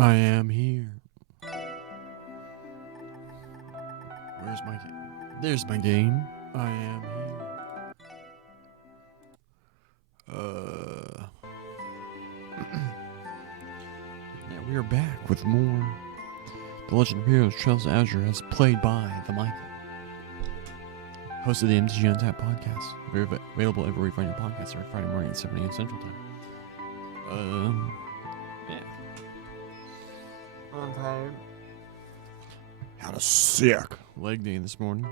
I am here. Where's my game? There's my game. I am here. Yeah, we are back with more The Legend of Heroes Trails to Azure as played by the Michael. Host of the MTG Untapped podcast. Very available everywhere you find your podcasts every Friday morning at 7 a.m. Central Time. Yeah. I'm tired. Had a sick leg day this morning.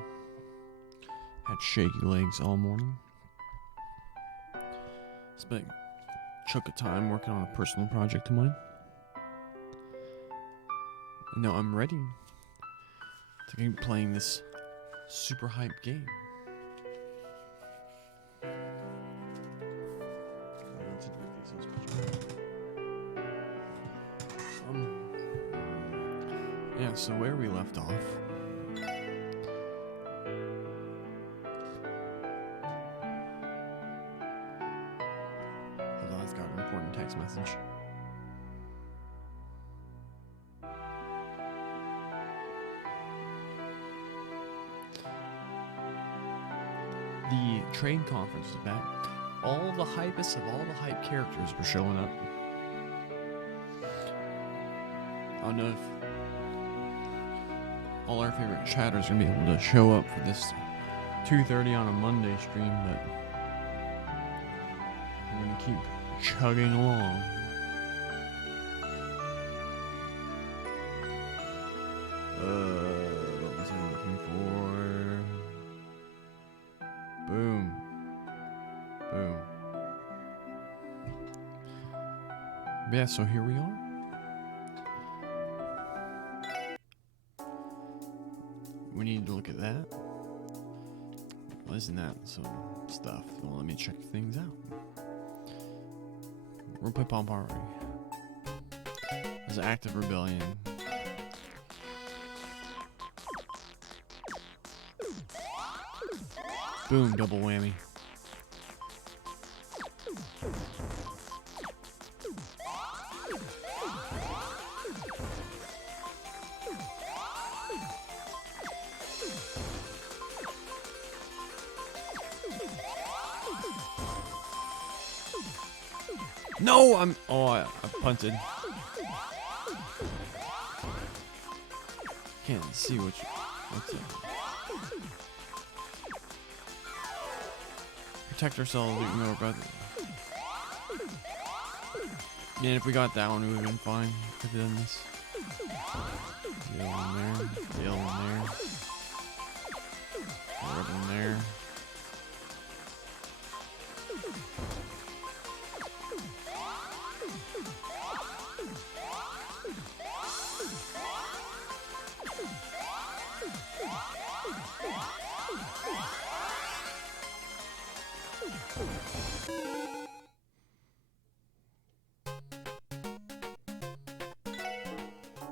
Had shaky legs all morning. Spent a chunk of time working on a personal project of mine. And now I'm ready to keep playing this super hype game. Yeah, so where we left off. Hold on, it's got an important text message. The trade conference is back. All the hypest of all the hype characters were showing up. I don't know if all our favorite chatters are going to be able to show up for this 2:30 on a Monday stream, but I'm going to keep chugging along. What was I looking for? Boom. Boom. Yeah, so here we are. We need to look at that. Well, isn't that some stuff? Well, let me check things out. We'll put Pomparri. There's an active rebellion. Boom, double whammy. No, I punted. Can't see what's it. Protect ourselves, ignore brother. Yeah, if we got that one, we would have been fine. Could have done this. Deal in there. Deal in there. Right in there.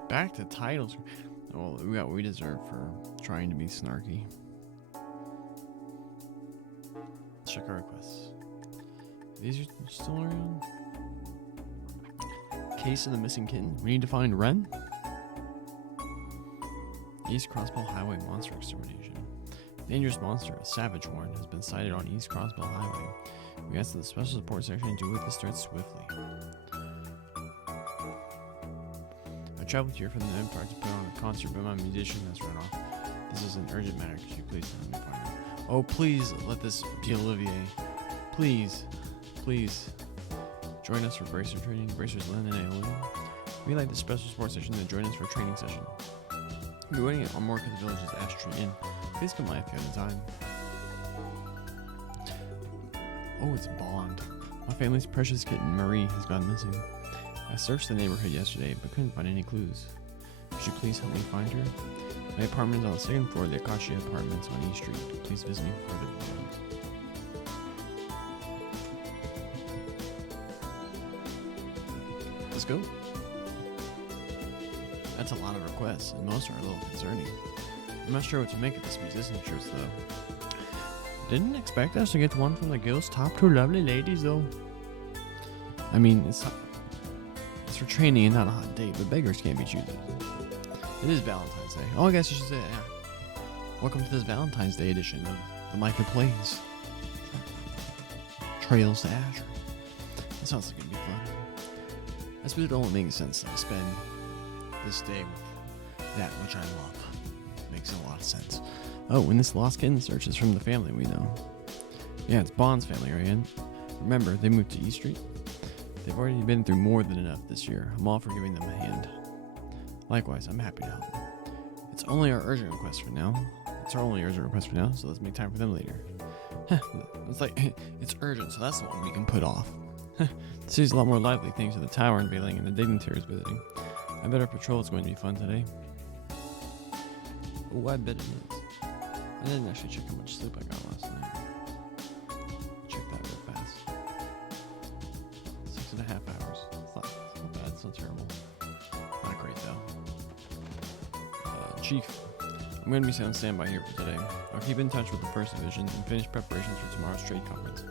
Back to titles. Well, we got what we deserve for trying to be snarky. Check our requests. These are still around. Case of the missing kitten. We need to find Ren. East Crossbow Highway monster extermination. Dangerous monster, a savage warren, has been sighted on East Crossbow Highway. We ask that the special support section deal with this threat swiftly. I traveled here from the Empire to put on a concert, but my musician has run off. This is an urgent matter. Could you please let me find him? Oh, please let this be Olivier. Please, please. Join us for bracer training. Bracers Lynn and Aeolian. We like the special support session to join us for a training session. We'll be waiting at Mork at the village's Ash Tree Inn. Please come by if you have the time. Oh, it's Bond. My family's precious kitten, Marie, has gone missing. I searched the neighborhood yesterday, but couldn't find any clues. Could you please help me find her? My apartment is on the second floor of the Akashia Apartments on East Street. Please visit me for further details. Let's go. That's a lot of requests, and most are a little concerning. I'm not sure what to make of this musician shirts, though. Didn't expect us to get one from the guild's top two lovely ladies, though. I mean, it's for training and not a hot date, but beggars can't be choosers. It is Valentine's Day. Oh, I guess I should say that, yeah. Welcome to this Valentine's Day edition of the Micah Plays Trails to Azure. That sounds like it'd be fun. I suppose it only makes sense that I spend this day with that which I love. Makes a lot of sense. Oh, and this lost kitten search is from the family we know. Yeah, it's Bond's family, right? And remember, they moved to East Street. They've already been through more than enough this year. I'm all for giving them a hand. Likewise, I'm happy to help. It's only our urgent request for now. So let's make time for them later. It's like, it's urgent, so that's the one we can put off. Sees a lot more lively thanks to the tower unveiling and the dignitaries visiting. I bet our patrol is going to be fun today. Oh, I bet it is. I didn't actually check how much sleep I got last night. Check that real fast. 6.5 hours. It's not bad. It's not terrible. Not great though. Chief, I'm going to be on standby here for today. I'll keep in touch with the First Division and finish preparations for tomorrow's trade conference.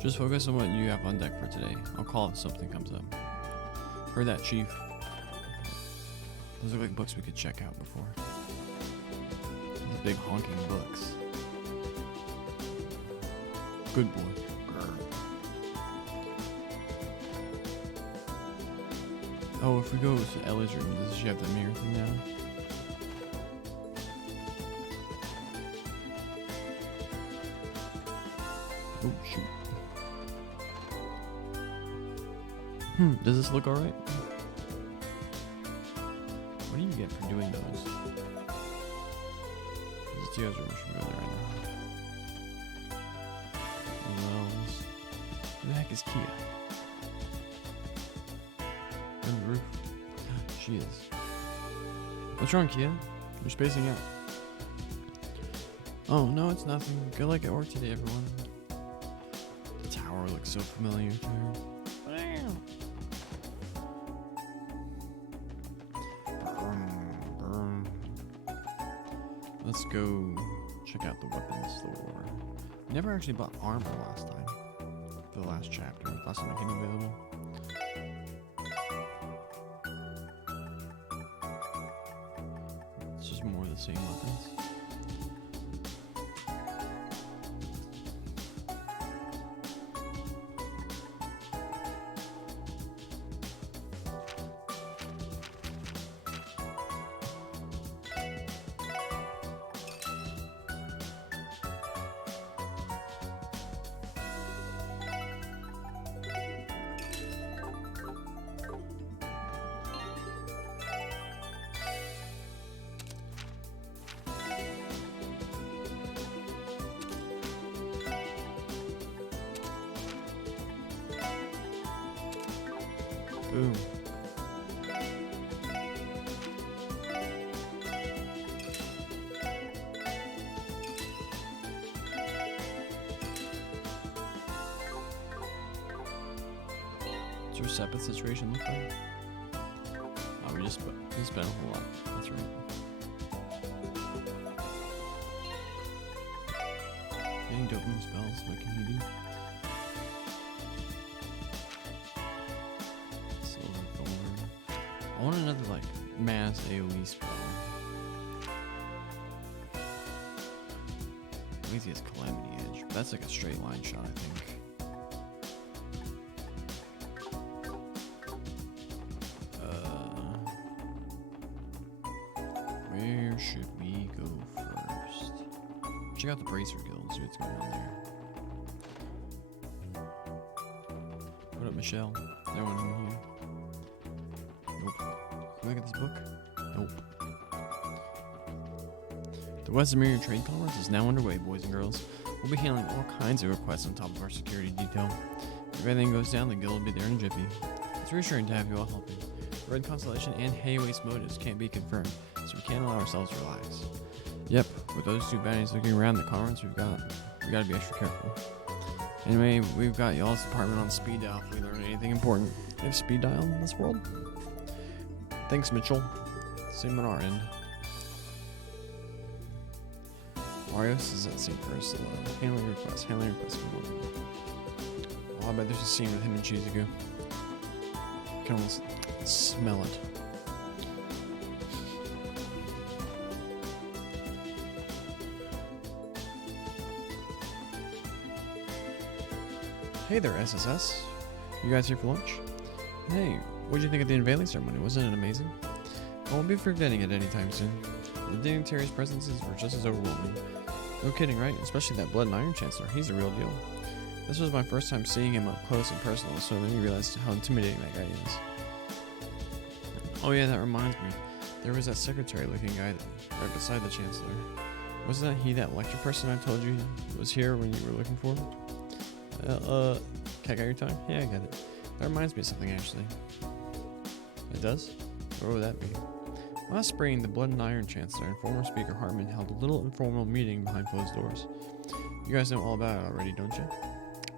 Just focus on what you have on deck for today. I'll call if something comes up. Heard that, Chief. Those look like books we could check out before. These big honking books. Good boy. Oh, if we go to Ellie's room, does she have the mirror thing now? Oh, shoot. Does this look alright? What do you get for doing those? This is Tio's room. We should go there right now. Wells. Who the heck is Kia? On the roof. She is. What's wrong, Kia? You're spacing out. Oh, no, it's nothing. Good luck at work today, everyone. The tower looks so familiar to her. Let's go check out the weapons store. We never actually bought armor last time. For the last chapter. Last time it came available. It's just more of the same weapons. Boom. What's your separate situation look like? Oh, we just spent a whole lot. That's right. Getting dopamine spells, what can you do? I want another, like, mass AoE spell. At least he has Calamity Edge. But that's like a straight line shot, I think. Where should we go first? Check out the Bracer Guild, see what's going on there. What up, Michelle? Everyone in here? Nope. Can I look at this book? Nope. The West American Trade Conference is now underway, boys and girls. We'll be handling all kinds of requests on top of our security detail. If anything goes down, the guild will be there in a jiffy. It's reassuring to have you all helping. Red Constellation and Hay Waste motives can't be confirmed, so we can't allow ourselves to relax. Yep, with those two baddies looking around the conference, we gotta be extra careful. Anyway, we've got y'all's department on speed dial if we learn anything important. We have speed dial in this world? Thanks, Mitchell. Same on our end. Marios is at St. Ursula. Handling request. Oh, I bet there's a scene with him and Chizuku. Can almost Smell it. Hey there, SSS. You guys here for lunch? Hey, what did you think of the unveiling ceremony? Wasn't it amazing? I won't be forgetting it anytime soon. The dignitaries' presences were just as overwhelming. No kidding, right? Especially that Blood and Iron Chancellor. He's a real deal. This was my first time seeing him up close and personal, so it made me realize how intimidating that guy is. Oh yeah, that reminds me. There was that secretary-looking guy right beside the Chancellor. Wasn't that he, that lecture person I told you was here when you were looking for? Can I get your time? Yeah, I get it. That reminds me of something, actually. It does? What would that be? Last spring, the Blood and Iron Chancellor and former Speaker Hartman held a little informal meeting behind closed doors. You guys know all about it already, don't you?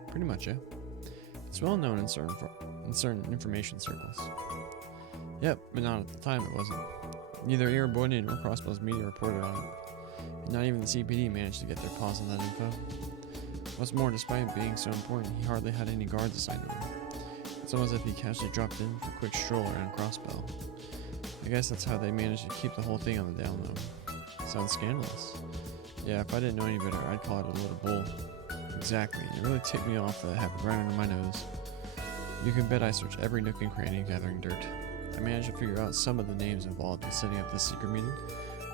Pretty much, yeah. It's well known in certain information circles. Yep, but not at the time it wasn't. Neither Erebonian nor Crossbell's media reported on it. And not even the CPD managed to get their paws on that info. What's more, despite it being so important, he hardly had any guards assigned to him. It's almost as if he casually dropped in for a quick stroll around Crossbell. I guess that's how they managed to keep the whole thing on the down low. Sounds scandalous. Yeah, if I didn't know any better, I'd call it a little bull. Exactly. It really ticked me off that it happened right under my nose. You can bet I searched every nook and cranny gathering dirt. I managed to figure out some of the names involved in setting up this secret meeting.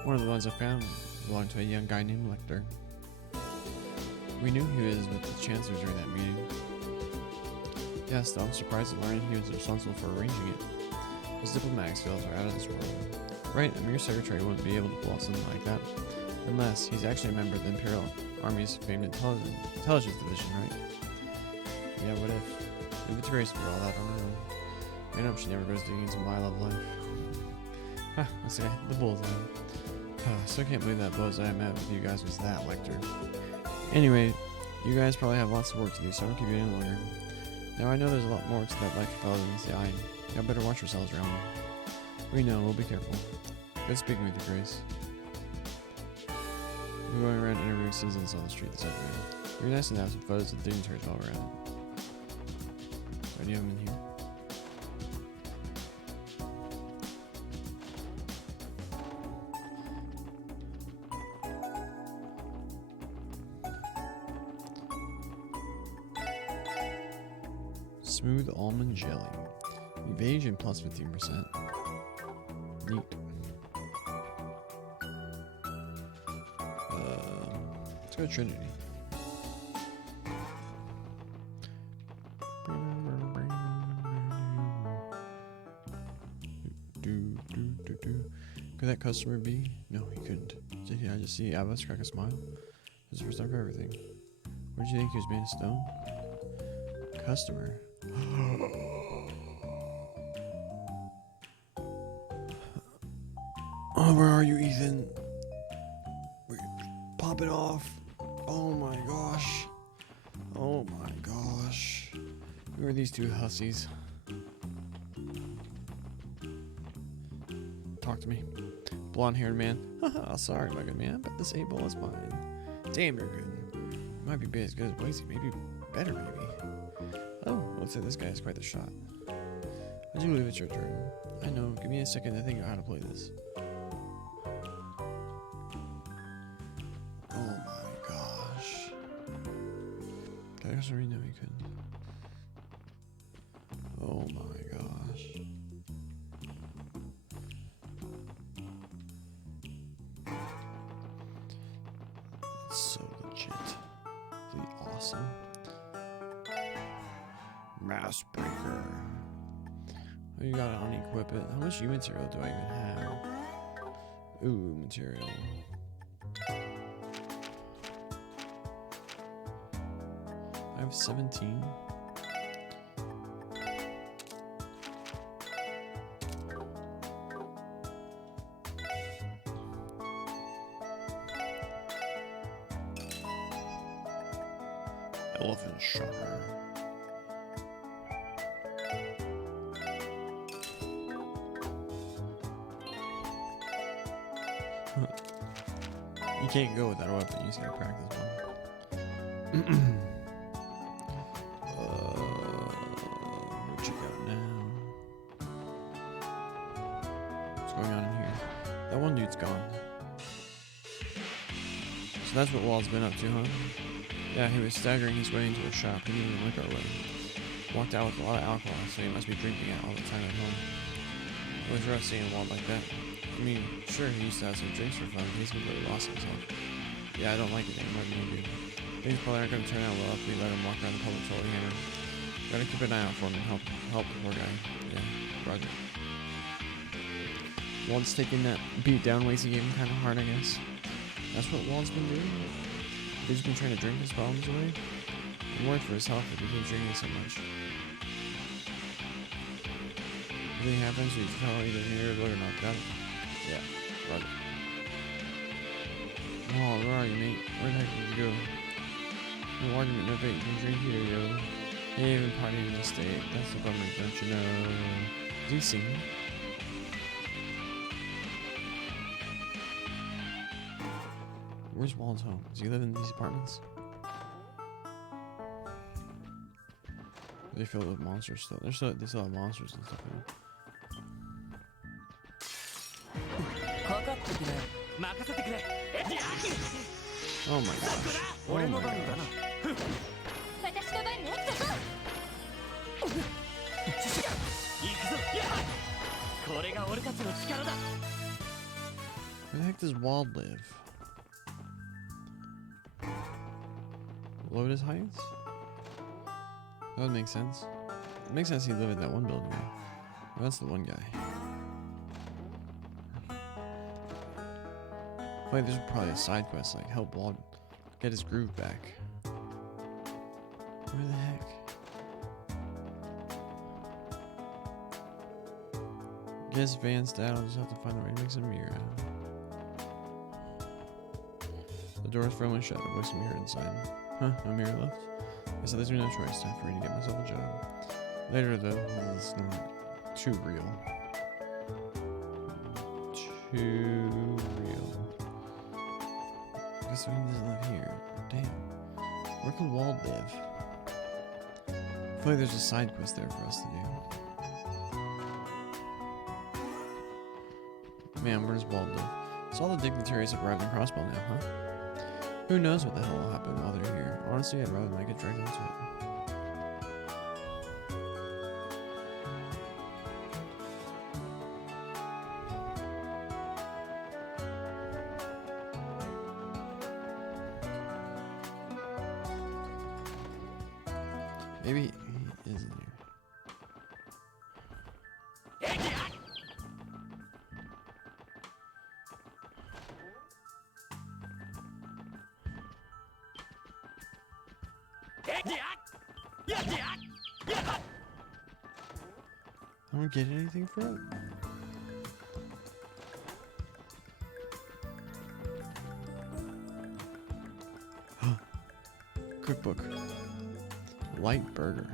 One of the ones I found belonged to a young guy named Lecter. We knew he was with the Chancellor during that meeting. Yes, I was surprised to learn he was responsible for arranging it. His diplomatic skills are out of this world. Right, a mere secretary wouldn't be able to pull off something like that. Unless he's actually a member of the Imperial Army's famed intelligence division, right? Yeah, what if? Maybe Therese figured all that on her own. I hope she never goes digging into my love life. Ha, that's the bullseye. So I can't believe that bullseye I met with you guys was that Lecter. Anyway, you guys probably have lots of work to do, so I won't keep you any longer. Now I know there's a lot more to that Lecter fellow than meets the eye. Y'all better watch yourselves around him. We know, we'll be careful. Good speaking with you, Grace. We're going around interviewing citizens on the street this afternoon. It'd be nice to have some photos of dignitaries while we're at it. Why do you have them in here? Smooth almond jelly. Evasion plus 15%. Neat. Let's go to Trinity. Could that customer be? No, he couldn't. Did I just see Abbas crack a smile? This is the first time for everything. What did you think he was made of stone? Customer. Oh, where are you, Ethan? Pop it off. Oh my gosh. Oh my gosh. Who are these two hussies? Talk to me. Blonde-haired man. Haha, sorry, my good man, but this 8-ball is mine. Damn, you're good. You might be as good as Wasey, maybe better, maybe. Oh, looks like this guy has quite the shot. I do believe it's your turn. I know, give me a second to think of how to play this. Oh my gosh. I guess I already know he couldn't. Oh my gosh. That's so legit. Really awesome. Mass breaker. Oh, you gotta unequip it. How much U material do I even have? Ooh, material. I have 17. Elephant shocker. You can't go with that weapon, you just gotta practice one. We'll check out now. dude's gone. So that's what Wald's been up to, huh? Yeah, he was staggering his way into a shop. He didn't even look our way. Walked out with a lot of alcohol, so he must be drinking it all the time at home. It was rough seeing Wald like that. I mean, sure, he used to have some drinks for fun, but he's completely lost himself. Yeah, I don't like it anymore, dude. Things probably aren't going to turn out well if we let him walk around the public totally hammered. Gotta keep an eye out for him and help the poor guy. Yeah, Roger. Wald's taking that beat down Lacey gave him kind of hard, I guess. That's what Wald's been doing. He's been trying to drink his problems away. It worked for his health if he keeps drinking so much. Anything happens, you tell either here or not. Got it? Yeah, Roger. Wald, where are you, mate? Where the heck did you go? No argument, no bait, no drink here, yo. Hey, even partying in the state. That's the bummer, don't you know? Do you see me? Where's Wald's home? Does he live in these apartments? Are they filled with monsters still? They still have monsters and stuff in Oh my gosh. Oh my gosh. Where the heck does Wald live? Lotus Heights? That would make sense. It makes sense he lived in that one building. Oh, that's the one guy. Like, there's probably a side quest, like help Wald get his groove back. Where the heck? Guess Van's dad, I'll just have to find a way to make some mirror out. The door is firmly shut, a voice from here inside. Huh, no mirror left? I said there's no choice, time for me to get myself a job. Later though, this is not too real. Too real. I guess he doesn't live here. Damn. Where could Wald live? I feel like there's a side quest there for us to do. Man, where does Wald live? So all the dignitaries have arrived in Crossbell now, huh? Who knows what the hell will happen while they're here. Honestly, I'd rather not get dragged into it. Maybe he is in here. I don't get anything for it. Cookbook. Light burger.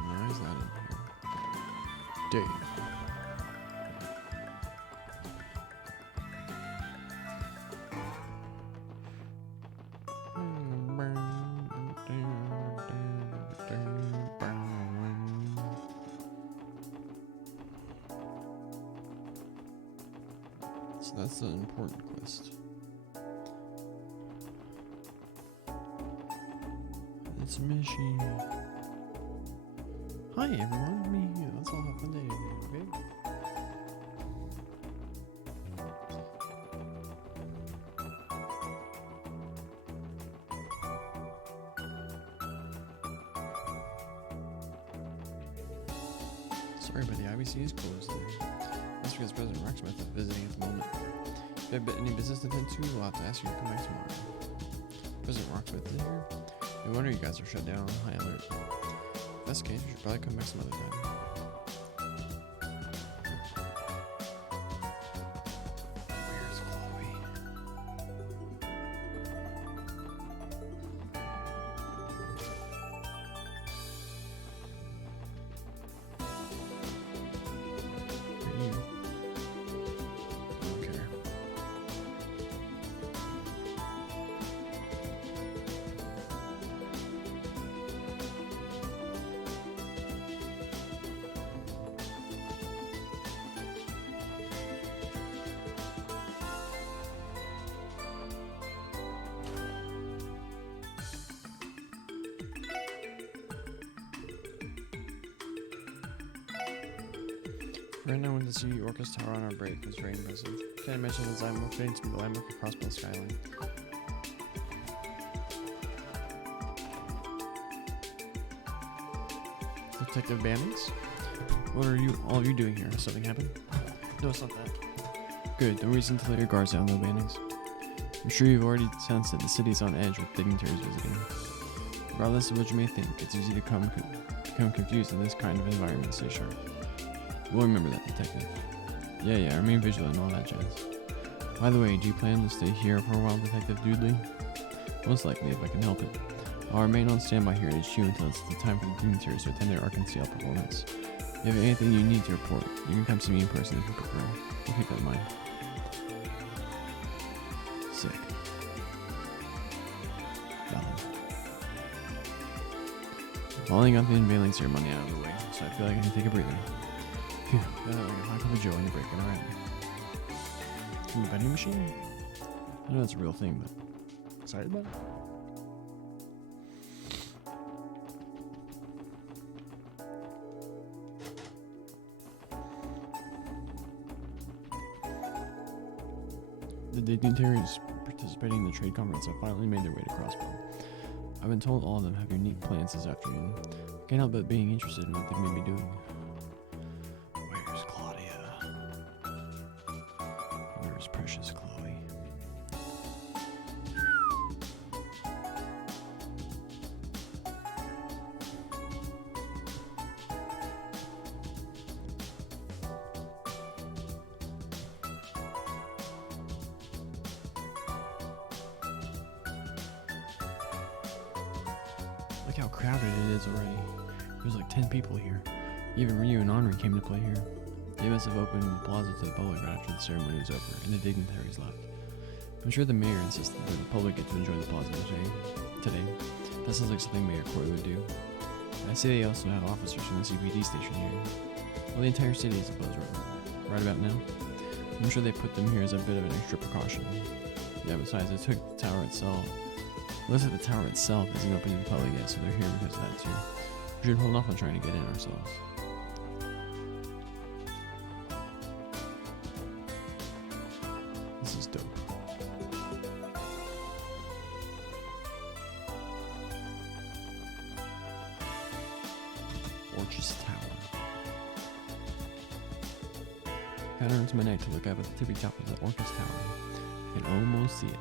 No, he's not in here. Dave. So that's the important quest. It's Mishy. Hi everyone, me here. Let's all have fun day, okay? Sorry, but the IBC is closed today. That's because President Rocksmith is visiting at the moment. If you have any business to attend to, we'll have to ask you to come back tomorrow. President Rocksmith is here? No wonder you guys are shut down on high alert. If that's the case, we should probably come back some other time. Where's Chloe? Where are you? I don't care. Right now, I went to see Orcus Tower on our break. It was very impressive. Can't imagine the design more fitting to be the landmark across both skyline. Detective Bannings? What are all of you doing here? Has something happened? No, it's not that. Good, no reason to let your guards down though, Bannings. I'm sure you've already sensed that the city's on edge with dignitaries visiting. Regardless of what you may think, it's easy to become confused in this kind of environment, stay sharp. We'll remember that, Detective. Yeah, remain vigilant and all that jazz. By the way, do you plan to stay here for a while, Detective Doodley? Most likely, if I can help it. I'll remain on standby here at HQ until it's the time for the dignitaries to attend their Arkansas performance. If you have anything you need to report, you can come see me in person if you prefer. We'll keep that in mind. Sick. Nothing. Finally got the unveiling ceremony out of the way, so I feel like I can take a breather. Phew, got like a hot cup of joe on your break, alright. Ooh, vending machine? I know that's a real thing, but excited about it? The dignitaries participating in the trade conference have finally made their way to Crossbow. I've been told all of them have unique plans this afternoon. Can't help but being interested in what they may be doing. Where's Claudia? Where's precious Chloe? Look how crowded it is already. There's like 10 people here. Even Ryu and Henri came to play here. They must have opened the plaza to the public right after the ceremony was over and the dignitaries left. I'm sure the mayor insisted that the public get to enjoy the plaza today. That sounds like something Mayor Corey would do. I see they also have officers from the CPD station here. Well, the entire city is opposed right about now. I'm sure they put them here as a bit of an extra precaution. Yeah, besides, it took the tower itself. Looks like the tower itself isn't open to the public yet, so they're here because of that too. We should hold off on trying to get in ourselves. This is dope. Orchis Tower. Got her into my neck to look up at the tippy top of the Orchis Tower. I can almost see it.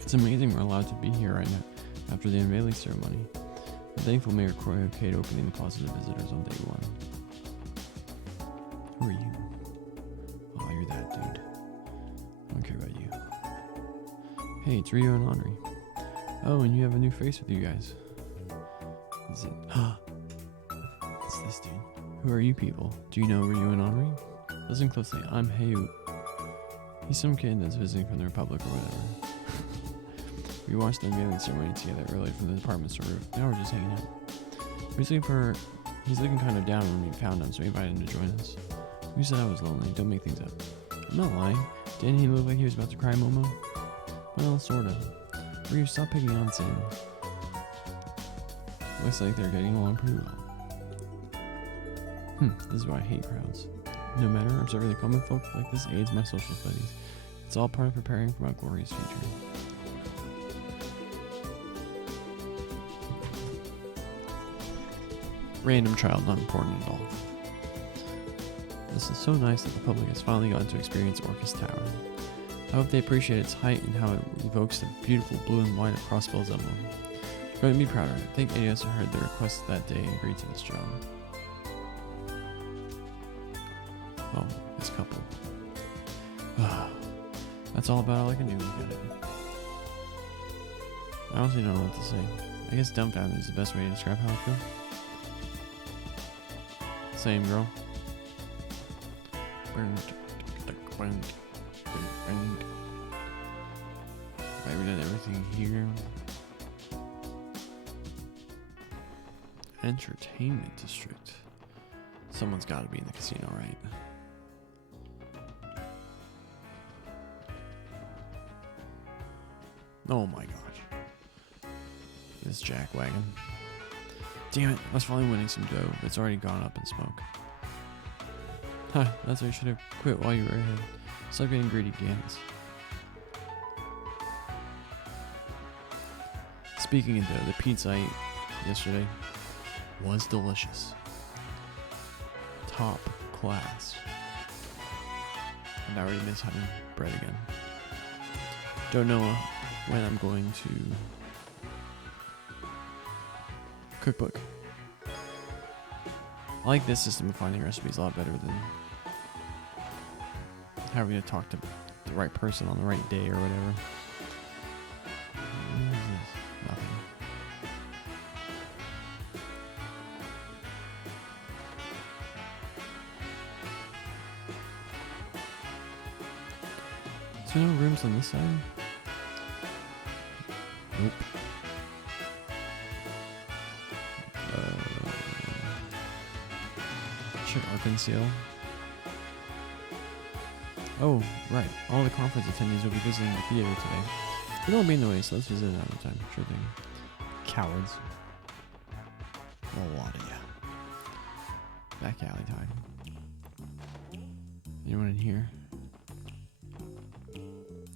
It's amazing we're allowed to be here right now after the unveiling ceremony. I'm thankful Mayor Croy okayed opening the plaza to visitors on day one. Who are you? Oh, you're that dude. I don't care about you. Hey, it's Rio and Henri. Oh, and you have a new face with you guys. Is it? It's this dude. Who are you people? Do you know Rio and Henri? Listen closely. I'm Heyu. He's some kid that's visiting from the Republic or whatever. We watched the unveiling ceremony together earlier from the department store roof. Now we're just hanging out. He's looking kind of down when we found him, so we invited him to join us. You said I was lonely. Don't make things up. I'm not lying. Didn't he look like he was about to cry, Momo? Well, sort of. Ryu, stop picking on Sin. Looks like they're getting along pretty well. This is why I hate crowds. No matter, observing the common folk like this aids my social studies. It's all part of preparing for my glorious future. Random child, not important at all. This is so nice that the public has finally gotten to experience Orcus Tower. I hope they appreciate its height and how it evokes the beautiful blue and white of Crossbell's emblem. I'm going to be proud of it. I think ADS heard the request that day and agreed to this job. Oh, this couple. That's all about all I can do. Look at it. I honestly don't know what to say. I guess dumbfounded is the best way to describe how I feel. Same, girl. Right, we did everything here. Entertainment district. Someone's got to be in the casino, right? Oh my gosh. This jackwagon. Damn it, I was finally winning some dough, but it's already gone up in smoke. Huh, that's why you should have quit while you were ahead. Stop getting greedy, Gans. Speaking of dough, the pizza I ate yesterday was delicious. Top class. And I already miss having bread again. Don't know when I'm going to cookbook. I like this system of finding recipes a lot better than having to talk to the right person on the right day or whatever. What is this? Nothing. Is there no rooms on this side? Nope. Check Arkansas. Oh, right. All the conference attendees will be visiting the theater today. We don't be in the way, so let's visit another time. Sure thing. Cowards. A lot of ya. Back alley time. Anyone in here?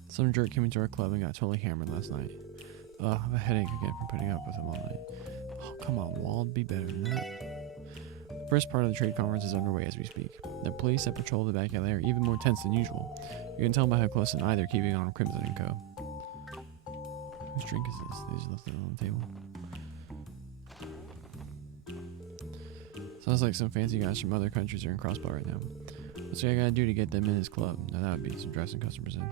Some jerk came into our club and got totally hammered last night. I have a headache again from putting up with him all night. Oh, come on, Wald, be better than that. The first part of the trade conference is underway as we speak. The police that patrol the back alley are even more tense than usual. You can tell by how close an eye they're keeping on Crimson & Co. Whose drink is this? They just left it on the table. Sounds like some fancy guys from other countries are in Crossbar right now. What's what I gotta do to get them in his club? Now that would be some dressing customers in.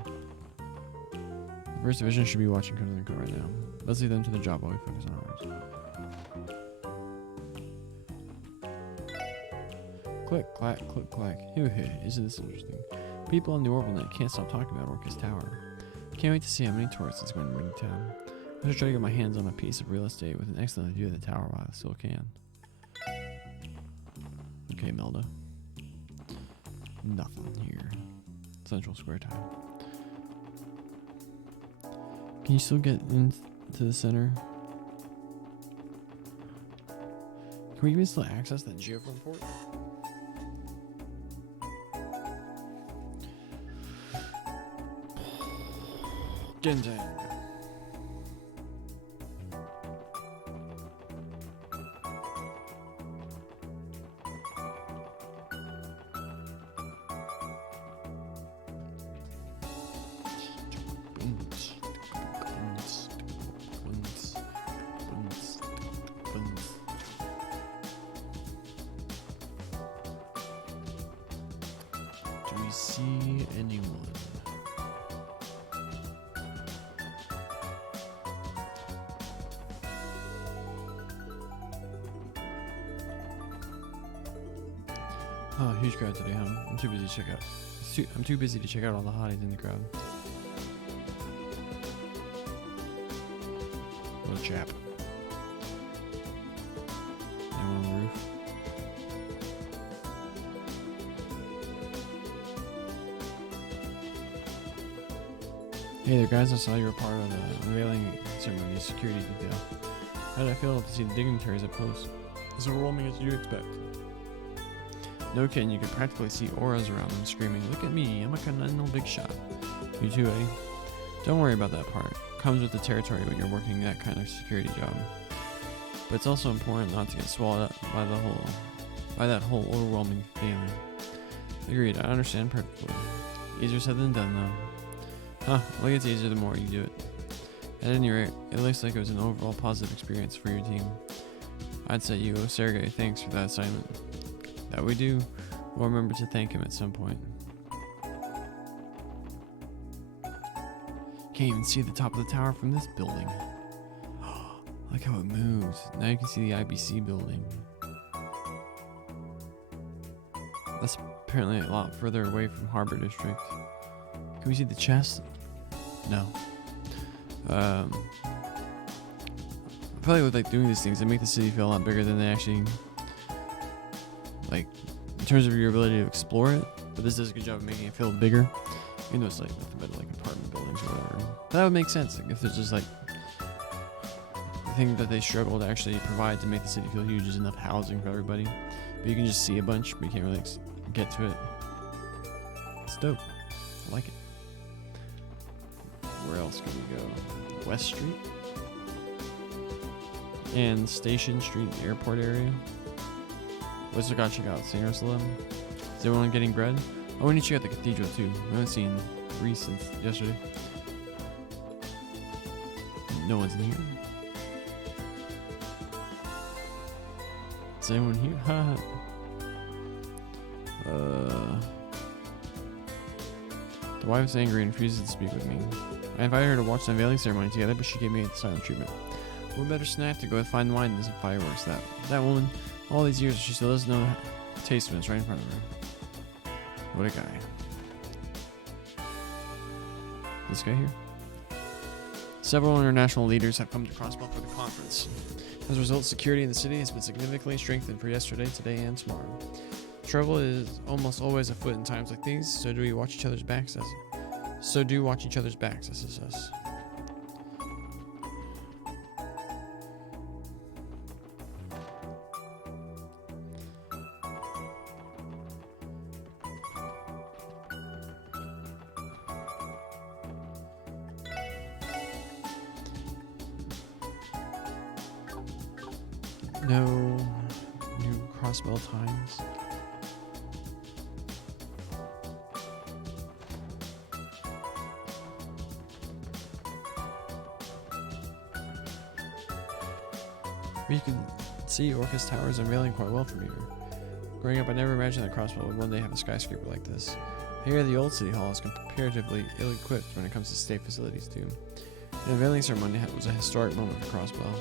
The first division should be watching Crimson & Co right now. Let's leave them to the job while we focus on ours. Click, clack, click, clack. Isn't this interesting? People on the Orbital Net can't stop talking about Orcus Tower. Can't wait to see how many tourists it's going to bring to town. I should try to get my hands on a piece of real estate with an excellent view of the tower while I still can. Okay, Melda. Nothing here. Central Square time. Can you still get into the center? Can we even still access that geophone port? Genzang. Do we see anyone? Oh, huge crowd today, huh? I'm too busy to check out. I'm too busy to check out all the hotties in the crowd. Little chap. Anyone on the roof? Hey there, guys. I saw you were part of the unveiling ceremony security detail. How did I feel to see the dignitaries up close? As overwhelming as you'd expect. No kidding, you could practically see auras around them screaming, "Look at me, I'm a continental big shot." You too, eh? Don't worry about that part. Comes with the territory when you're working that kind of security job. But it's also important not to get swallowed up by that whole overwhelming feeling. Agreed, I understand perfectly. Easier said than done, though. Huh, well, it gets easier the more you do it. At any rate, it looks like it was an overall positive experience for your team. I'd say you owe Sergey thanks for that assignment. That we do. We'll remember to thank him at some point. Can't even see the top of the tower from this building. Look how it moves. Now you can see the IBC building. That's apparently a lot further away from Harbor District. Can we see the chest? No. I feel like with doing these things, they make the city feel a lot bigger than they actually, like, in terms of your ability to explore it. But this does a good job of making it feel bigger, even though it's like nothing but like apartment buildings or whatever. But that would make sense if there's just like the thing that they struggle to actually provide to make the city feel huge is enough housing for everybody. But you can just see a bunch, but you can't really get to it. It's dope. I like it. Where else can we go? West Street and Station Street, airport area. What's the got check out? St. Ursula. Is everyone getting bread? Oh, we need to check out the cathedral too. I haven't seen Reese since yesterday. No one's in here. Is anyone here? Haha. The wife's angry and refuses to speak with me. I invited her to watch the unveiling ceremony together, but she gave me a silent treatment. What better snack to go with fine wine than some fireworks? That woman, all these years, she still doesn't know the taste of it. It's right in front of her. What a guy. This guy here? Several international leaders have come to Crossbell for the conference. As a result, security in the city has been significantly strengthened for yesterday, today, and tomorrow. Trouble is almost always afoot in times like these, so do we watch each other's backs, SSS. No new Crossbell times. You can see Orcus Towers unveiling quite well from here. Growing up, I never imagined that Crossbell would one day have a skyscraper like this. Here, the old city hall is comparatively ill-equipped when it comes to state facilities too. The unveiling ceremony was a historic moment for Crossbell.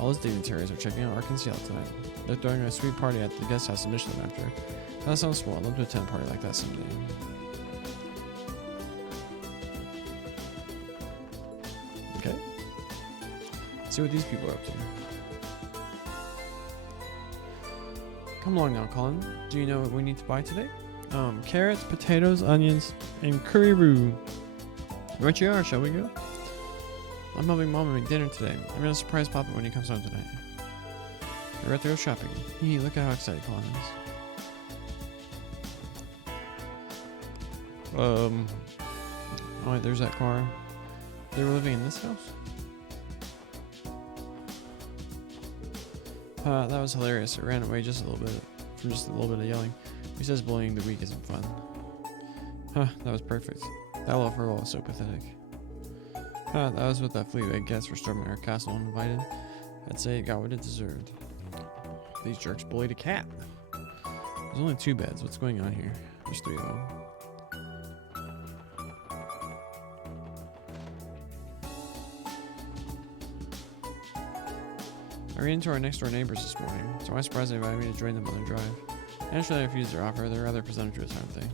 All his dignitaries are checking out Arkansas tonight. They're throwing a sweet party at the guest house in Michelin after. That sounds small. I'd love to attend a party like that someday. Okay. See what these people are up to. Come along now, Colin. Do you know what we need to buy today? Carrots, potatoes, onions, and curry roux. Right you are, shall we go? I'm helping Mom make dinner today. I'm gonna surprise Papa when he comes home tonight. We're at the go shopping. Hee, look at how excited Colin is. Oh wait, there's that car. They were living in this house? That was hilarious. It ran away just a little bit from just a little bit of yelling. He says bullying the weak isn't fun. Huh, that was perfect. That little furl was so pathetic. Huh, that was what that fleabag gets for storming our castle uninvited. I'd say it got what it deserved. These jerks bullied a cat. There's only 2 beds. What's going on here? There's 3 of them. I ran into our next door neighbors this morning, so I was surprised they invited me to join them on their drive. I naturally refused their offer. They're rather presumptuous, aren't they?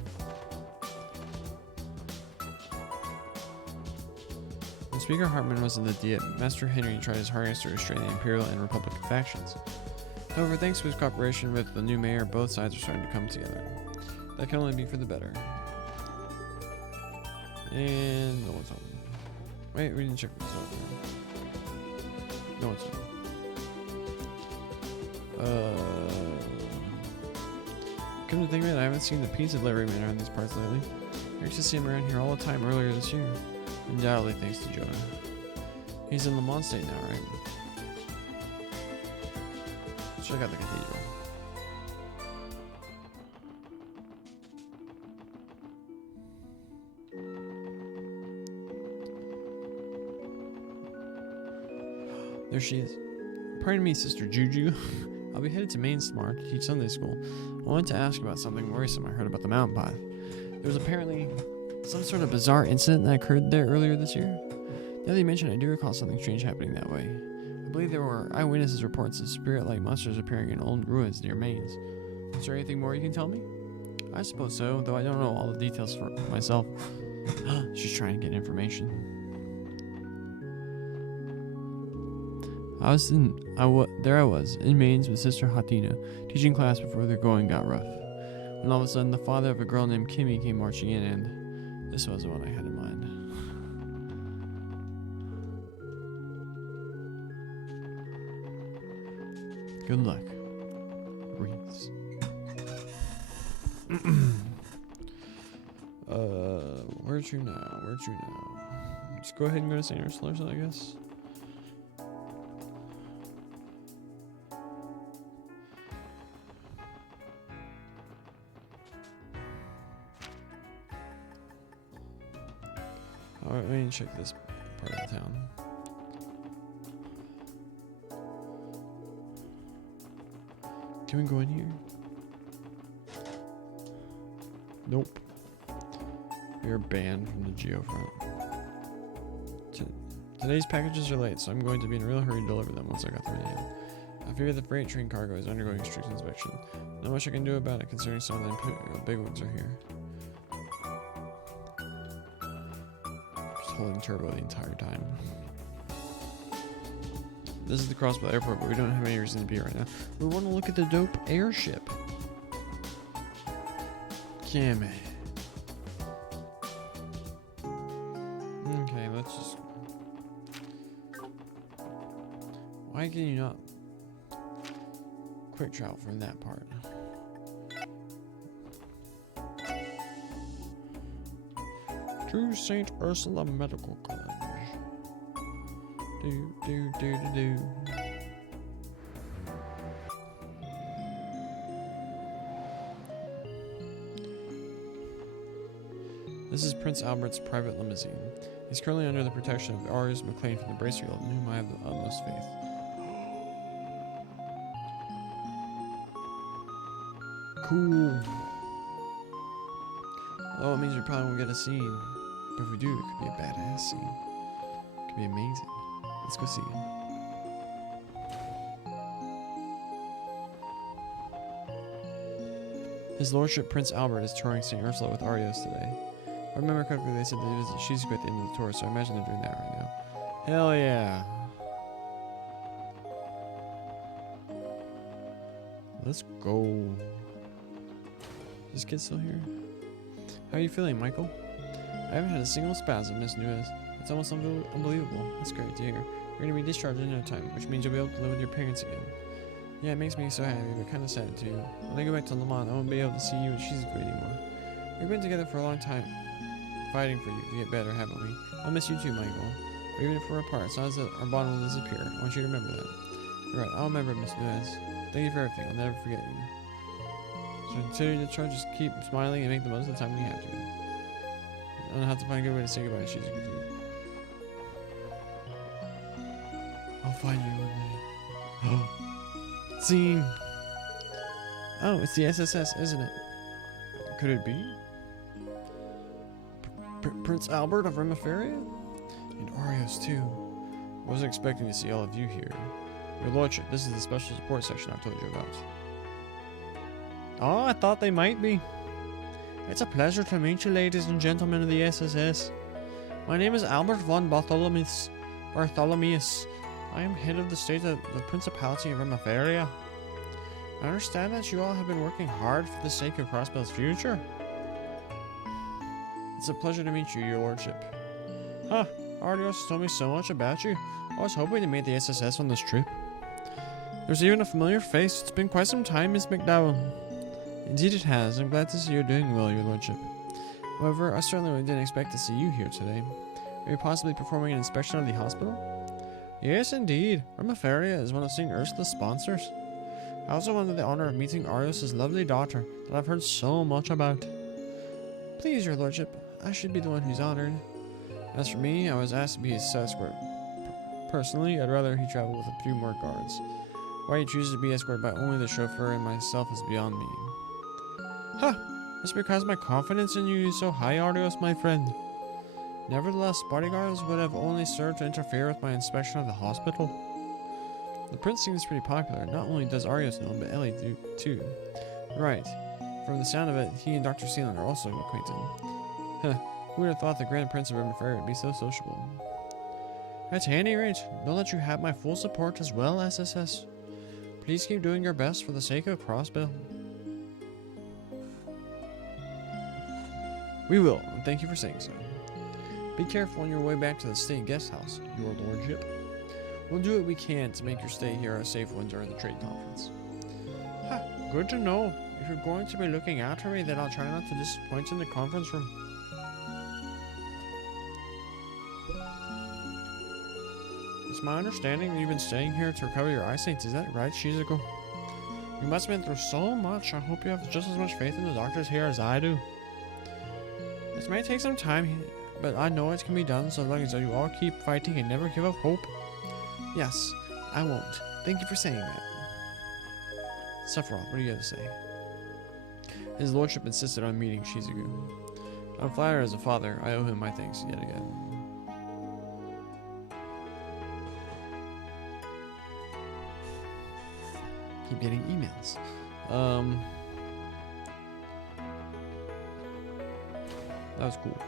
When Speaker Hartman was in the Diet, Master Henry tried his hardest to restrain the Imperial and Republican factions. However, thanks to his cooperation with the new mayor, both sides are starting to come together. That can only be for the better. And no one's home. Wait, we didn't check this out. No one's home. Come to think of it, I haven't seen the pizza delivery man around these parts lately. I used to see him around here all the time earlier this year. Undoubtedly thanks to Jonah. He's in Lamont State now, right? Let's check out the cathedral. There she is. Pardon me, Sister Juju. I'll be headed to Maine tomorrow to teach Sunday school. I wanted to ask about something worrisome I heard about the mountain path. There was apparently some sort of bizarre incident that occurred there earlier this year. Now that you mentioned, I do recall something strange happening that way. I believe there were eyewitnesses reports of spirit-like monsters appearing in old ruins near Maine. Is there anything more you can tell me? I suppose so, though I don't know all the details for myself. She's trying to get information. There I was, in Mainz with Sister Hatina, teaching class before their going got rough. When all of a sudden the father of a girl named Kimmy came marching in, and this was the one I had in mind. Good luck, Reese. Where'd you now? Where'd you now? Just go ahead and go to St. Ursula's, I guess. Alright, let me check this part of the town. Can we go in here? Nope. We are banned from the geofront. Today's packages are late, so I'm going to be in a real hurry to deliver them once I got the radio. I fear the freight train cargo is undergoing strict inspection. Not much I can do about it, considering some of the big ones are here. Just holding turbo the entire time. This is the Crossbell Airport, but we don't have any reason to be here right now. We want to look at the dope airship. Damn it. Okay, let's just... Why can you not quick travel from that part? To St. Ursula Medical College. Do. This is Prince Albert's private limousine. He's currently under the protection of Arius McLean from the Bracefield, in whom I have the utmost faith. Cool. Although it means we probably won't get a scene. But if we do, it could be a badass scene. It could be amazing. Let's go see. His Lordship Prince Albert is touring St. Ursula with Arios today. If I remember correctly, they said they visit Shizuku at the end of the tour, so I imagine they're doing that right now. Hell yeah. Let's go. Is this kid still here? How are you feeling, Michael? I haven't had a single spasm, Miss Nuez. It's almost unbelievable. That's great to hear. You're going to be discharged in no time, which means you'll be able to live with your parents again. Yeah, it makes me so happy, but kind of sad too. When I go back to Le Mans, I won't be able to see you and Shizuku anymore. We've been together for a long time, fighting for you to get better, haven't we? I'll miss you too, Michael. Or even if we're apart, it's not as if our bond will disappear. I want you to remember that. You're right, I'll remember, Miss Nuez. Thank you for everything. I'll never forget you. So consider the charge, just keep smiling and make the most of the time we have to. I don't know how to find a good way to say goodbye to Shizuku to you. I'll find you one day. Scene. Oh, it's the SSS, isn't it? Could it be? Prince Albert of Remiferia? And Arios too. I wasn't expecting to see all of you here. Your Lordship, this is the special support section I told you about. Oh, I thought they might be. It's a pleasure to meet you, ladies and gentlemen of the SSS. My name is Albert von Bartholomeus. I am head of the state of the Principality of Remiferia. I understand that you all have been working hard for the sake of Crossbell's future. It's a pleasure to meet you, Your Lordship. Huh, Ardios told me so much about you. I was hoping to meet the SSS on this trip. There's even a familiar face. It's been quite some time, Miss McDowell. Indeed it has. I'm glad to see you're doing well, Your Lordship. However, I certainly didn't expect to see you here today. Are you possibly performing an inspection of the hospital? Yes, indeed. Remiferia is one of St. Ursula's sponsors. I also wanted the honor of meeting Arios' lovely daughter that I've heard so much about. Please, Your Lordship, I should be the one who's honored. As for me, I was asked to be his escort. Personally, I'd rather he travel with a few more guards. Why he chooses to be escorted by only the chauffeur and myself is beyond me. Huh! It's because my confidence in you is so high, Arios, my friend. Nevertheless, bodyguards would have only served to interfere with my inspection of the hospital. The prince seems pretty popular. Not only does Arios know him, but Ellie too. Right. From the sound of it, he and Dr. Seelan are also acquainted. Huh. Who would have thought the Grand Prince of Remiferia would be so sociable? At any rate, know that you have my full support as well, SSS. Please keep doing your best for the sake of Crossbell. We will, and thank you for saying so. Be careful on your way back to the state guest house, Your Lordship. We'll do what we can to make your stay here a safe one during the trade conference. Ha, good to know. If you're going to be looking after me, then I'll try not to disappoint in the conference room. It's my understanding that you've been staying here to recover your eyesight. Is that right, Shizuko? You must have been through so much. I hope you have just as much faith in the doctors here as I do. This may take some time, but I know it can be done so long as you all keep fighting and never give up hope. Yes, I won't. Thank you for saying that. Sephiroth, what do you have to say? His lordship insisted on meeting Shizuku. I'm flattered as a father. I owe him my thanks yet again. Keep getting emails. That was cool.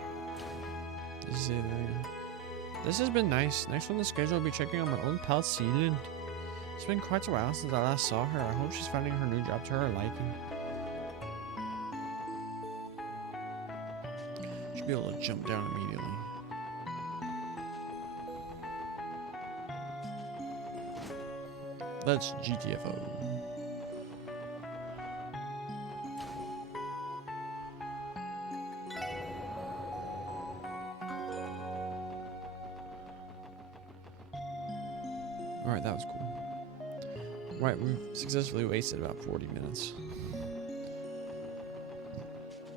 Did you say that? This has been nice. Next on the schedule, I'll be checking on my own pal Sealand. It's been quite a while since I last saw her. I hope she's finding her new job to her liking. Should be able to jump down immediately. Let's GTFO. Alright, that was cool. Right, we've successfully wasted about 40 minutes.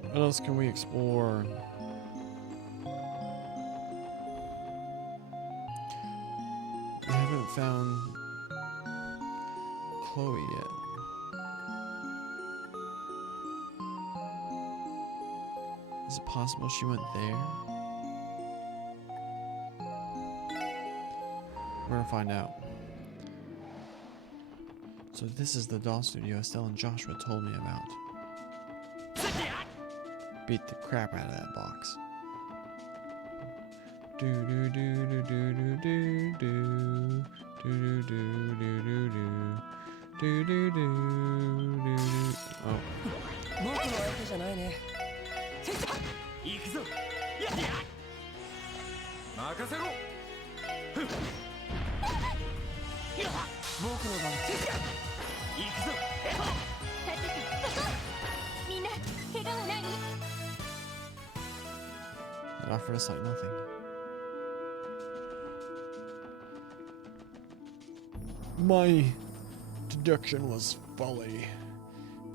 What else can we explore? We haven't found Chloe yet. Is it possible she went there? We're gonna find out. So this is the doll studio Estelle and Joshua told me about. Beat the crap out of that box. Do do do do do do do do do do do do do do do. Oh. That offered us like nothing. My deduction was folly.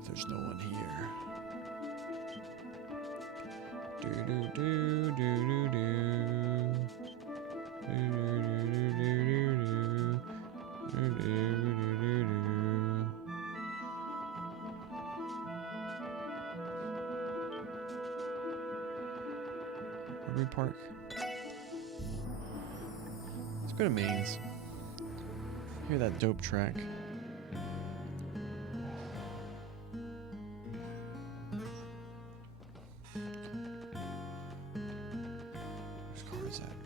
There's no one here. Do do do do do do. Every park. Let's go to Mainz. Hear that dope track. Whose car is that?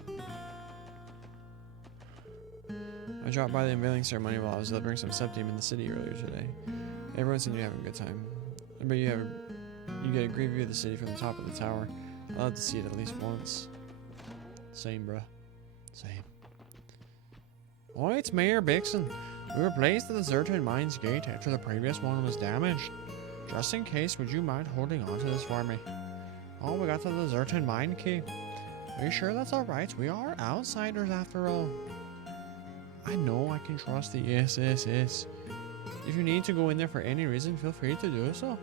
I dropped by the unveiling ceremony while I was delivering some sub-team in the city earlier today. Everyone seemed to be having a good time. I bet you get a great view of the city from the top of the tower. I'd love to see it at least once. Same, bruh. Same. Oh, it's Mayor Bixen. We replaced the deserted mine's gate after the previous one was damaged. Just in case, would you mind holding on to this for me? Oh, we got the deserted mine key. Are you sure that's alright? We are outsiders after all. I know I can trust the SSS. If you need to go in there for any reason, feel free to do so.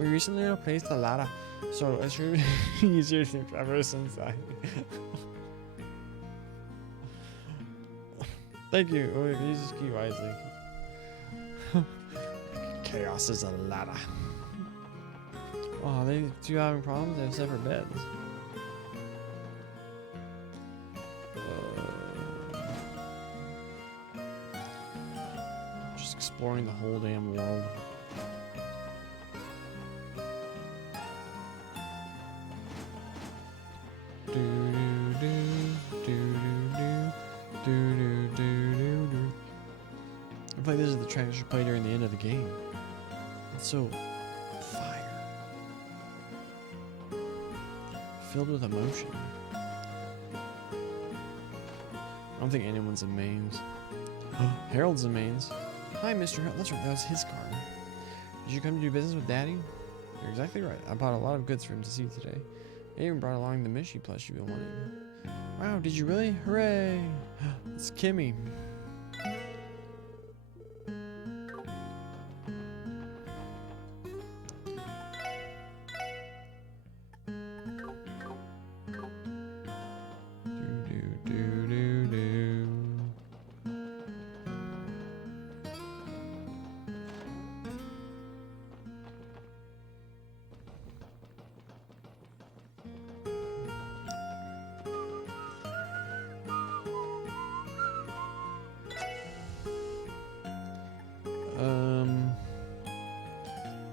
We recently replaced the ladder, so it should be easier to traverse inside. Thank you. Oh, use this key wisely. Chaos is a ladder. Oh, they two having problems? They have separate beds. Just exploring the whole damn world. I feel like this is the track that should play during the end of the game. It's so fire. Filled with emotion. I don't think anyone's in Mainz. Harold's in Mainz. Hi, Mr. Harold. That's right, that was his car. Did you come to do business with Daddy? You're exactly right. I bought a lot of goods for him to see today. I even brought along the Mishy plush you've been wanting. Wow, did you really? Hooray! It's Kimmy.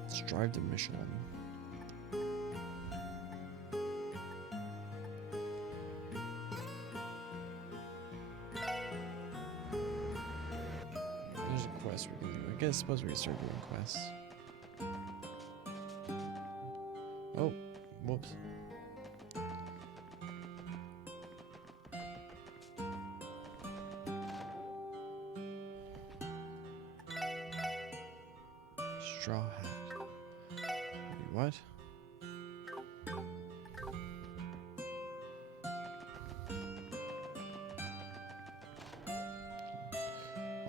Let's drive to Michelin. There's a quest we can do. I guess suppose we can start doing quests. Oh, whoops. Straw hat. Wait, what?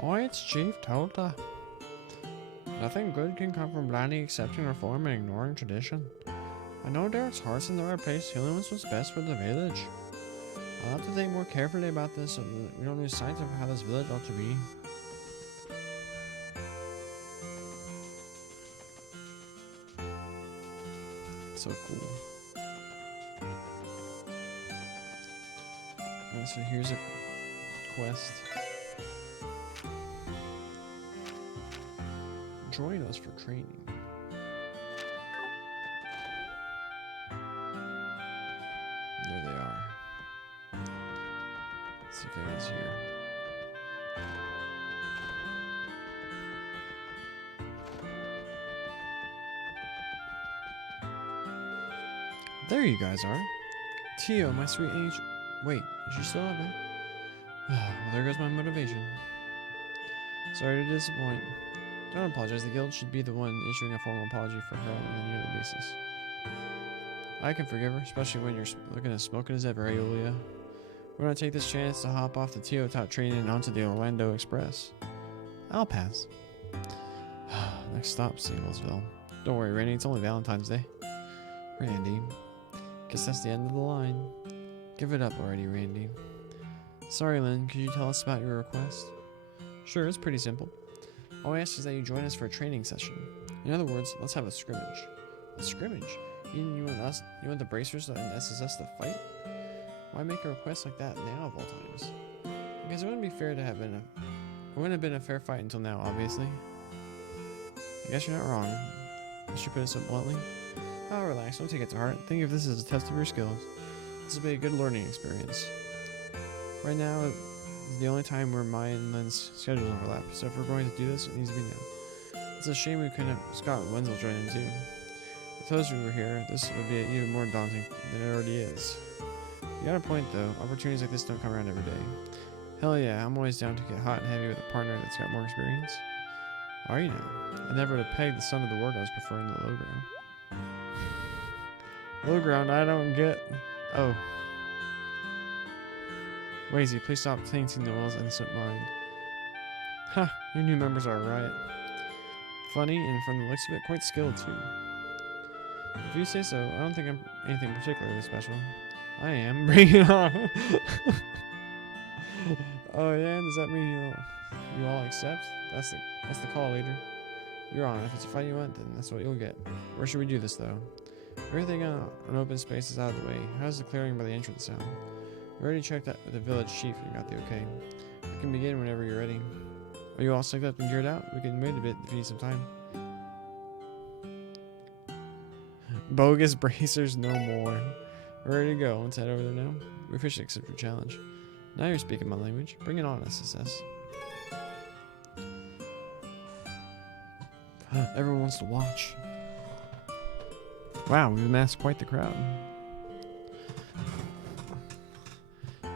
Oh, it's Chief Tota. Nothing good can come from blindly accepting reform and ignoring tradition. I know Derek's heart's in the right place. He only wants what's best for the village. I'll have to think more carefully about this so that we don't lose sight of how this village ought to be. So cool. Okay, so here's a quest. Join us for training. There they are. Let's see if anyone's here. There you guys are. Tio, my sweet angel. Wait, is she still up there? Well, there goes my motivation. Sorry to disappoint. Don't apologize. The guild should be the one issuing a formal apology for her on a yearly basis. I can forgive her, especially when you're looking as smoking as ever, Aeolia. We're gonna take this chance to hop off the Tio Top train and onto the Orlando Express. I'll pass. Next stop, Singlesville. Don't worry, Randy. It's only Valentine's Day. Randy. Guess that's the end of the line. Give it up already, Randy. Sorry, Lynn. Could you tell us about your request? Sure, it's pretty simple. All I ask is that you join us for a training session. In other words, let's have a scrimmage. A scrimmage? You want the bracers and SSS to fight? Why make a request like that now of all times? Because it wouldn't have been a fair fight until now, obviously. I guess you're not wrong. I should put it so bluntly. Oh, relax, don't take it to heart. Think of this as a test of your skills. This will be a good learning experience. Right now is the only time where my and Lynn's schedules overlap, so if we're going to do this, it needs to be now. It's a shame we couldn't have Scott and Wenzel join in too. If those were here, this would be even more daunting than it already is. You got a point though, opportunities like this don't come around every day. Hell yeah, I'm always down to get hot and heavy with a partner that's got more experience. Are you now? I never would have pegged the son of the war gods preferring the low ground. Low ground, I don't get. Oh. Wazy, please stop tainting the Will's innocent mind. Ha, your new members are a riot. Funny, and from the looks of it, quite skilled too. If you say so, I don't think I'm anything particularly special. I am. Bring it on! Oh yeah, does that mean you all accept? That's the call, leader. You're on. If it's a fight you want, then that's what you'll get. Where should we do this, though? Everything on an open space is out of the way. How's the clearing by the entrance sound? We already checked that with the village chief and got the okay. We can begin whenever you're ready. Are you all synced up and geared out? We can wait a bit if you need some time. Bogus bracers no more. We're ready to go. Let's head over there now. We officially accept your challenge. Now you're speaking my language. Bring it on, SSS. Everyone wants to watch. Wow, we've amassed quite the crowd.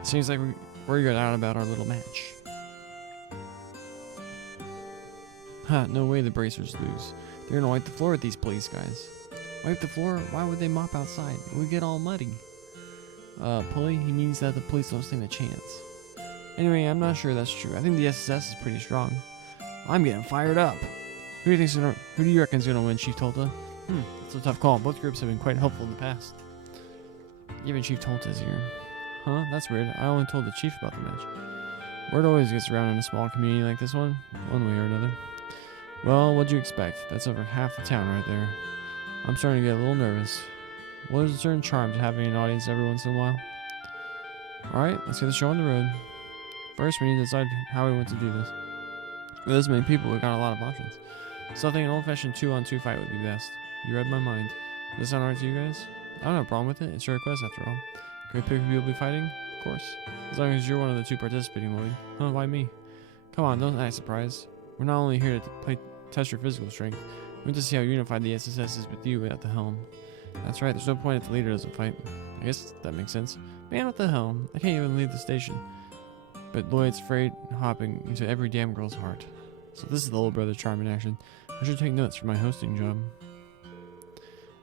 Seems like we're good out about our little match. Ha, no way the bracers lose. They're gonna wipe the floor with these police guys. Wipe the floor? Why would they mop outside? It would get all muddy. Pulley? He means that the police don't stand a chance. Anyway, I'm not sure that's true. I think the SSS is pretty strong. I'm getting fired up. Who do you reckon's gonna win, Chief Tolta? It's a tough call. Both groups have been quite helpful in the past. Even Chief Tolta's here. Huh? That's weird. I only told the chief about the match. Word always gets around in a small community like this one way or another. Well, what'd you expect? That's over half the town right there. I'm starting to get a little nervous. Well, there's a certain charm to having an audience every once in a while. Alright, let's get the show on the road. First, we need to decide how we want to do this. With this many people, we've got a lot of options. So I think an old-fashioned 2-on-2 fight would be best. You read my mind. Does this sound alright to you guys? I don't have a problem with it. It's your request after all. Can we pick who you'll be fighting? Of course. As long as you're one of the two participating, Lloyd. Huh, why me? Come on, don't act surprised. We're not only here to test your physical strength, we want to see how unified the SSS is with you at the helm. That's right, there's no point if the leader doesn't fight. I guess that makes sense. Man at the helm. I can't even leave the station. But Lloyd's afraid hopping into every damn girl's heart. So this is the little brother charm in action. I should take notes for my hosting job.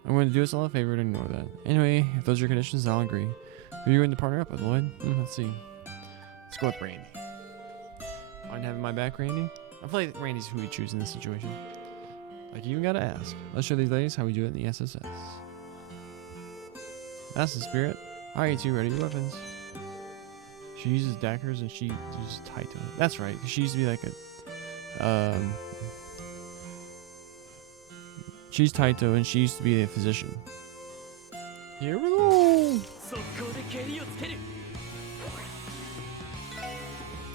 I'm going to do us all a favor and ignore that. Anyway, if those are your conditions, I'll agree. Who are you going to partner up with, Lloyd? Let's see. Let's go with Randy. Mind having my back, Randy? I feel like Randy's who we choose in this situation. Like, you even gotta ask. Let's show these ladies how we do it in the SSS. That's the spirit. Alright, you two, ready your weapons. She uses daggers and she uses Taito. That's right, 'cause she used to be like a... she's Taito and she used to be a physician. Here we go!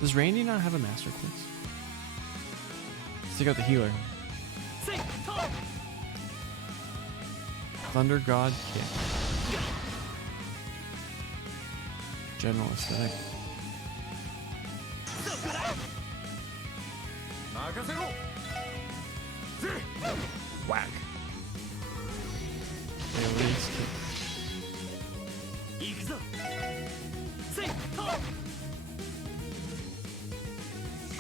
Does Randy not have a master class? Let's take out the healer. Thunder God Kick. General aesthetic. Whack. Aliens kick.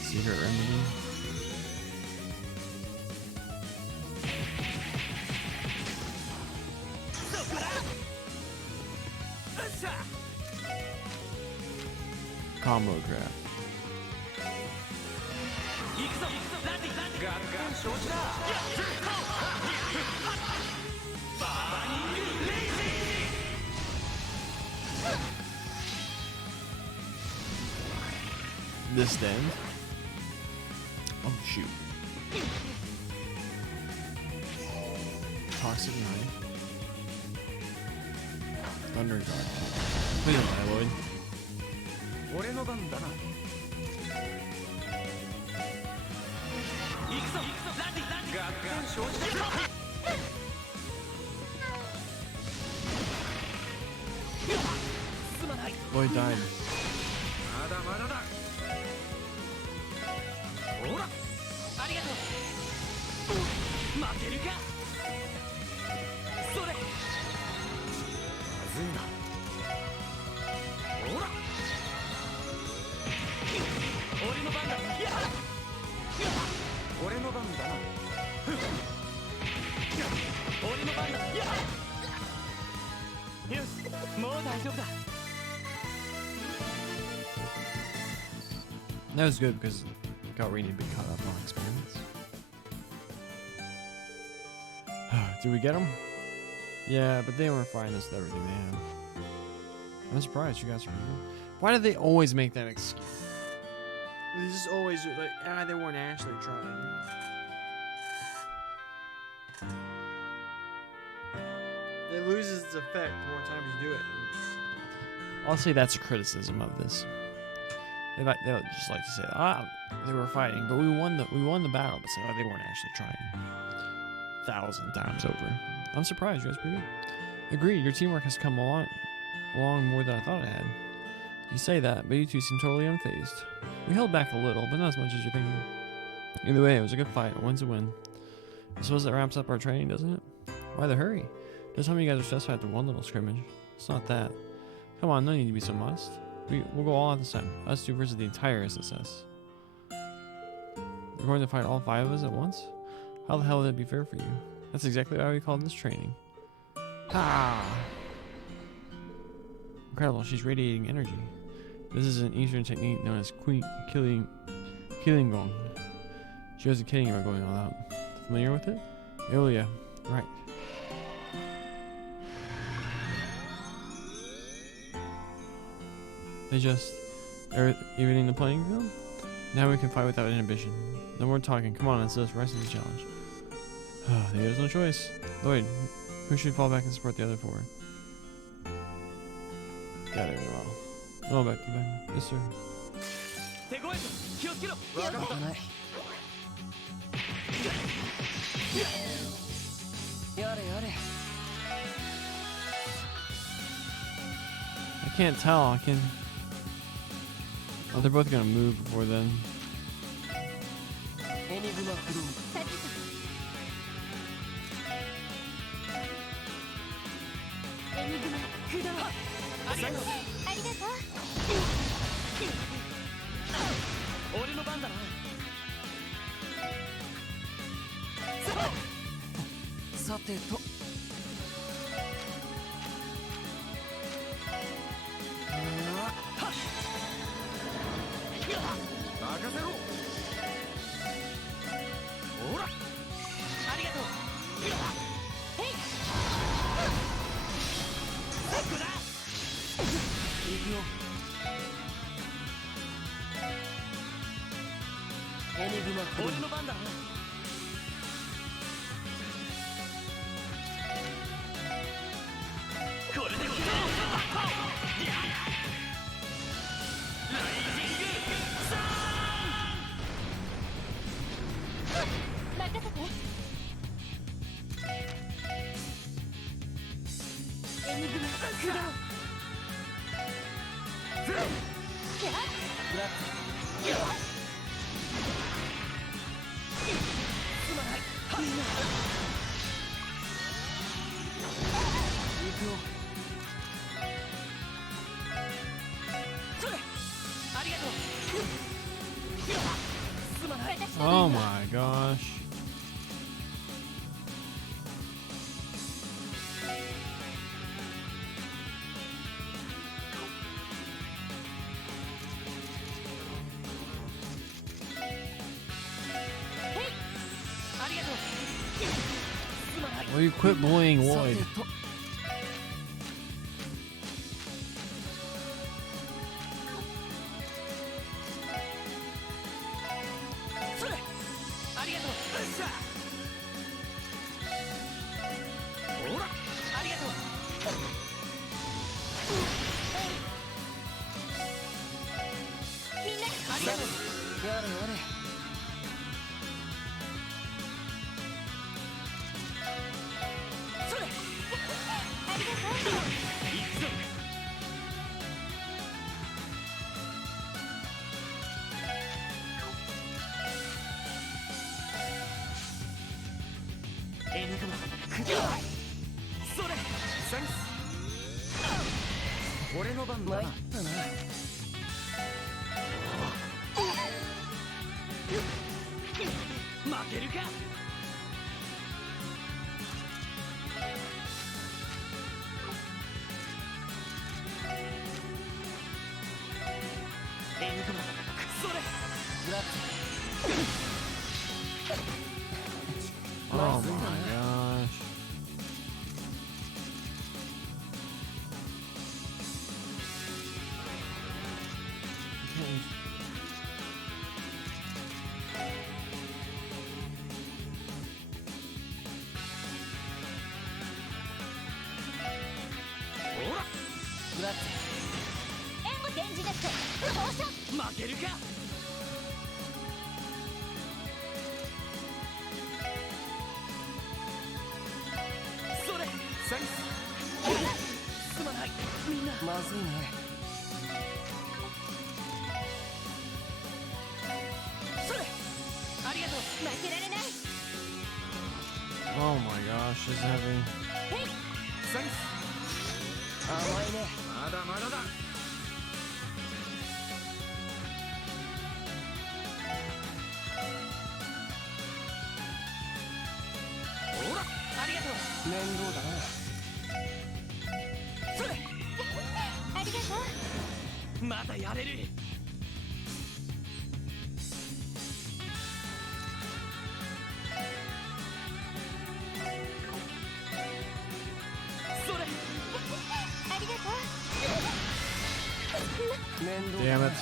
Secret remedy. Combo grab. This then. Oh shoot. Toxic knife. Thunder God. Please don't die, Lloyd. Lloyd died. That was good because it got Rainy to be caught up on experiments. Did we get them? Yeah, but they weren't finding us with everything they had. I'm surprised you guys are here. Why do they always make that excuse? They just always like, they weren't actually trying. It loses its effect the more times you do it. I'll say that's a criticism of this. They just like to say, they were fighting, but we won the battle. But say, they weren't actually trying. 1,000 times over. I'm surprised. You guys pretty good. Agreed. Your teamwork has come along more than I thought it had. You say that, but you two seem totally unfazed. We held back a little, but not as much as you're thinking. Either way, it was a good fight. A win's a win. I suppose that wraps up our training, doesn't it? Why the hurry? Just tell me you guys are stressed after one little scrimmage. It's not that. Come on, no need to be so modest. We'll go all at the same. Us two versus the entire SSS. We're going to fight all 5 of us at once? How the hell would that be fair for you? That's exactly why we call this training. Ha! Incredible, she's radiating energy. This is an Eastern technique known as killing gong. She wasn't kidding about going all out. Familiar with it? Oh yeah, right. They just evening the playing field? Now we can fight without inhibition. No more talking. Come on, let's rise to the challenge. There's no choice. Lloyd, who should fall back and support the other four? Got it, well. Oh, back to back. Yes, sir. I can't tell. I can. Oh, they're both gonna move before then. Oh my gosh. Will you quit bullying Lloyd? Oh my gosh. Oh my gosh, this is heavy. Damn it.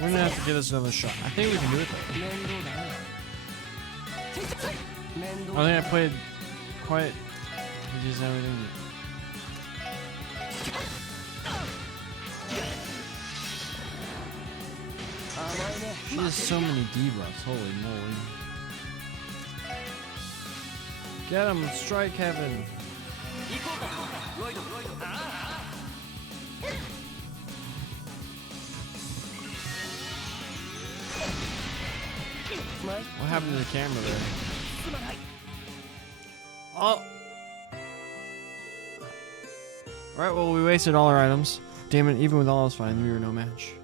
We're gonna have to give this another shot. I think we can do it though. I think I played quite just everything. She has so many debuffs, holy moly. Get him, strike heaven. What happened to the camera there? Oh! Alright, well, we wasted all our items. Damn it, even with all else fine, we were no match.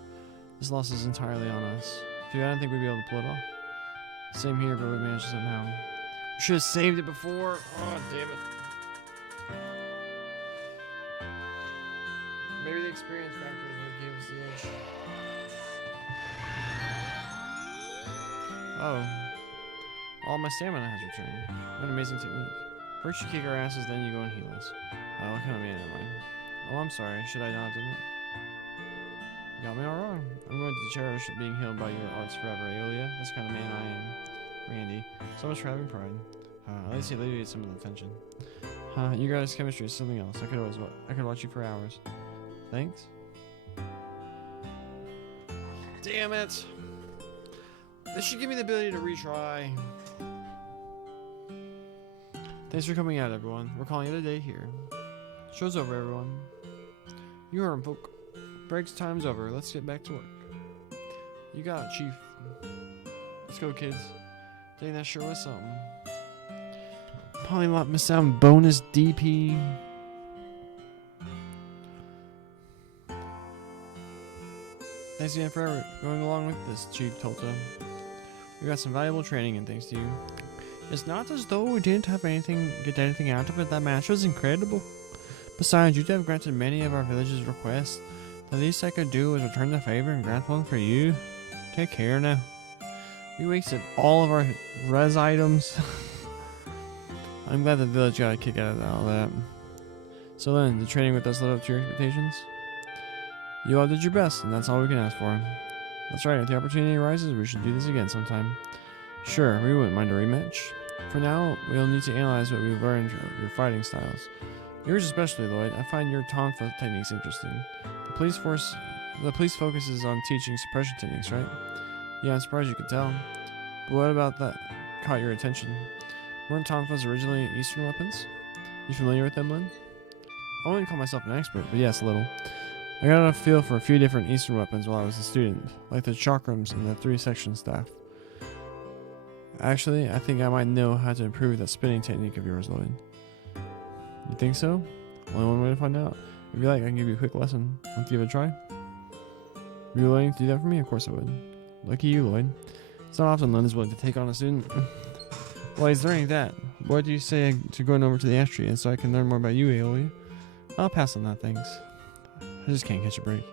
This loss is entirely on us. I didn't think we'd be able to pull it off. Same here, but we managed somehow. We should have saved it before. Oh, damn it. Maybe the experience factor is what gave us the edge. Oh. All my stamina has returned. What an amazing technique. First you kick our asses, then you go and heal us. What kind of man am I? Oh, I'm sorry. Should I not have done it? You got me all wrong. I'm going to cherish being healed by your arts forever, Aeolia. That's the kind of man I am. Randy. So much for having pride. At least he alleviated some of the tension. You guys' chemistry is something else. I could watch you for hours. Thanks. Damn it! This should give me the ability to retry. Thanks for coming out, everyone. We're calling it a day here. Show's over, everyone. You heard him, folk. Break's time's over. Let's get back to work. You got it, Chief. Let's go, kids. Dang, that sure was something. Polylot missed out on bonus DP. Thanks again for going along with this, Chief Tolta. We got some valuable training and thanks to you. It's not as though we didn't have get anything out of it. That match was incredible. Besides, you'd have granted many of our village's requests. The least I could do was return the favor and grant one for you. Take care now. We wasted all of our res items. I'm glad the village got a kick out of all that. So then, the training with us lived up to your expectations? You all did your best, and that's all we can ask for. That's right, if the opportunity arises, we should do this again sometime. Sure, we wouldn't mind a rematch. For now, we'll need to analyze what we've learned of your fighting styles. Yours especially, Lloyd. I find your tonfa techniques interesting. The police focuses on teaching suppression techniques, right? Yeah, I'm surprised you could tell. But what about that caught your attention? Weren't tonfas originally Eastern weapons? You familiar with them, Lynn? I wouldn't call myself an expert, but yes, a little. I got a feel for a few different Eastern weapons while I was a student, like the chakrams and the 3-section staff. Actually, I think I might know how to improve that spinning technique of yours, Lloyd. You think so? Only one way to find out. If you like, I can give you a quick lesson. Want to give it a try? Are you willing to do that for me? Of course I would. Lucky you, Lloyd. It's not often Lynn is willing to take on a student. Well, he's learning that. What do you say to going over to the ash tree and so I can learn more about you, Aeolia? I'll pass on that, thanks. I just can't catch a break.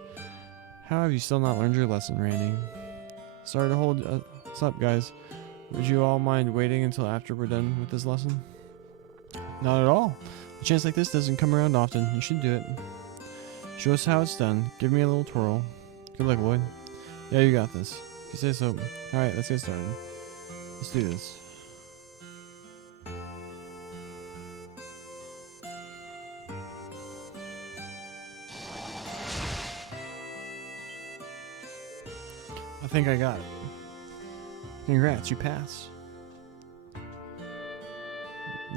How have you still not learned your lesson, Randy? Sorry to hold us up, guys. Would you all mind waiting until after we're done with this lesson? Not at all. A chance like this doesn't come around often. You should do it. Show us how it's done. Give me a little twirl. Good luck, Lloyd. Yeah, you got this. If you say so. Alright, let's get started. Let's do this. I think I got it. Congrats, you pass.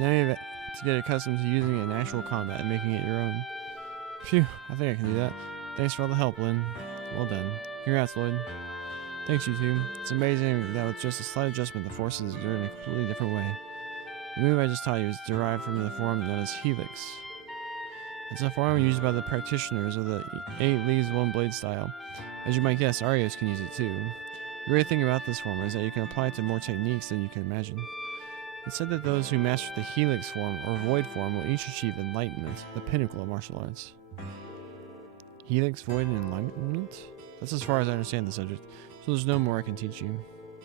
Now you have to get accustomed to using it in actual combat and making it your own. Phew, I think I can do that. Thanks for all the help, Lynn. Well done. Congrats, Lloyd. Thanks, you two. It's amazing that with just a slight adjustment, the force is exerted in a completely different way. The move I just taught you is derived from the form known as Helix. It's a form used by the practitioners of the 8 leaves, 1 blade style. As you might guess, Arios can use it too. The great thing about this form is that you can apply it to more techniques than you can imagine. It's said that those who master the Helix form or Void form will each achieve enlightenment, the pinnacle of martial arts. Helix, Void, and enlightenment? That's as far as I understand the subject, so there's no more I can teach you.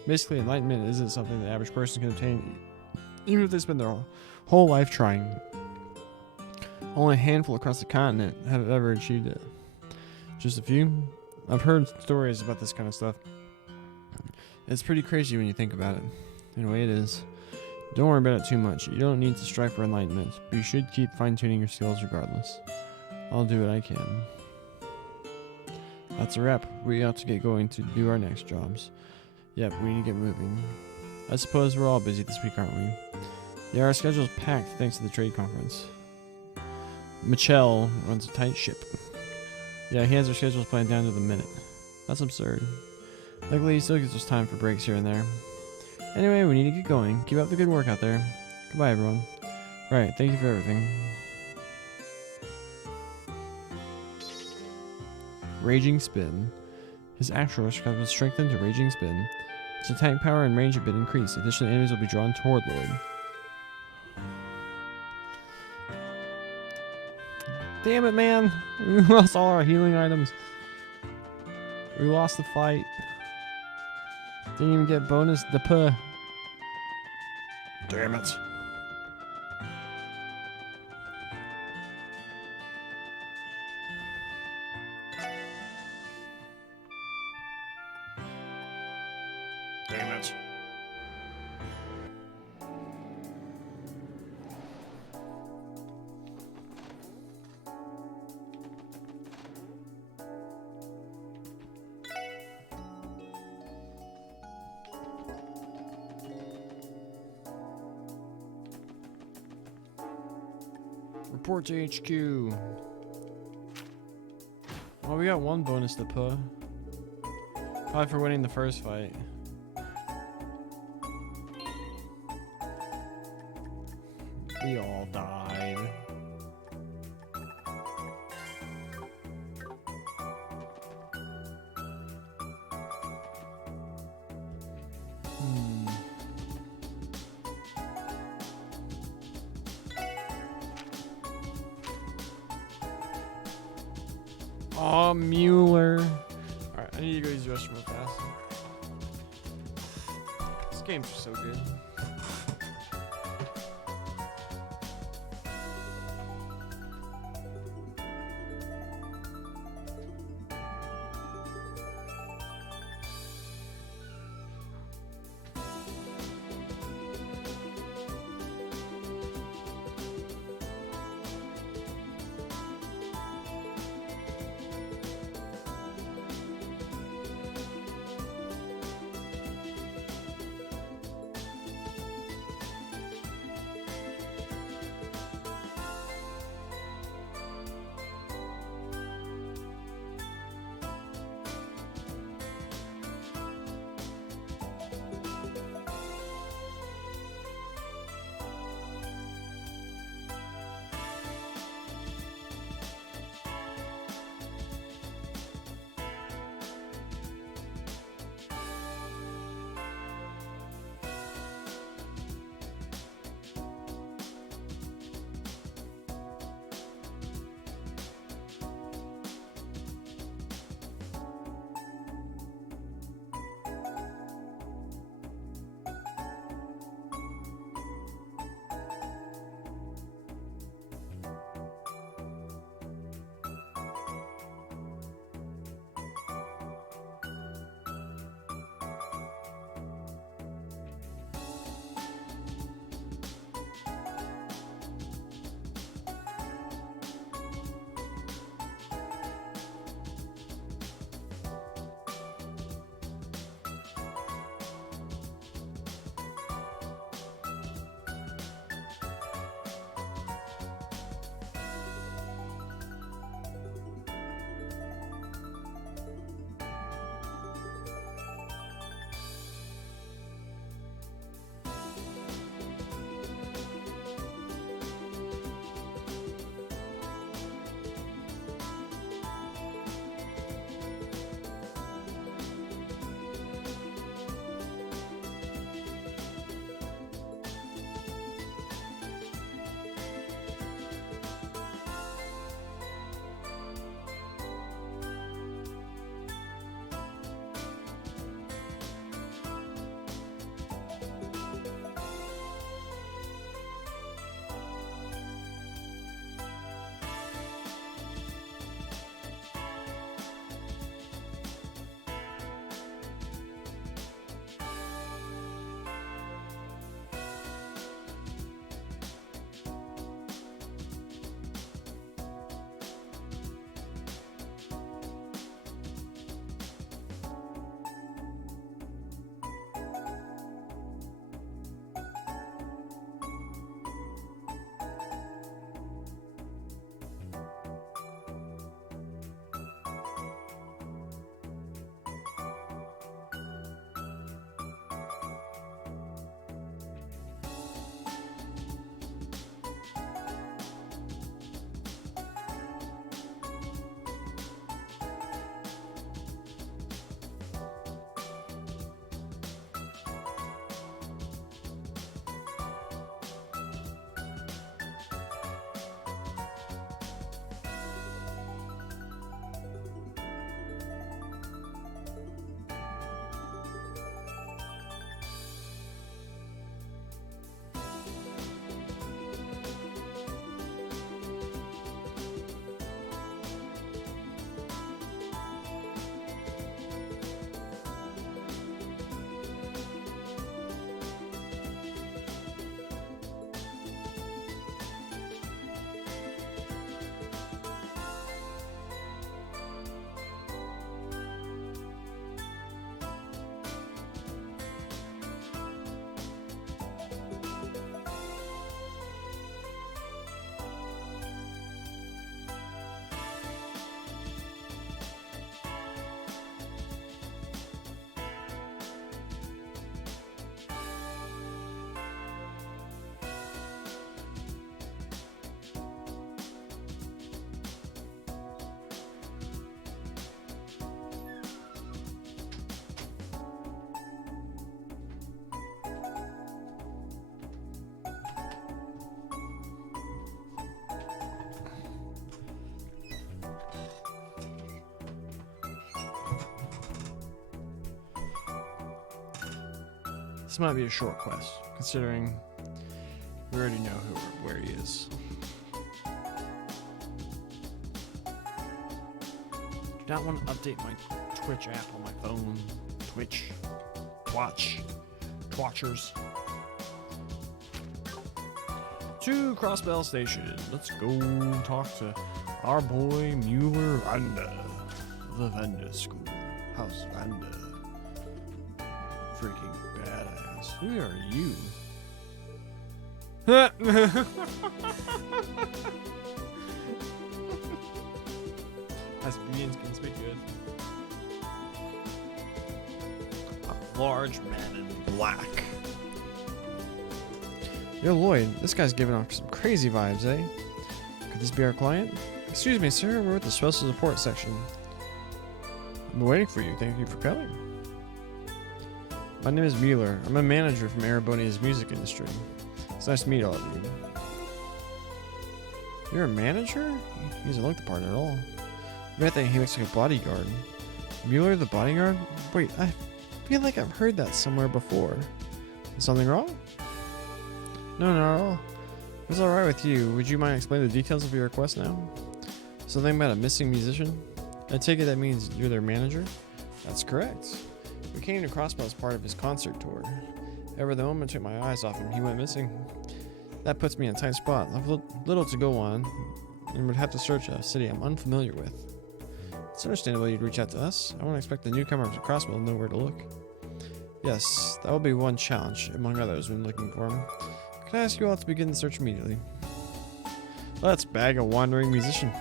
Basically, enlightenment isn't something the average person can obtain, even if they spend their whole life trying. Only a handful across the continent have ever achieved it. Just a few? I've heard stories about this kind of stuff. It's pretty crazy when you think about it. In a way it is. Don't worry about it too much. You don't need to strive for enlightenment, but you should keep fine-tuning your skills regardless. I'll do what I can. That's a wrap. We ought to get going to do our next jobs. Yep, we need to get moving. I suppose we're all busy this week, aren't we? Yeah, our schedule's packed thanks to the trade conference. Michelle runs a tight ship. Yeah, he has our schedules planned down to the minute. That's absurd. Luckily, he still gives us time for breaks here and there. Anyway, we need to get going. Keep up the good work out there. Goodbye, everyone. Right, thank you for everything. Raging Spin. His actual rush was strengthened to Raging Spin. Its attack power and range have been increased. Additional enemies will be drawn toward Lloyd. Damn it, man! We lost all our healing items. We lost the fight. Didn't even get bonus the puh. Damn it. Damn it. Report to HQ. Well, we got one bonus to puh. Probably for winning the first fight. We all died. Oh, Mueller. Alright, I need to go use the restroom real fast. These games are so good. This might be a short quest, considering we already know where he is. Do not want to update my Twitch app on my phone. Twatchers. To Crossbell Station. Let's go talk to our boy Mueller Vanda. The Vanda School. House Vanda. Freaking badass. Who are you? Has beings conspicuous. A large man in black. Yo, Lloyd, this guy's giving off some crazy vibes, eh? Could this be our client? Excuse me, sir, we're at the special support section. I'm waiting for you. Thank you for coming. My name is Mueller. I'm a manager from Erebonia's music industry. It's nice to meet all of you. You're a manager? He doesn't look the part at all. I think he looks like a bodyguard. Mueller the bodyguard? Wait, I feel like I've heard that somewhere before. Is something wrong? No, not at all. If it's alright with you, would you mind explaining the details of your request now? Something about a missing musician? I take it that means you're their manager? That's correct. We came to Crossbow as part of his concert tour. However, the moment I took my eyes off him, he went missing. That puts me in a tight spot. I've little to go on, and would have to search a city I'm unfamiliar with. It's understandable you'd reach out to us. I won't expect the newcomer to Crossbow to know where to look. Yes, that will be one challenge, among others, when looking for him. Can I ask you all to begin the search immediately? Let's bag a wandering musician.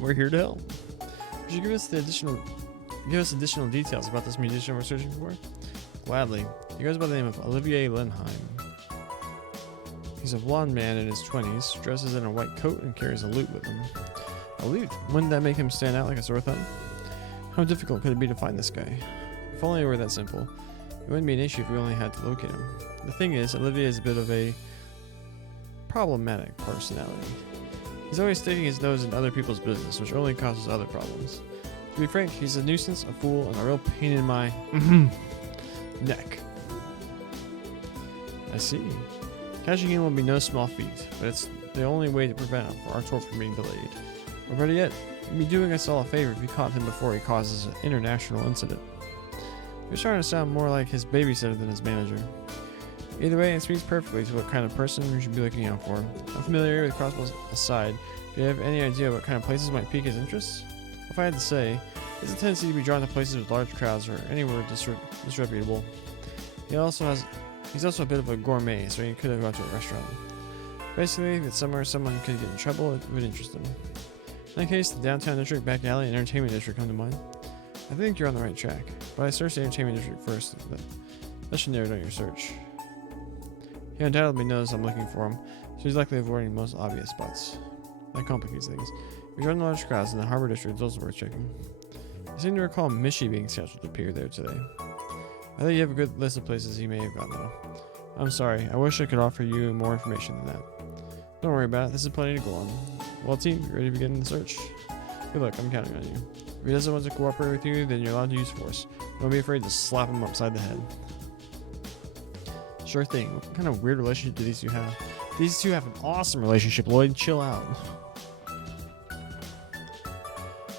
We're here to help. Would you give us additional details about this musician we're searching for? Gladly. He goes by the name of Olivier Lenheim. He's a blonde man in his 20s, dresses in a white coat, and carries a lute with him. A lute? Wouldn't that make him stand out like a sore thumb? How difficult could it be to find this guy? If only it were that simple. It wouldn't be an issue if we only had to locate him. The thing is, Olivier is a bit of a problematic personality. He's always sticking his nose in other people's business, which only causes other problems. To be frank, he's a nuisance, a fool, and a real pain in my neck. I see. Catching him will be no small feat, but it's the only way to prevent our tour from being delayed. Or better yet, you'd be doing us all a favor if you caught him before he causes an international incident. You're starting to sound more like his babysitter than his manager. Either way, it speaks perfectly to what kind of person we should be looking out for. Unfamiliarity with Crossbows aside, do you have any idea what kind of places might pique his interests? If I had to say, he has a tendency to be drawn to places with large crowds or anywhere disreputable. He's also a bit of a gourmet, so he could have gone to a restaurant. Basically, if it's somewhere someone could get in trouble, it would interest him. In that case, the downtown district, back alley, and entertainment district come to mind. I think you're on the right track, but I searched the entertainment district first. That should narrow down your search. He undoubtedly knows I'm looking for him, so he's likely avoiding the most obvious spots. That complicates things. If you're in the large crowds in the harbor district, it's also worth checking. I seem to recall Mishy being scheduled to appear there today. I think you have a good list of places he may have gone though. I'm sorry, I wish I could offer you more information than that. Don't worry about it, this is plenty to go on. Well team, you ready to begin the search? Good luck, I'm counting on you. If he doesn't want to cooperate with you, then you're allowed to use force. Don't be afraid to slap him upside the head. Sure thing. What kind of weird relationship do these two have? These two have an awesome relationship, Lloyd. Chill out.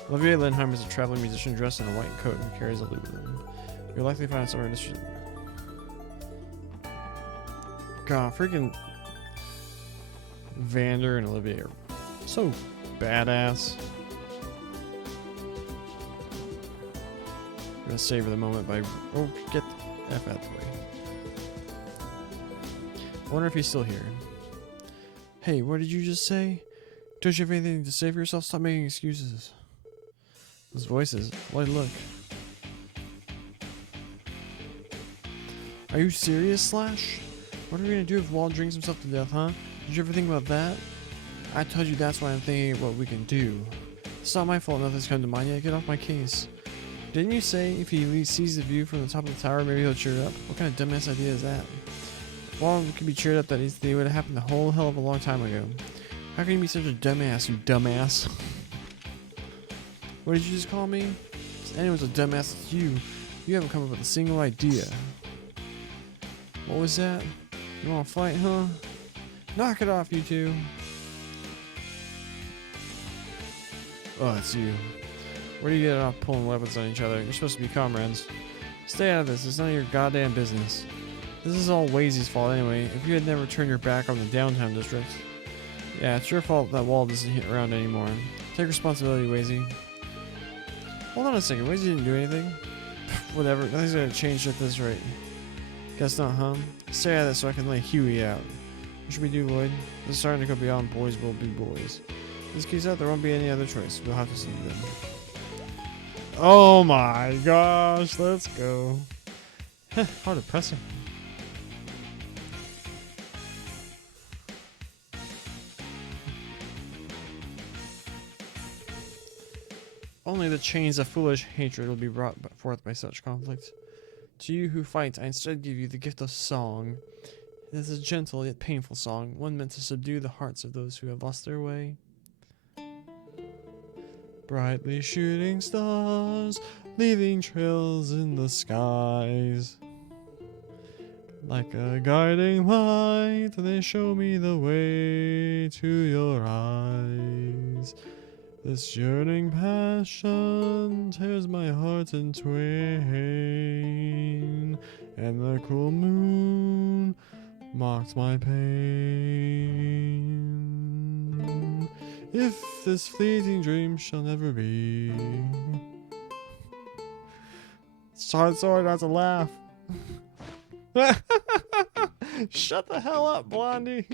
Olivier Lenheim is a traveling musician dressed in a white coat and carries a lute with him. You're likely to find somewhere in this... God, freaking... Vander and Olivier are so badass. I'm gonna savor the moment by... Oh, get the F out the way. I wonder if he's still here. Hey, what did you just say? Don't you have anything to say for yourself? Stop making excuses. Those voices. Lloyd, look. Are you serious, Slash? What are we gonna do if Walt drinks himself to death, huh? Did you ever think about that? I told you that's why I'm thinking of what we can do. It's not my fault nothing's come to mind yet. Get off my case. Didn't you say if he sees the view from the top of the tower, maybe he'll cheer up? What kind of dumbass idea is that? Walt can be cheered up that easily. It would have happened a whole hell of a long time ago. How can you be such a dumbass, you dumbass? What did you just call me? If anyone's a dumbass, it's you. You haven't come up with a single idea. What was that? You wanna fight, huh? Knock it off, you two. Oh, it's you. Where do you get off pulling weapons on each other? You're supposed to be comrades. Stay out of this. It's none of your goddamn business. This is all Wazy's fault anyway. If you had never turned your back on the downtown district. Yeah, it's your fault that wall doesn't hit around anymore. Take responsibility, Wazy. Hold on a second. Wazy didn't do anything. Whatever. Nothing's gonna change at this rate. Guess not, huh? Stay out of this so I can lay Huey out. What should we do, Lloyd? This is starting to go beyond boys will be boys. If this keeps out, there won't be any other choice. We'll have to see them. Oh my gosh, let's go. How depressing. Only the chains of foolish hatred will be brought forth by such conflict. To you who fight, I instead give you the gift of song. It is a gentle yet painful song, one meant to subdue the hearts of those who have lost their way. Brightly shooting stars, leaving trails in the skies. Like a guiding light, they show me the way to your eyes. This yearning passion tears my heart in twain, and the cruel moon mocked my pain. If this fleeting dream shall never be. It's hard not to laugh. Shut the hell up, Blondie.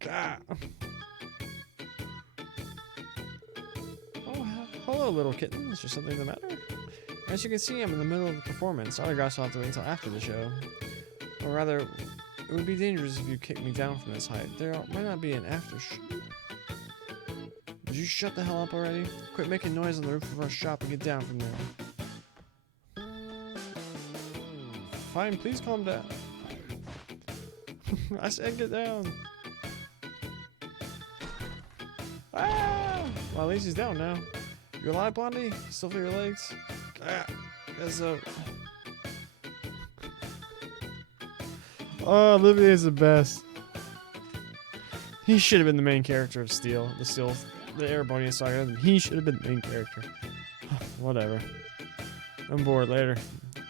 God. Oh, hello, little kitten. Is there something the matter? As you can see, I'm in the middle of the performance. Autographs will have to wait until after the show. Or rather, it would be dangerous if you kicked me down from this height. There might not be an after show. Would you shut the hell up already? Quit making noise on the roof of our shop and get down from there. Fine, please calm down. I said get down. Ah! Well, at least he's down now. You alive, Blondie? Still feel your legs? Ah, guess so. Oh, Olivier's the best. He should have been the main character of Steel. The Airbonia saga. He should have been the main character. Whatever. I'm bored later.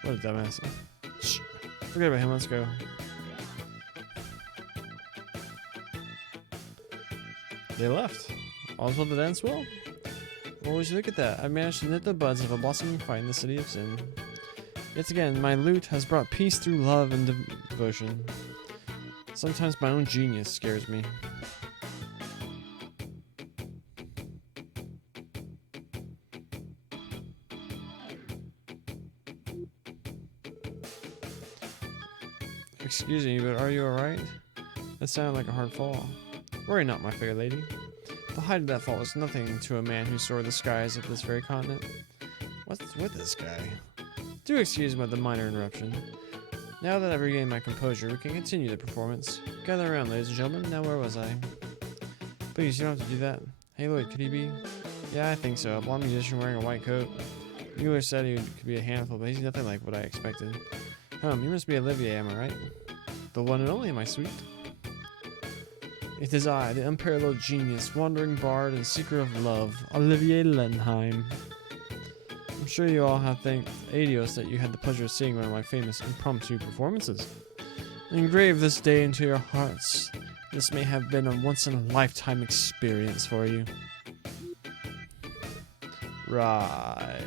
What a dumbass. Shh. Forget about him. Let's go. They left. All's well that ends well. Well, would you look at that? I managed to nip the buds of a blossoming fight in the city of sin. Yet again, my loot has brought peace through love and devotion. Sometimes my own genius scares me. Excuse me, but are you alright? That sounded like a hard fall. Worry not, my fair lady. The height of that fall is nothing to a man who soared the skies of this very continent. What's with this guy? Do excuse me the minor interruption. Now that I've regained my composure, we can continue the performance. Gather around, ladies and gentlemen. Now where was I? Please, you don't have to do that. Hey Lloyd, could he be? Yeah, I think so. A blonde musician wearing a white coat. Mueller said he could be a handful, but he's nothing like what I expected. You must be Olivier, am I right? The one and only, my sweet. It is I, the unparalleled genius, wandering bard and seeker of love, Olivier Lenheim. I'm sure you all have thanked Adios that you had the pleasure of seeing one of my famous impromptu performances. Engrave this day into your hearts. This may have been a once-in-a-lifetime experience for you. Right.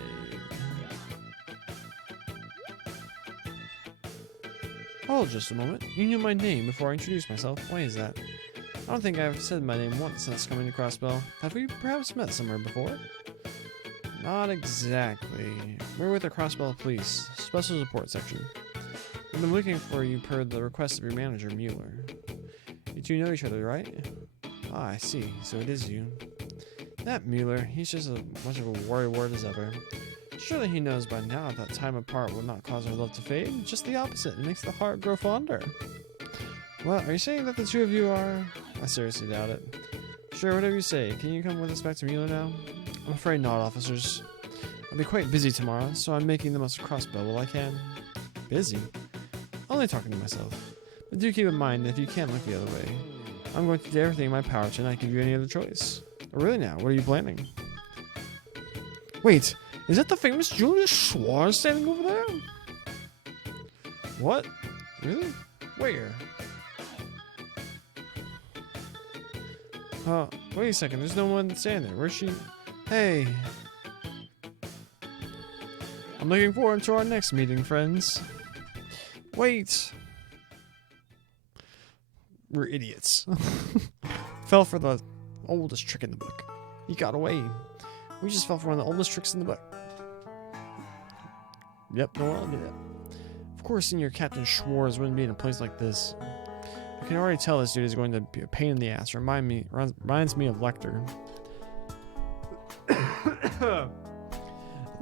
Hold just a moment. You knew my name before I introduced myself. Why is that? I don't think I've said my name once since coming to Crossbell. Have we perhaps met somewhere before? Not exactly. We're with the Crossbell Police, Special Support Section. We've been looking for you per the request of your manager, Mueller. You two know each other, right? Ah, I see. So it is you. That Mueller, he's just as much of a worrywart as ever. Surely he knows by now that time apart will not cause our love to fade. Just the opposite. It makes the heart grow fonder. What? Are you saying that the two of you are... I seriously doubt it. Sure, whatever you say. Can you come with us back to Mueller now? I'm afraid not, officers. I'll be quite busy tomorrow, so I'm making the most of Crossbell while I can. Busy? only talking to myself. But do keep in mind that if you can't look the other way, I'm going to do everything in my power to not give you any other choice. Oh, really now? What are you planning? Wait, is that the famous Julius Schwartz standing over there? What? Really? Where? Wait a second, there's no one standing there. Where's she? Hey. I'm looking forward to our next meeting, friends. Wait. We're idiots. Fell for the oldest trick in the book. He got away. We just fell for one of the oldest tricks in the book. Yep, no one will do that. Of course, Senior Captain Schwartz wouldn't be in a place like this. I can already tell this dude is going to be a pain in the ass. Reminds me of Lecter.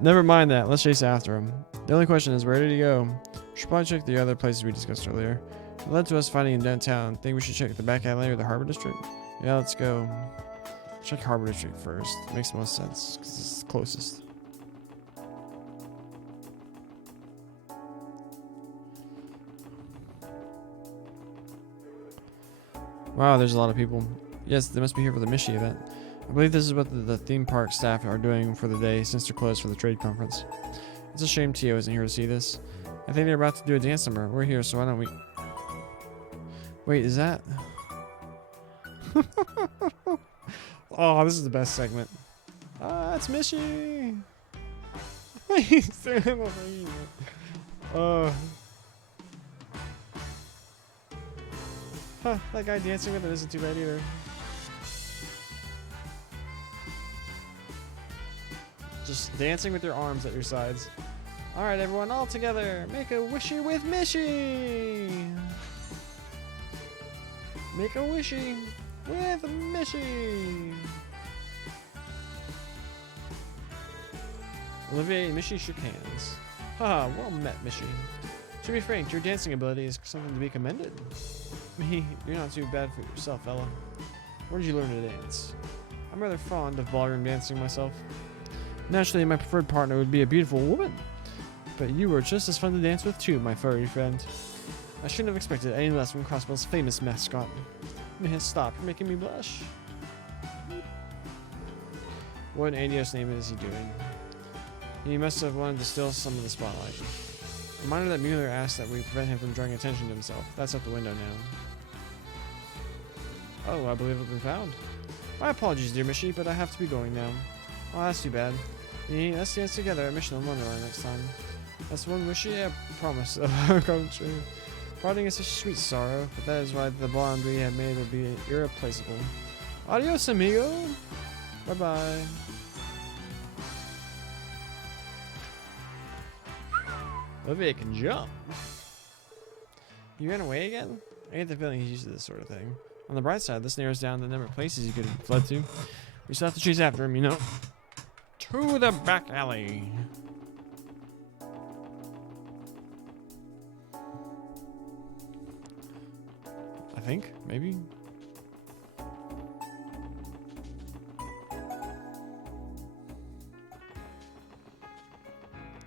Never mind that. Let's chase after him. The only question is, where did he go? We should probably check the other places we discussed earlier. It led to us finding him downtown. Think we should check the back alley or the Harbor District? Yeah, let's go. Check Harbor District first. Makes most sense, because it's the closest. Wow, there's a lot of people. Yes, they must be here for the Mishi event. I believe this is what the theme park staff are doing for the day since they're closed for the trade conference. It's a shame Tio isn't here to see this. I think they're about to do a dance number. We're here, so why don't we... Wait, is that... Oh, this is the best segment. Ah, it's Mishi! Huh, that guy dancing with it isn't too bad either. Just dancing with your arms at your sides. Alright, everyone, all together. Make a wishy with Mishi! Make a wishy with Mishi! Olivier and Mishi shook hands. Haha, well met, Mishi. To be frank, your dancing ability is something to be commended. Me, you're not too bad for yourself, fella. Where did you learn to dance? I'm rather fond of ballroom dancing myself. Naturally, my preferred partner would be a beautiful woman. But you were just as fun to dance with too, my furry friend. I shouldn't have expected any less from Crossbell's famous mascot. Stop, you're making me blush. What in Adios name is he doing? He must have wanted to steal some of the spotlight. Reminder that Mueller asked that we prevent him from drawing attention to himself. That's out the window now. Oh, I believe it's been found. My apologies, dear Mishi, but I have to be going now. Oh, that's too bad. Let's dance together at Mission on Wonderland next time. That's one wish I promise will come true. Parting is such sweet sorrow, but that is why the bond we have made will be irreplaceable. Adios, amigo! Bye-bye. Olivier can jump. He ran away again? I get the feeling he's used to this sort of thing. On the bright side, this narrows down the number of places he could have fled to. We still have to chase after him, you know. To the back alley. I think, maybe.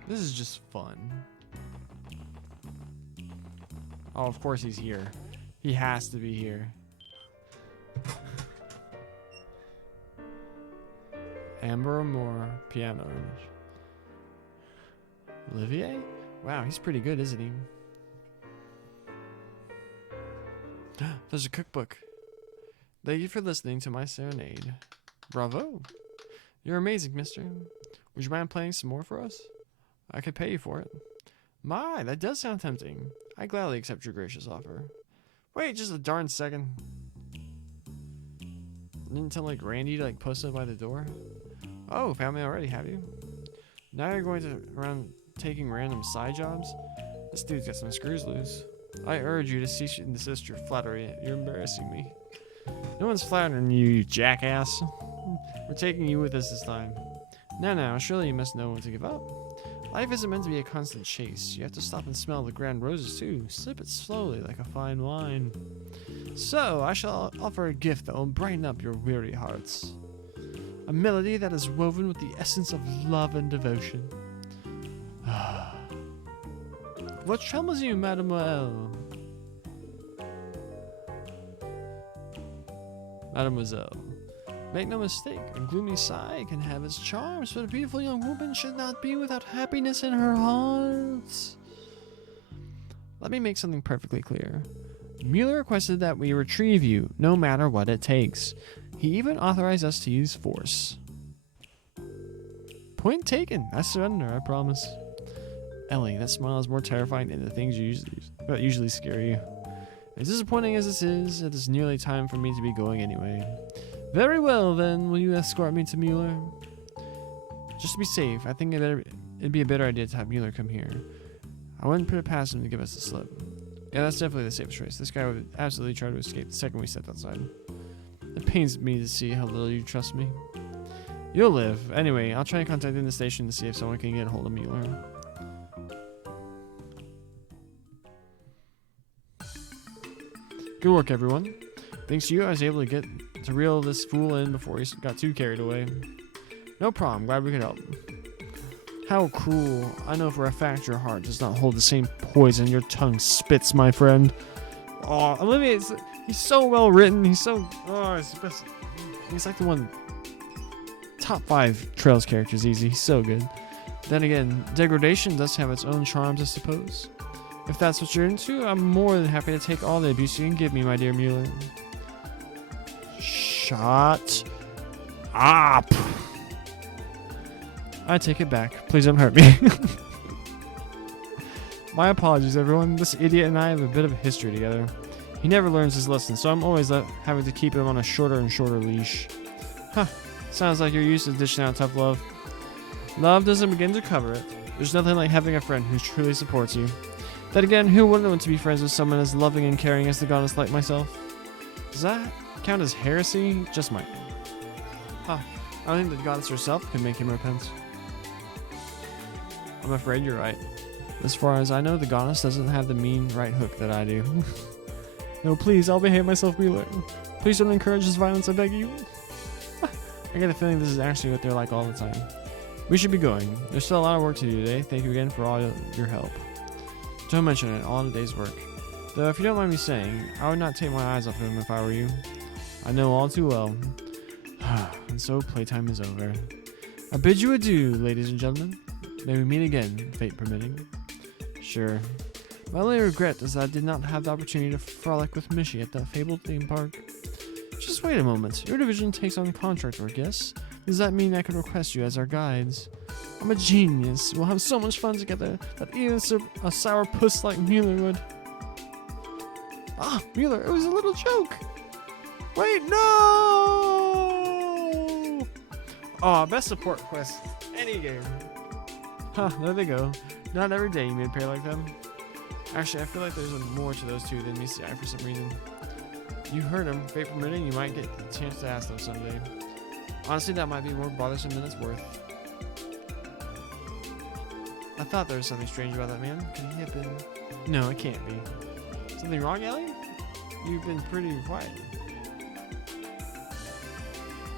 This is just fun. Oh, of course he's here. He has to be here. Amber Moore, piano image. Olivier? Wow, he's pretty good, isn't he? There's a cookbook. Thank you for listening to my serenade. Bravo. You're amazing, mister. Would you mind playing some more for us? I could pay you for it. My, that does sound tempting. I gladly accept your gracious offer. Wait just a darn second. Didn't tell like Randy to like post it by the door? Oh, found me already, have you? Now you're going to around taking random side jobs? This dude's got some screws loose. I urge you to cease and desist your flattery. You're embarrassing me. No one's flattering you, you jackass. We're taking you with us this time. Now, surely you must know when to give up. Life isn't meant to be a constant chase. You have to stop and smell the grand roses too. Sip it slowly like a fine wine. So, I shall offer a gift that will brighten up your weary hearts. A melody that is woven with the essence of love and devotion. What troubles you, mademoiselle? Mademoiselle. Make no mistake, a gloomy sigh can have its charms, but a beautiful young woman should not be without happiness in her heart. Let me make something perfectly clear. Mueller requested that we retrieve you, no matter what it takes. He even authorized us to use force. Point taken. I surrender, I promise. Ellie, that smile is more terrifying than the things that usually scare you. As disappointing as this is, it is nearly time for me to be going anyway. Very well, then. Will you escort me to Mueller? Just to be safe, I think it'd be a better idea to have Mueller come here. I wouldn't put it past him to give us the slip. Yeah, that's definitely the safest choice. This guy would absolutely try to escape the second we stepped outside. It pains me to see how little you trust me. You'll live. Anyway, I'll try contacting the station to see if someone can get a hold of Mueller. Good work, everyone. Thanks to you, I was able to get to reel this fool in before he got too carried away. No problem. Glad we could help. How cruel. I know for a fact your heart does not hold the same poison your tongue spits, my friend. Oh, Olivier, he's so well written. He's so... Oh, he's the best. He's like the one... Top 5 Trails characters, easy. He's so good. Then again, degradation does have its own charms, I suppose. If that's what you're into, I'm more than happy to take all the abuse you can give me, my dear Mueller. Shut up. I take it back. Please don't hurt me. My apologies, everyone. This idiot and I have a bit of a history together. He never learns his lesson, so I'm always having to keep him on a shorter and shorter leash. Huh. Sounds like you're used to dishing out tough love. Love doesn't begin to cover it. There's nothing like having a friend who truly supports you. Then again, who wouldn't want to be friends with someone as loving and caring as the goddess like myself? Does that count as heresy? Just might. Huh. I don't think the goddess herself can make him repent. I'm afraid you're right. As far as I know, the goddess doesn't have the mean right hook that I do. No, please, I'll behave myself, Mueller. Please don't encourage this violence, I beg you. I get a feeling this is actually what they're like all the time. We should be going. There's still a lot of work to do today. Thank you again for all your help. Don't mention it, all in a day's work. Though, if you don't mind me saying, I would not take my eyes off him if I were you. I know all too well. And so, playtime is over. I bid you adieu, ladies and gentlemen. May we meet again, fate permitting. Sure. My only regret is that I did not have the opportunity to frolic with Mishy at that fabled theme park. Just wait a moment. Your division takes on contract work, yes? Does that mean I could request you as our guides? I'm a genius. We'll have so much fun together that even a sour puss like Mueller would. Ah, Mueller, it was a little joke. Wait, no! Oh, best support quest. Any game. Huh, there they go. Not every day you meet a pair like them. Actually, I feel like there's more to those two than meets the eye for some reason. You heard him. Fate permitting, you might get a chance to ask them someday. Honestly, that might be more bothersome than it's worth. I thought there was something strange about that man. Could he have been... No, it can't be. Something wrong, Ellie? You've been pretty quiet.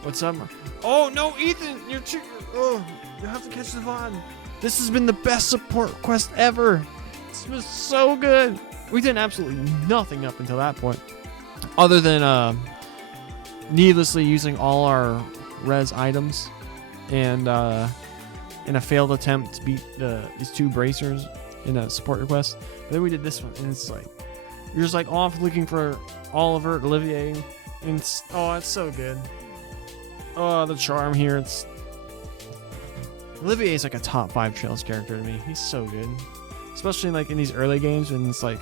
What's up? Oh, no, Ethan! You're too... Oh, you have to catch the VOD. This has been the best support quest ever. This was so good. We did absolutely nothing up until that point. Other than needlessly using all our res items and in a failed attempt to beat these two bracers in a support request. But then we did this one, and it's like you're just like off looking for Oliver, Olivier, and it's so good. Oh, the charm here. Olivier is like a top 5 Trails character to me. He's so good, especially like in these early games when it's like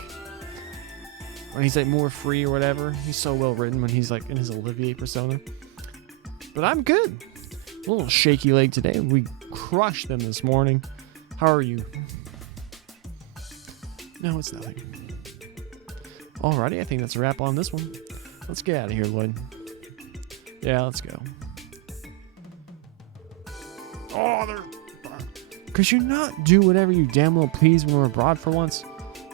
when he's like more free or whatever. He's so well written when he's like in his Olivier persona. But I'm good. A little shaky leg today. We crushed them this morning. How are you? No, it's nothing. Alrighty, I think that's a wrap on this one. Let's get out of here, Lloyd. Yeah, let's go. Oh, could you not do whatever you damn well please when we're abroad for once?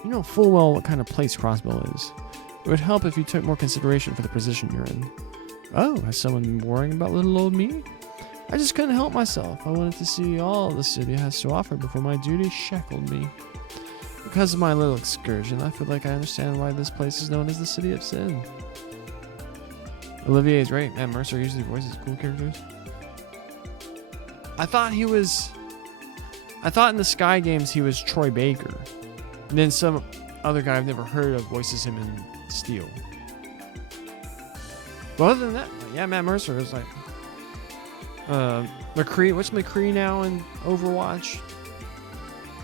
You know full well what kind of place Crossbill is. It would help if you took more consideration for the position you're in. Oh, has someone been worrying about little old me? I just couldn't help myself. I wanted to see all the city has to offer before my duty shackled me. Because of my little excursion, I feel like I understand why this place is known as the City of Sin. Olivier is right. Matt Mercer usually voices cool characters. I thought in the Sky games he was Troy Baker. And then some other guy I've never heard of voices him in Steel. But other than that, yeah, Matt Mercer is like McCree. What's McCree now in Overwatch?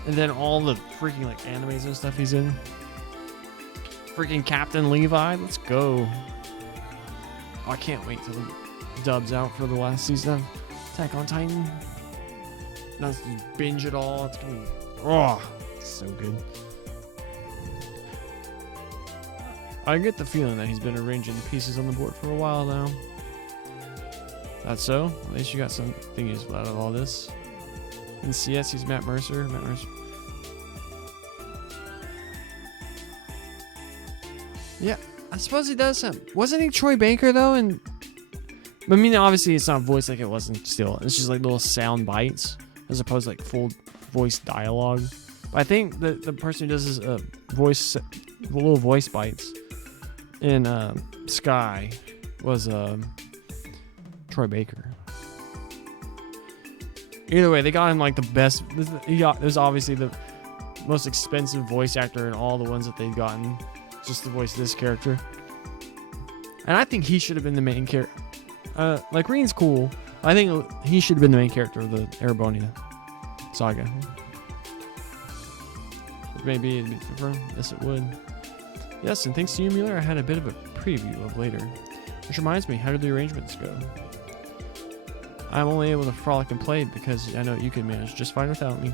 And then all the freaking like animes and stuff he's in. Freaking Captain Levi, let's go. Oh, I can't wait till the dub's out for the last season of Attack on Titan. Not to binge it all. It's gonna be so good. I get the feeling that he's been arranging the pieces on the board for a while now. That's so. At least you got something useful out of all this. In CS, he's Matt Mercer. Yeah, I suppose he does some. Wasn't he Troy Baker though? And I mean, obviously it's not voiced like it wasn't Still. It's just like little sound bites as opposed to like full voice dialogue. But I think the person who does his little voice bites in Sky was Troy Baker. Either way, they got him like the best. It was obviously the most expensive voice actor in all the ones that they've gotten, just to voice this character. And I think he should have been the main character. Like Reen's cool. I think he should have been the main character of the Erebonia saga. Maybe it'd be different. Yes, it would. Yes, and thanks to you, Mueller, I had a bit of a preview of later. Which reminds me, how did the arrangements go? I'm only able to frolic and play because I know you can manage just fine without me.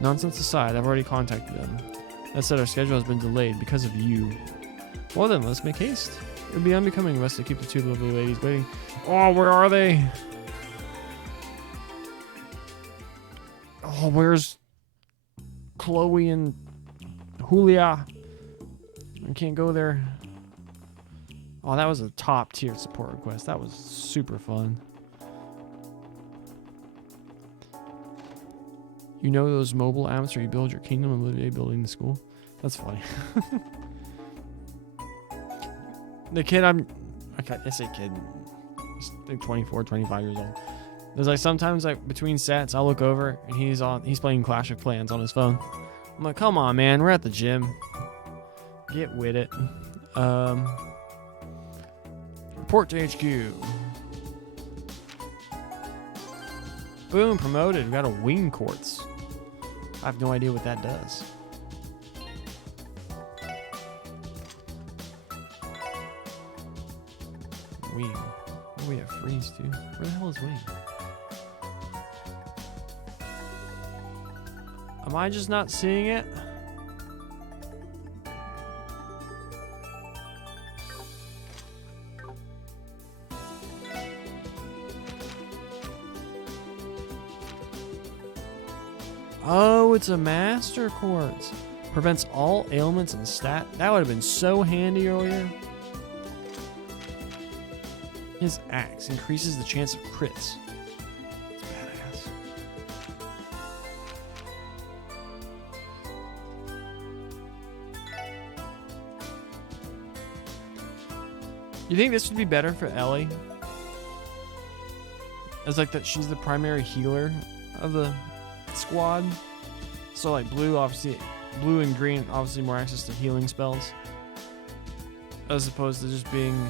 Nonsense aside, I've already contacted them. That said, our schedule has been delayed because of you. Well then, let's make haste. It would be unbecoming of us to keep the two lovely ladies waiting. Oh, where are they? Oh, where's Chloe and Julia? I can't go there. Oh, that was a top tier support request. That was super fun. You know those mobile apps where you build your kingdom and Olivier building the school? That's funny. The kid I say kid. He's like 24, 25 years old. There's like sometimes like between sets I'll look over and he's playing Clash of Clans on his phone. I'm like, come on man, we're at the gym. Get with it. Report to HQ. Boom, promoted. We got a wing quartz. I have no idea what that does. Wing. Oh, we have freeze too. Where the hell is wing? Am I just not seeing it? Oh, it's a master quartz. Prevents all ailments and stat. That would have been so handy earlier. His axe increases the chance of crits. It's badass. You think this would be better for Ellie? As like that she's the primary healer of the squad. So like blue and green obviously more access to healing spells. As opposed to just being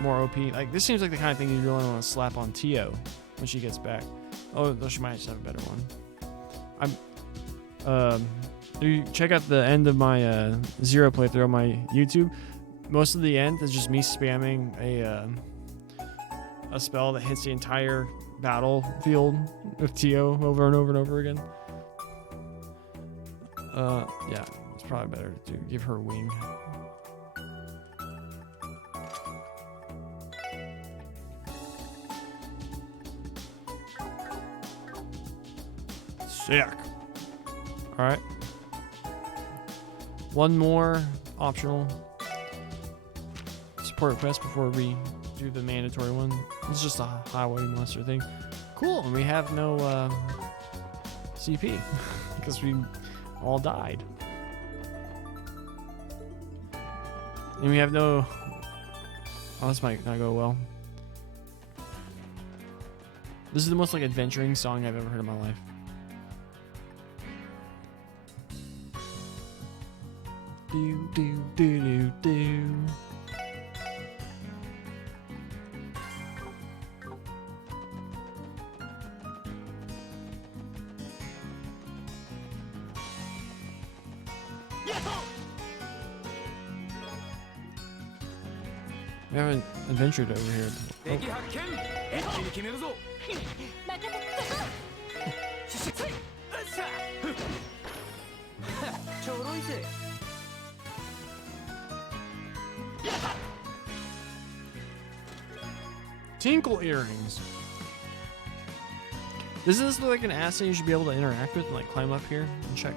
more OP. Like this seems like the kind of thing you really want to slap on Tio when she gets back. Oh, though she might just have a better one. You check out the end of my Zero playthrough on my YouTube. Most of the end is just me spamming a spell that hits the entire battlefield with Tio over and over and over again. Yeah, it's probably better to give her wing. Sick. All right. One more optional support request before we do the mandatory one. It's just a highway monster thing. Cool. And we have no CP because we all died. And we have no... Oh, this might not go well. This is the most like adventuring song I've ever heard in my life. Do do do do do. We haven't adventured over here. Oh. Tinkle earrings. Does this look like an assay you should be able to interact with and like climb up here and check?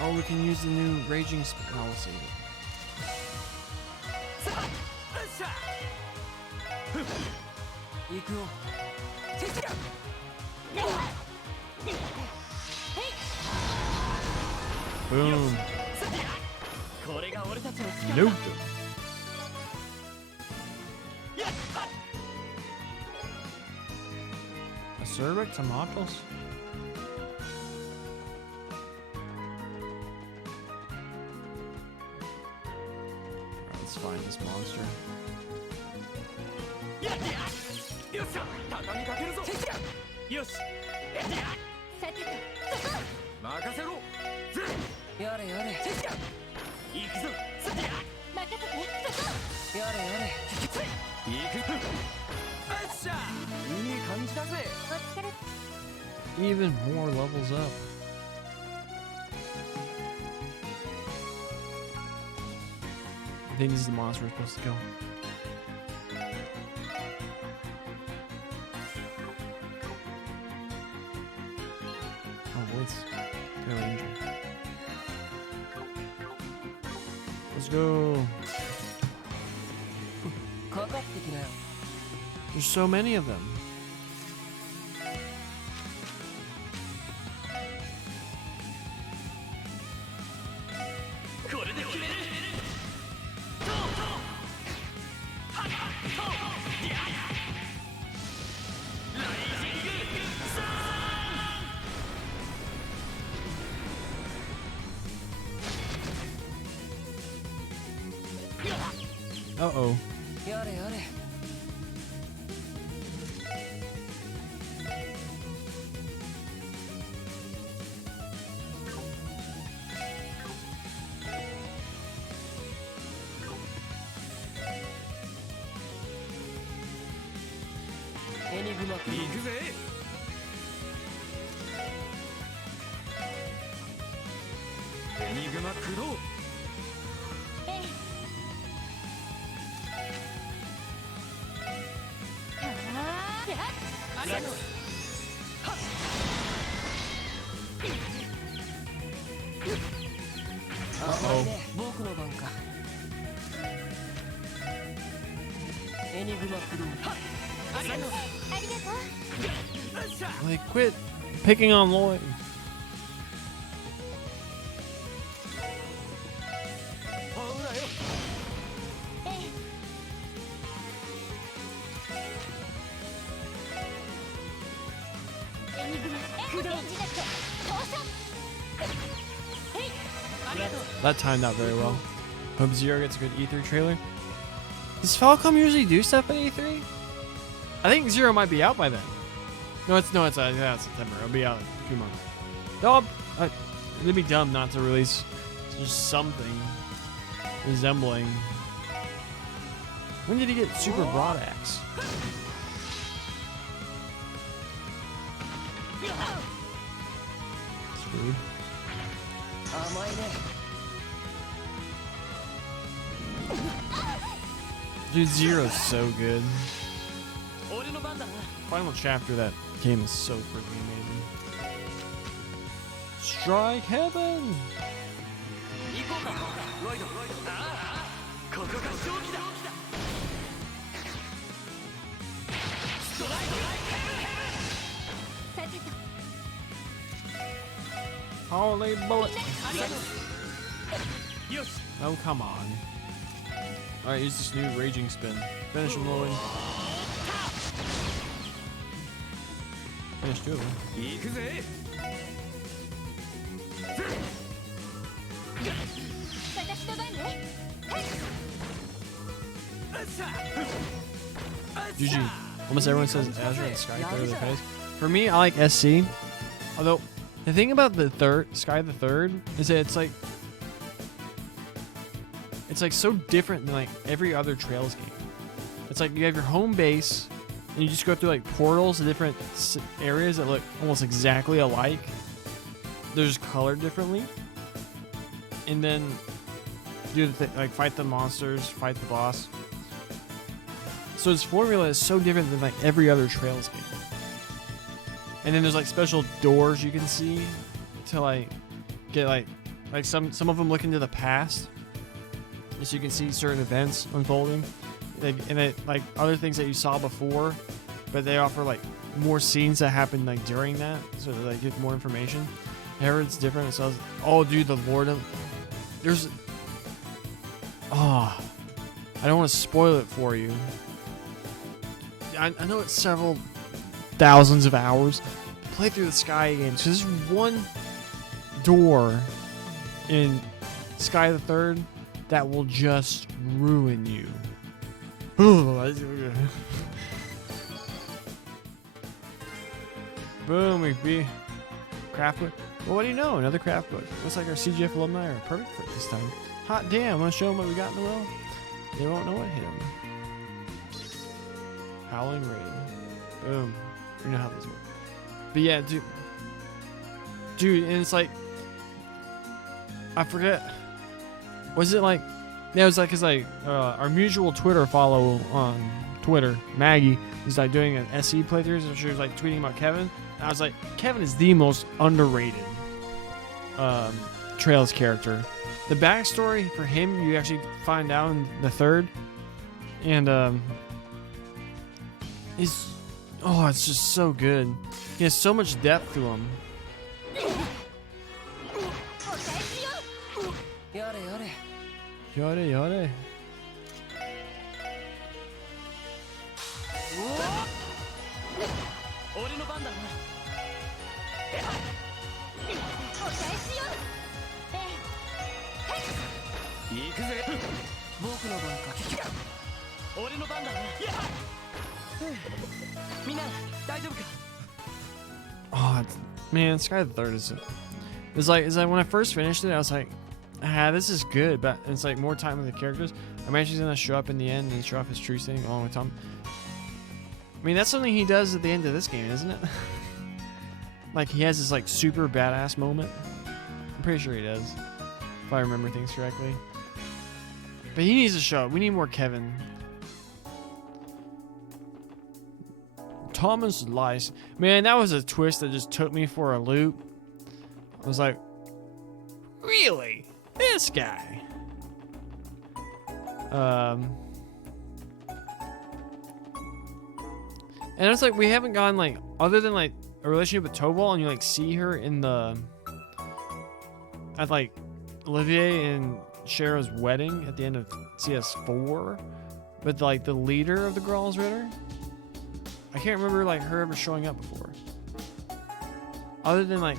Oh, we can use the new raging spell. We'll save it. Boom. Nope. Acerbic tomatoes? Let's find this monster. Even more levels up. I think this is the monster we're supposed to kill. Oh, what's fairly injured. Let's go. There's so many of them. Uh-oh. Uh-oh. Like, quit picking on Lloyd. That timed out very well. Hope Zero gets a good E3 trailer. Does Falcom usually do stuff at E3? I think Zero might be out by then. No, it's yeah, it's September. It'll be out in 2 months. No, it'd be dumb not to release just something resembling. When did he get Super Broad Axe? Screwed. Dude, Zero's so good. Final chapter of that game is so freaking amazing. Strike heaven! Holy bullet! Oh, come on. Alright, use this new raging spin. Finish him, Lloyd. Finish two of them. GG. Almost everyone says Azure and Sky third of the face. For me, I like SC. Although, the thing about the Sky the Third is that it's like so different than like every other Trails game. It's like you have your home base, and you just go through like portals to different areas that look almost exactly alike. They're just colored differently, and then do the like fight the monsters, fight the boss. So its formula is so different than like every other Trails game. And then there's like special doors you can see to like get like some of them look into the past, so you can see certain events unfolding, and like other things that you saw before, but they offer like more scenes that happen like during that, so that like get more information. Everything's different. So oh, dude, the Lord of there's I don't want to spoil it for you. I know it's several thousands of hours to play through the Sky games. So there's one door in Sky the Third that will just ruin you. Boom, we beat craft book. Well, what do you know? Another craft book. Looks like our CGF alumni are perfect for it this time. Hot damn! Want to show them what we got in the well? They won't know what hit them. Howling rain. Boom. You know how these work. But yeah, dude, and it's like I forget. Was it like? Yeah, it was like, cause like our mutual Twitter follow on Twitter, Maggie, was like doing an SE playthrough, so she was like tweeting about Kevin. And I was like, Kevin is the most underrated Trails character. The backstory for him, you actually find out in the third, and it's just so good. He has so much depth to him. Yore, yore. Oh, man, Sky the Third is like when I first finished it, I was like, this is good, but it's like more time with the characters. I'm actually gonna show up in the end and show off his true thing along with Tom. I mean, that's something he does at the end of this game, isn't it? Like he has this like super badass moment. I'm pretty sure he does, if I remember things correctly. But he needs to show up. We need more Kevin. Thomas Lice. Man, that was a twist that just took me for a loop. I was like, really? This guy? And it's like we haven't gone like, other than like a relationship with Toval, and you like see her in at like Olivier and Cheryl's wedding at the end of CS4, but like the leader of the Gralls Ritter, I can't remember like her ever showing up before. Other than like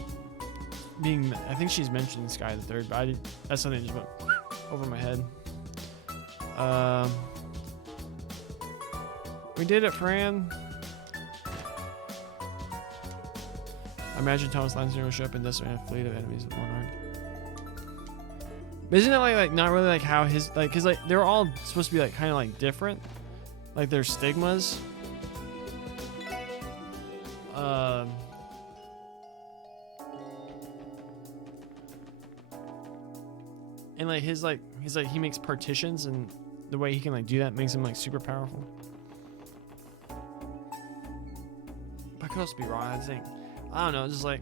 being, I think she's mentioned in Sky the Third, but that's something that just went over my head. We did it, Fran. I imagine Thomas Lancer will show up and decimate a fleet of enemies with one arm. But isn't it like not really like how his like, cause like they're all supposed to be like kind of like different, like their stigmas. And like he's like he makes partitions, and the way he can like do that makes him like super powerful. I could also be wrong. I think, I don't know, just like,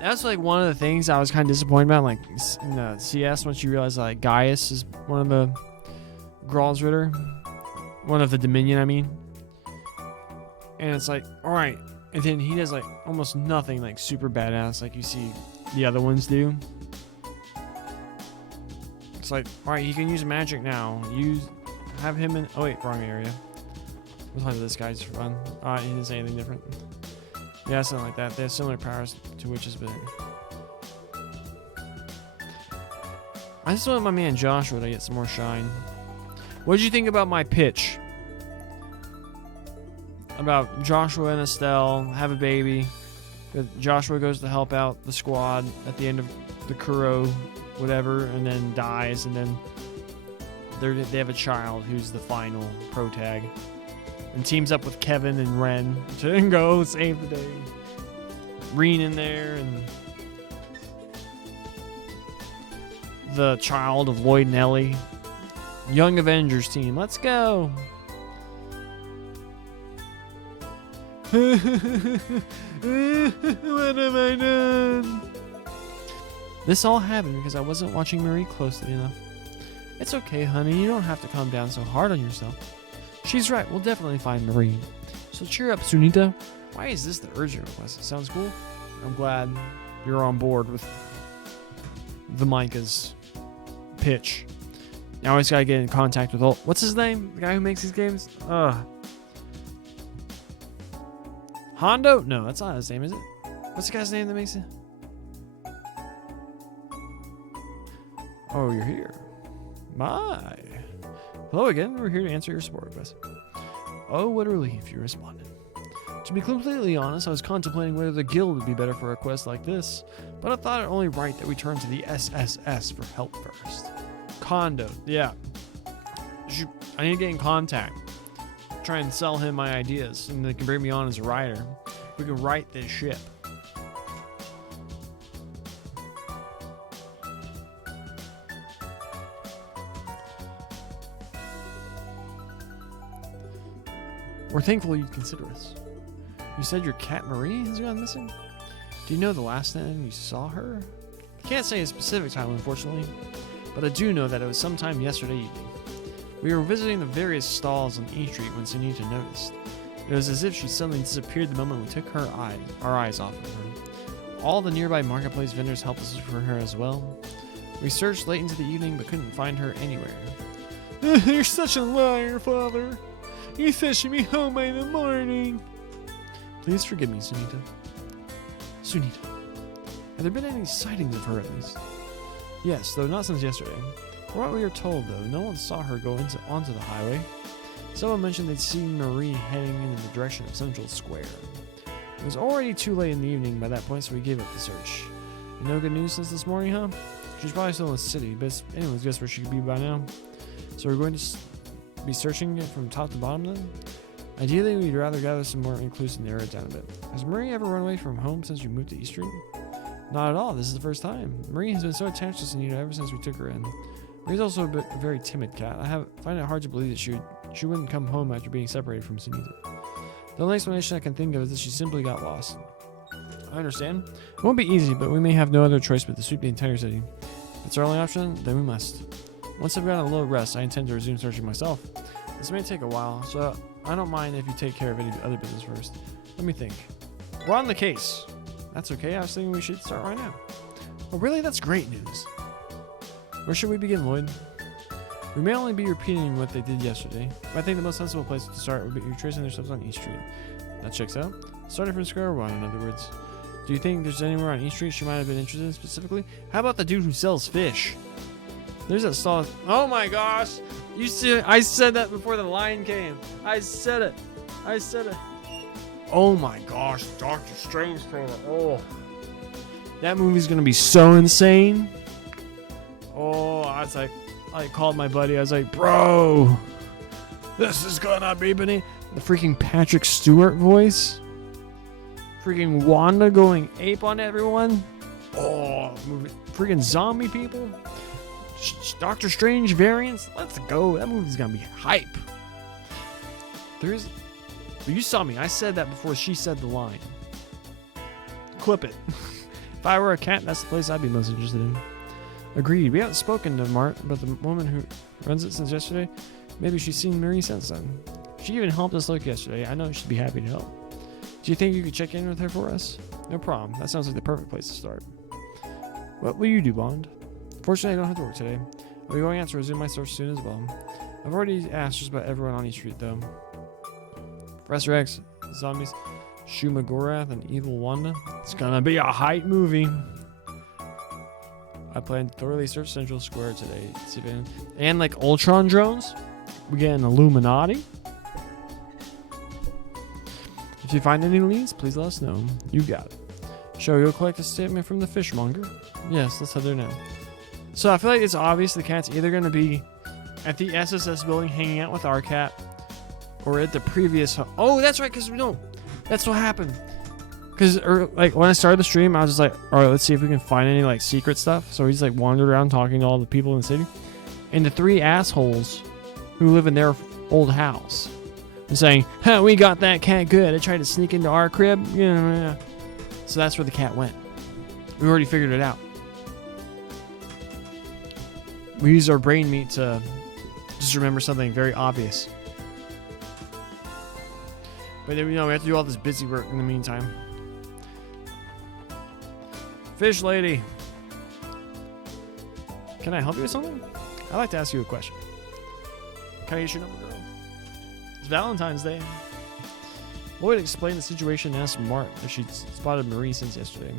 that's like one of the things I was kind of disappointed about, like in the CS, once you realize like Gaius is one of the Gralsritter, one of the Dominion, I mean. And it's like, alright, and then he does like almost nothing like super badass like you see the other ones do. It's like, alright, he can use magic now. Have him in, oh wait, wrong area. We'll talk to this guy's fun. He didn't say anything different. Yeah, something like that. They have similar powers to witches, but I just want my man Joshua to get some more shine. What did you think about my pitch? About Joshua and Estelle have a baby. Joshua goes to help out the squad at the end of the Kuro, whatever, and then dies, and then they have a child who's the final protag. And teams up with Kevin and Ren to go save the day. Reen in there, and the child of Lloyd and Ellie. Young Avengers team, let's go! What have I done? This all happened because I wasn't watching Marie closely enough. It's okay, honey, you don't have to calm down so hard on yourself. She's right, we'll definitely find Marie. So cheer up, Sunita. Why is this the urgent request? It sounds cool. I'm glad you're on board with the Micah's pitch. Now I just gotta get in contact with what's his name? The guy who makes these games? Hondo? No, that's not his name, is it? What's the guy's name that makes it? Oh, you're here. My. Hello again. We're here to answer your support request. Oh, what a relief you responded. To be completely honest, I was contemplating whether the guild would be better for a quest like this, but I thought it only right that we turn to the SSS for help first. Kondo, yeah. I need to get in contact. Try and sell him my ideas, and they can bring me on as a writer. We can write this ship. We're thankful you'd consider us. You said your cat Marie has gone missing? Do you know the last time you saw her? I can't say a specific time, unfortunately, but I do know that it was sometime yesterday evening. We were visiting the various stalls on E Street when Sunita noticed. It was as if she suddenly disappeared the moment we took our eyes off of her. All the nearby marketplace vendors helped us look for her as well. We searched late into the evening but couldn't find her anywhere. You're such a liar, Father. You said she'd be home by the morning. Please forgive me, Sunita. Sunita, have there been any sightings of her at least? Yes, though not since yesterday. From what we were told, though, no one saw her go onto the highway. Someone mentioned they'd seen Marie heading in the direction of Central Square. It was already too late in the evening by that point, so we gave up the search. No good news since this morning, huh? She's probably still in the city, but anyways, guess where she could be by now. So we're going to be searching it from top to bottom then? Ideally, we'd rather gather some more clues and narrow it down a bit. Has Marie ever run away from home since you moved to East Street? Not at all. This is the first time. Marie has been so attached to Sunita ever since we took her in. Marie's also a very timid cat. I find it hard to believe that she wouldn't come home after being separated from Sunita. The only explanation I can think of is that she simply got lost. I understand. It won't be easy, but we may have no other choice but to sweep the entire city. If it's our only option, then we must. Once I've gotten a little rest, I intend to resume searching myself. This may take a while, so I don't mind if you take care of any other business first. Let me think. We're on the case. That's okay. I was thinking we should start right now. Oh, really? That's great news. Where should we begin, Lloyd? We may only be repeating what they did yesterday, but I think the most sensible place to start would be retracing their steps on East Street. That checks out. Starting from square one, in other words. Do you think there's anywhere on East Street she might have been interested in specifically? How about the dude who sells fish? There's a stall. Oh my gosh! You see, I said that before the line came. I said it. Oh my gosh, Doctor Strange trailer. Oh, that movie's gonna be so insane. Oh, I called my buddy. I was like, bro, this is gonna be beneath the freaking Patrick Stewart voice. Freaking Wanda going ape on everyone. Oh, movie. Freaking zombie people. Doctor Strange variants. Let's go. That movie's gonna be hype. But you saw me. I said that before she said the line. Clip it. If I were a cat, that's the place I'd be most interested in. Agreed. We haven't spoken to Mart, but the woman who runs it since yesterday, maybe she's seen Marie since then. She even helped us look yesterday. I know she'd be happy to help. Do you think you could check in with her for us? No problem. That sounds like the perfect place to start. What will you do, Bond? Fortunately, I don't have to work today. I'll be going out to resume my search soon as well. I've already asked just about everyone on East Street, though. Professor X, zombies, Shumagorath, and Evil Wanda. It's gonna be a hype movie. I plan to thoroughly search Central Square today. See if any, and like Ultron drones. We get an Illuminati. If you find any leads, please let us know. You got it. Sure, you'll collect a statement from the fishmonger. Yes, let's head there now. So I feel like it's obvious the cat's either going to be at the SSS building hanging out with our cat, or at the previous home. Oh, that's right, because we don't. That's what happened. Because like when I started the stream, I was just like, all right, let's see if we can find any like secret stuff. So we just like wandered around talking to all the people in the city, and the 3 assholes who live in their old house, and saying, "Huh, we got that cat good. It tried to sneak into our crib." Yeah. So that's where the cat went. We already figured it out. We used our brain meat to just remember something very obvious. But then we have to do all this busy work in the meantime. Fish lady, can I help you with something? I'd like to ask you a question. Can I get your number, girl? It's Valentine's Day. Lloyd explained the situation and asked Mart if she'd spotted Marie since yesterday.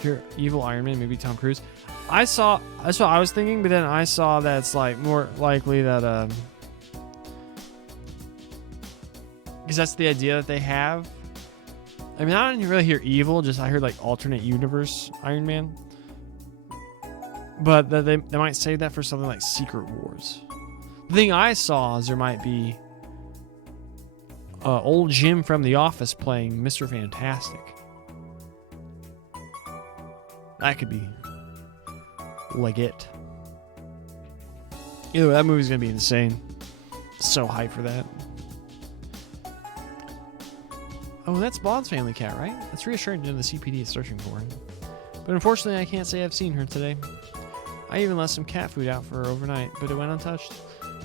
Here, evil Iron Man, maybe Tom Cruise. That's what I was thinking, but then I saw that it's like more likely that because that's the idea that they have. I mean, I didn't really hear evil, just I heard like alternate universe Iron Man. But they might save that for something like Secret Wars. The thing I saw is there might be old Jim from The Office playing Mr. Fantastic. That could be like it. Either way, that movie's gonna be insane. So hyped for that. Oh, that's Bond's family cat, right? That's reassuring to know the CPD is searching for him. But unfortunately, I can't say I've seen her today. I even left some cat food out for her overnight, but it went untouched.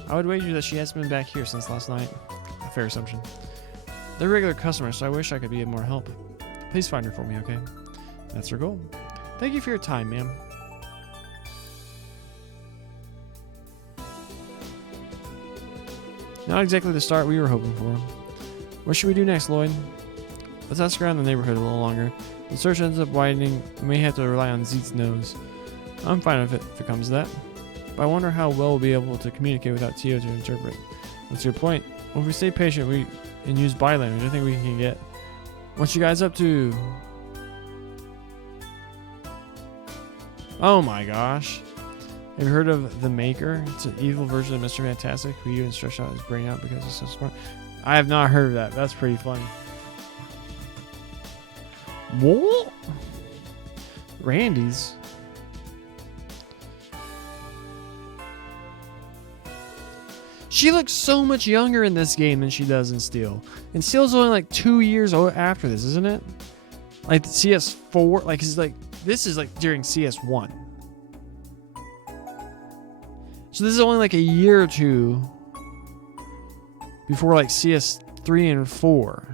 I would wager that she hasn't been back here since last night. A fair assumption. They're regular customers, so I wish I could be of more help. Please find her for me, okay? That's her goal. Thank you for your time, ma'am. Not exactly the start we were hoping for. What should we do next, Lloyd? Let's ask around the neighborhood a little longer. If the search ends up widening, we may have to rely on Zeke's nose. I'm fine with it if it comes to that. But I wonder how well we'll be able to communicate without Tio to interpret. That's your point. Well, if we stay patient and use body language, I think we can get. What you guys up to? Oh my gosh. Have you heard of The Maker? It's an evil version of Mr. Fantastic who even stretch out his brain out because he's so smart. I have not heard of that. That's pretty funny. What? Randy's. She looks so much younger in this game than she does in Steel. And Steel's only like 2 years after this, isn't it? Like CS4, like it's like this is like during CS1. So this is only like a year or two before like CS3 and 4.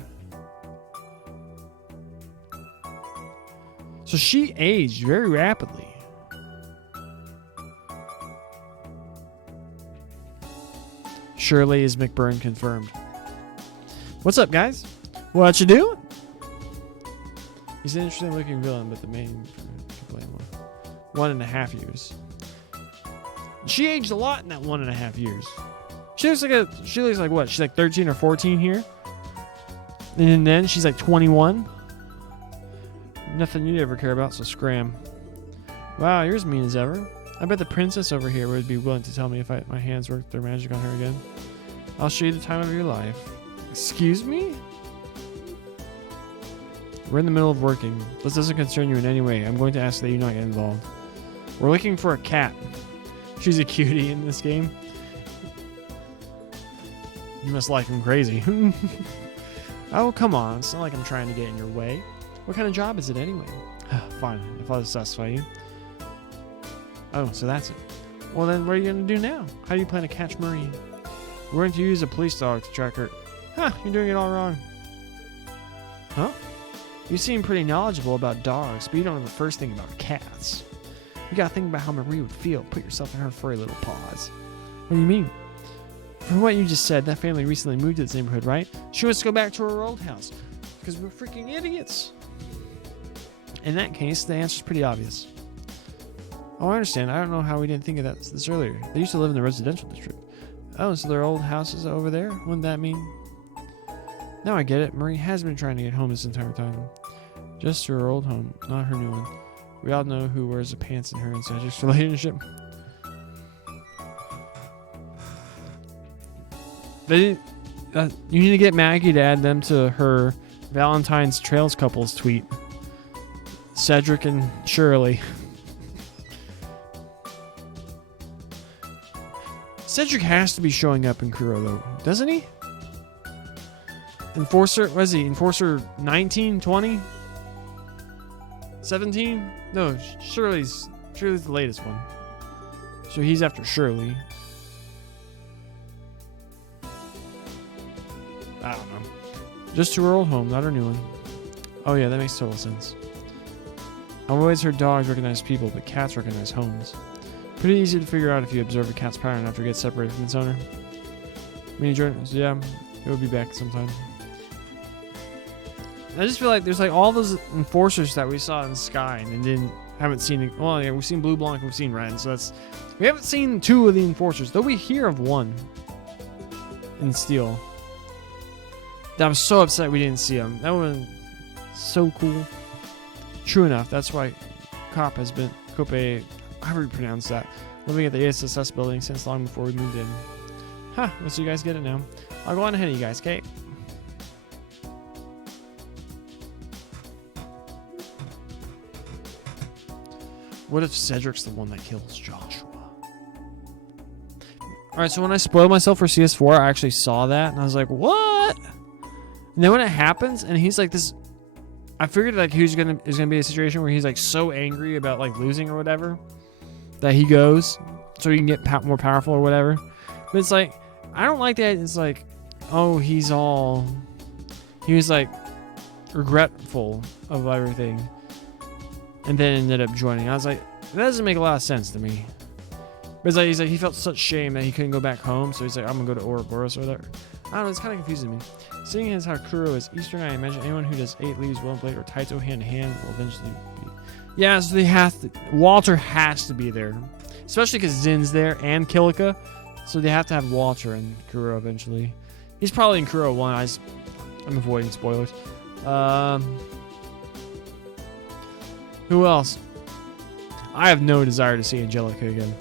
So she aged very rapidly. Surely is McBurn confirmed. What's up, guys? What you doing? He's an interesting looking villain, but the main can play more. 1.5 years. She aged a lot in that 1.5 years. She looks like what? She's like 13 or 14 here. And then she's like 21. Nothing you'd ever care about, so scram. Wow, you're as mean as ever. I bet the princess over here would be willing to tell me if my hands work their magic on her again. I'll show you the time of your life. Excuse me? We're in the middle of working. This doesn't concern you in any way. I'm going to ask that you not get involved. We're looking for a cat. She's a cutie in this game. You must like him crazy. Oh, come on. It's not like I'm trying to get in your way. What kind of job is it anyway? Fine, if I'll satisfy you. Oh, so that's it. Well, then what are you going to do now? How do you plan to catch Marie? We're going to use a police dog to track her. Huh, you're doing it all wrong. Huh? You seem pretty knowledgeable about dogs, but you don't know the first thing about cats. You gotta think about how Marie would feel. Put yourself in her furry little paws. What do you mean? From what you just said, that family recently moved to this neighborhood, right? She wants to go back to her old house. Because we're freaking idiots. In that case, the answer's pretty obvious. Oh, I understand. I don't know how we didn't think of this earlier. They used to live in the residential district. Oh, so their old house is over there? Wouldn't that mean? Now I get it. Marie has been trying to get home this entire time. Just to her old home, not her new one. We all know who wears the pants in her and Cedric's relationship. They didn't, you need to get Maggie to add them to her Valentine's Trails couples tweet. Cedric and Shirley. Cedric has to be showing up in Kuro though, doesn't he? Enforcer, what is he? Enforcer 19, 20? 17? No, Shirley's the latest one. So he's after Shirley. I don't know. Just to her old home, not her new one. Oh yeah, that makes total sense. I've always heard dogs recognize people, but cats recognize homes. Pretty easy to figure out if you observe a cat's pattern after it gets separated from its owner. Mini journals, yeah, it will be back sometime. I just feel like there's like all those enforcers that we saw in Sky and haven't seen. Well, yeah, we've seen Blue Blanc, we've seen Red, so we haven't seen 2 of the enforcers. Though we hear of 1 in Steel. That I'm so upset we didn't see him. That would have been so cool. True enough, that's why Cope, however you pronounce that, living at the ASSS building since long before we moved in. Huh, well, so you guys get it now. I'll go on ahead of you guys, okay? What if Cedric's the one that kills Joshua? Alright, so when I spoiled myself for CS4, I actually saw that, and I was like, what? And then when it happens, and he's like this... I figured like is gonna be a situation where he's like so angry about like losing or whatever that he goes so he can get more powerful or whatever. But it's like, I don't like that. It's like, oh, he was like regretful of everything and then ended up joining. I was like, that doesn't make a lot of sense to me. But it's like, he's like, he felt such shame that he couldn't go back home, so he's like, I'm gonna go to Ouroboros or whatever. I don't know, it's kind of confusing me. Seeing as how Kuro is Eastern, I imagine anyone who does 8 leaves, Well Blade, or Taito hand to hand will eventually be. Yeah, so they have to. Walter has to be there, especially because Zin's there and Kilika, so they have to have Walter and Kuro eventually. He's probably in Kuro 1. I'm avoiding spoilers. Who else? I have no desire to see Angelica again.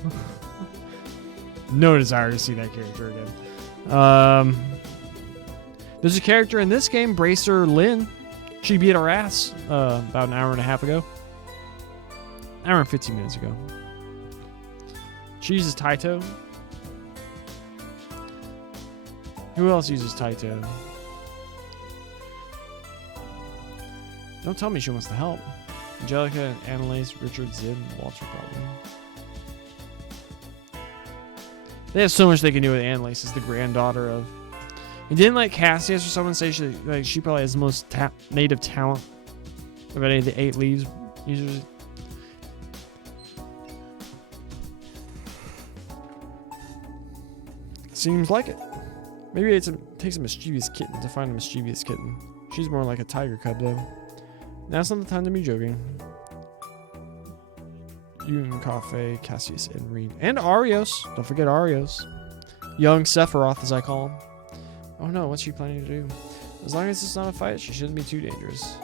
No desire to see that character again. There's a character in this game, Bracer Lynn. She beat our ass about an hour and a half ago. Hour and 15 minutes ago. She uses Taito. Who else uses Taito? Don't tell me she wants to help. Angelica, Annalise, Richard, Zid, Walter probably. They have so much they can do with Annalise as the granddaughter of... And didn't like Cassius or someone say she probably has the most native talent of any of the 8 leaves users? Seems like it. Maybe it takes a mischievous kitten to find a mischievous kitten. She's more like a tiger cub though. Now's not the time to be joking. Yun, Cafe, Cassius, and Reed. And Arios. Don't forget Arios. Young Sephiroth, as I call him. Oh no, what's she planning to do? As long as it's not a fight, she shouldn't be too dangerous.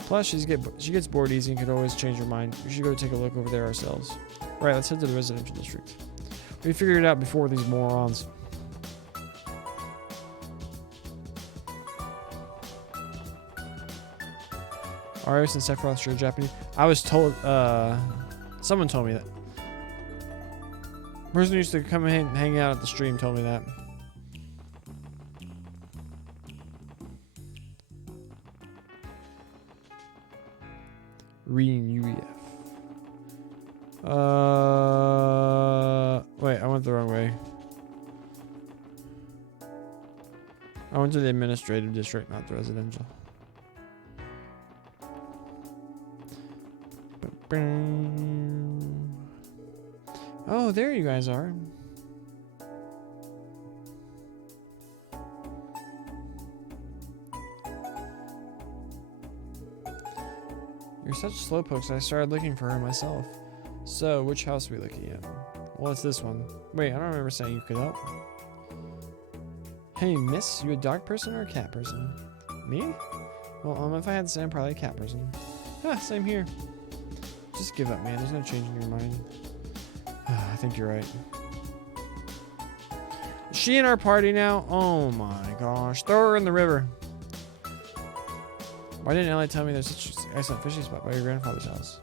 Plus, she gets bored easy and could always change her mind. We should go take a look over there ourselves. Right, let's head to the residential district. We figured it out before these morons. Arios and Sephiroth sure Japanese. I was told, someone told me that. The person who used to come and hang out at the stream told me that. Reading UEF. Wait, I went the wrong way. I went to the administrative district, not the residential. Oh, there you guys are. You're such slowpokes, I started looking for her myself. So, which house are we looking at? Well, it's this one. Wait, I don't remember saying you could help. Hey, miss, you a dog person or a cat person? Me? Well, if I had to say, I'm probably a cat person. Ah, same here. Just give up, man. There's no changing your mind. I think you're right. Is she in our party now? Oh my gosh. Throw her in the river. Why didn't Ellie tell me there's such an excellent fishing spot by your grandfather's house?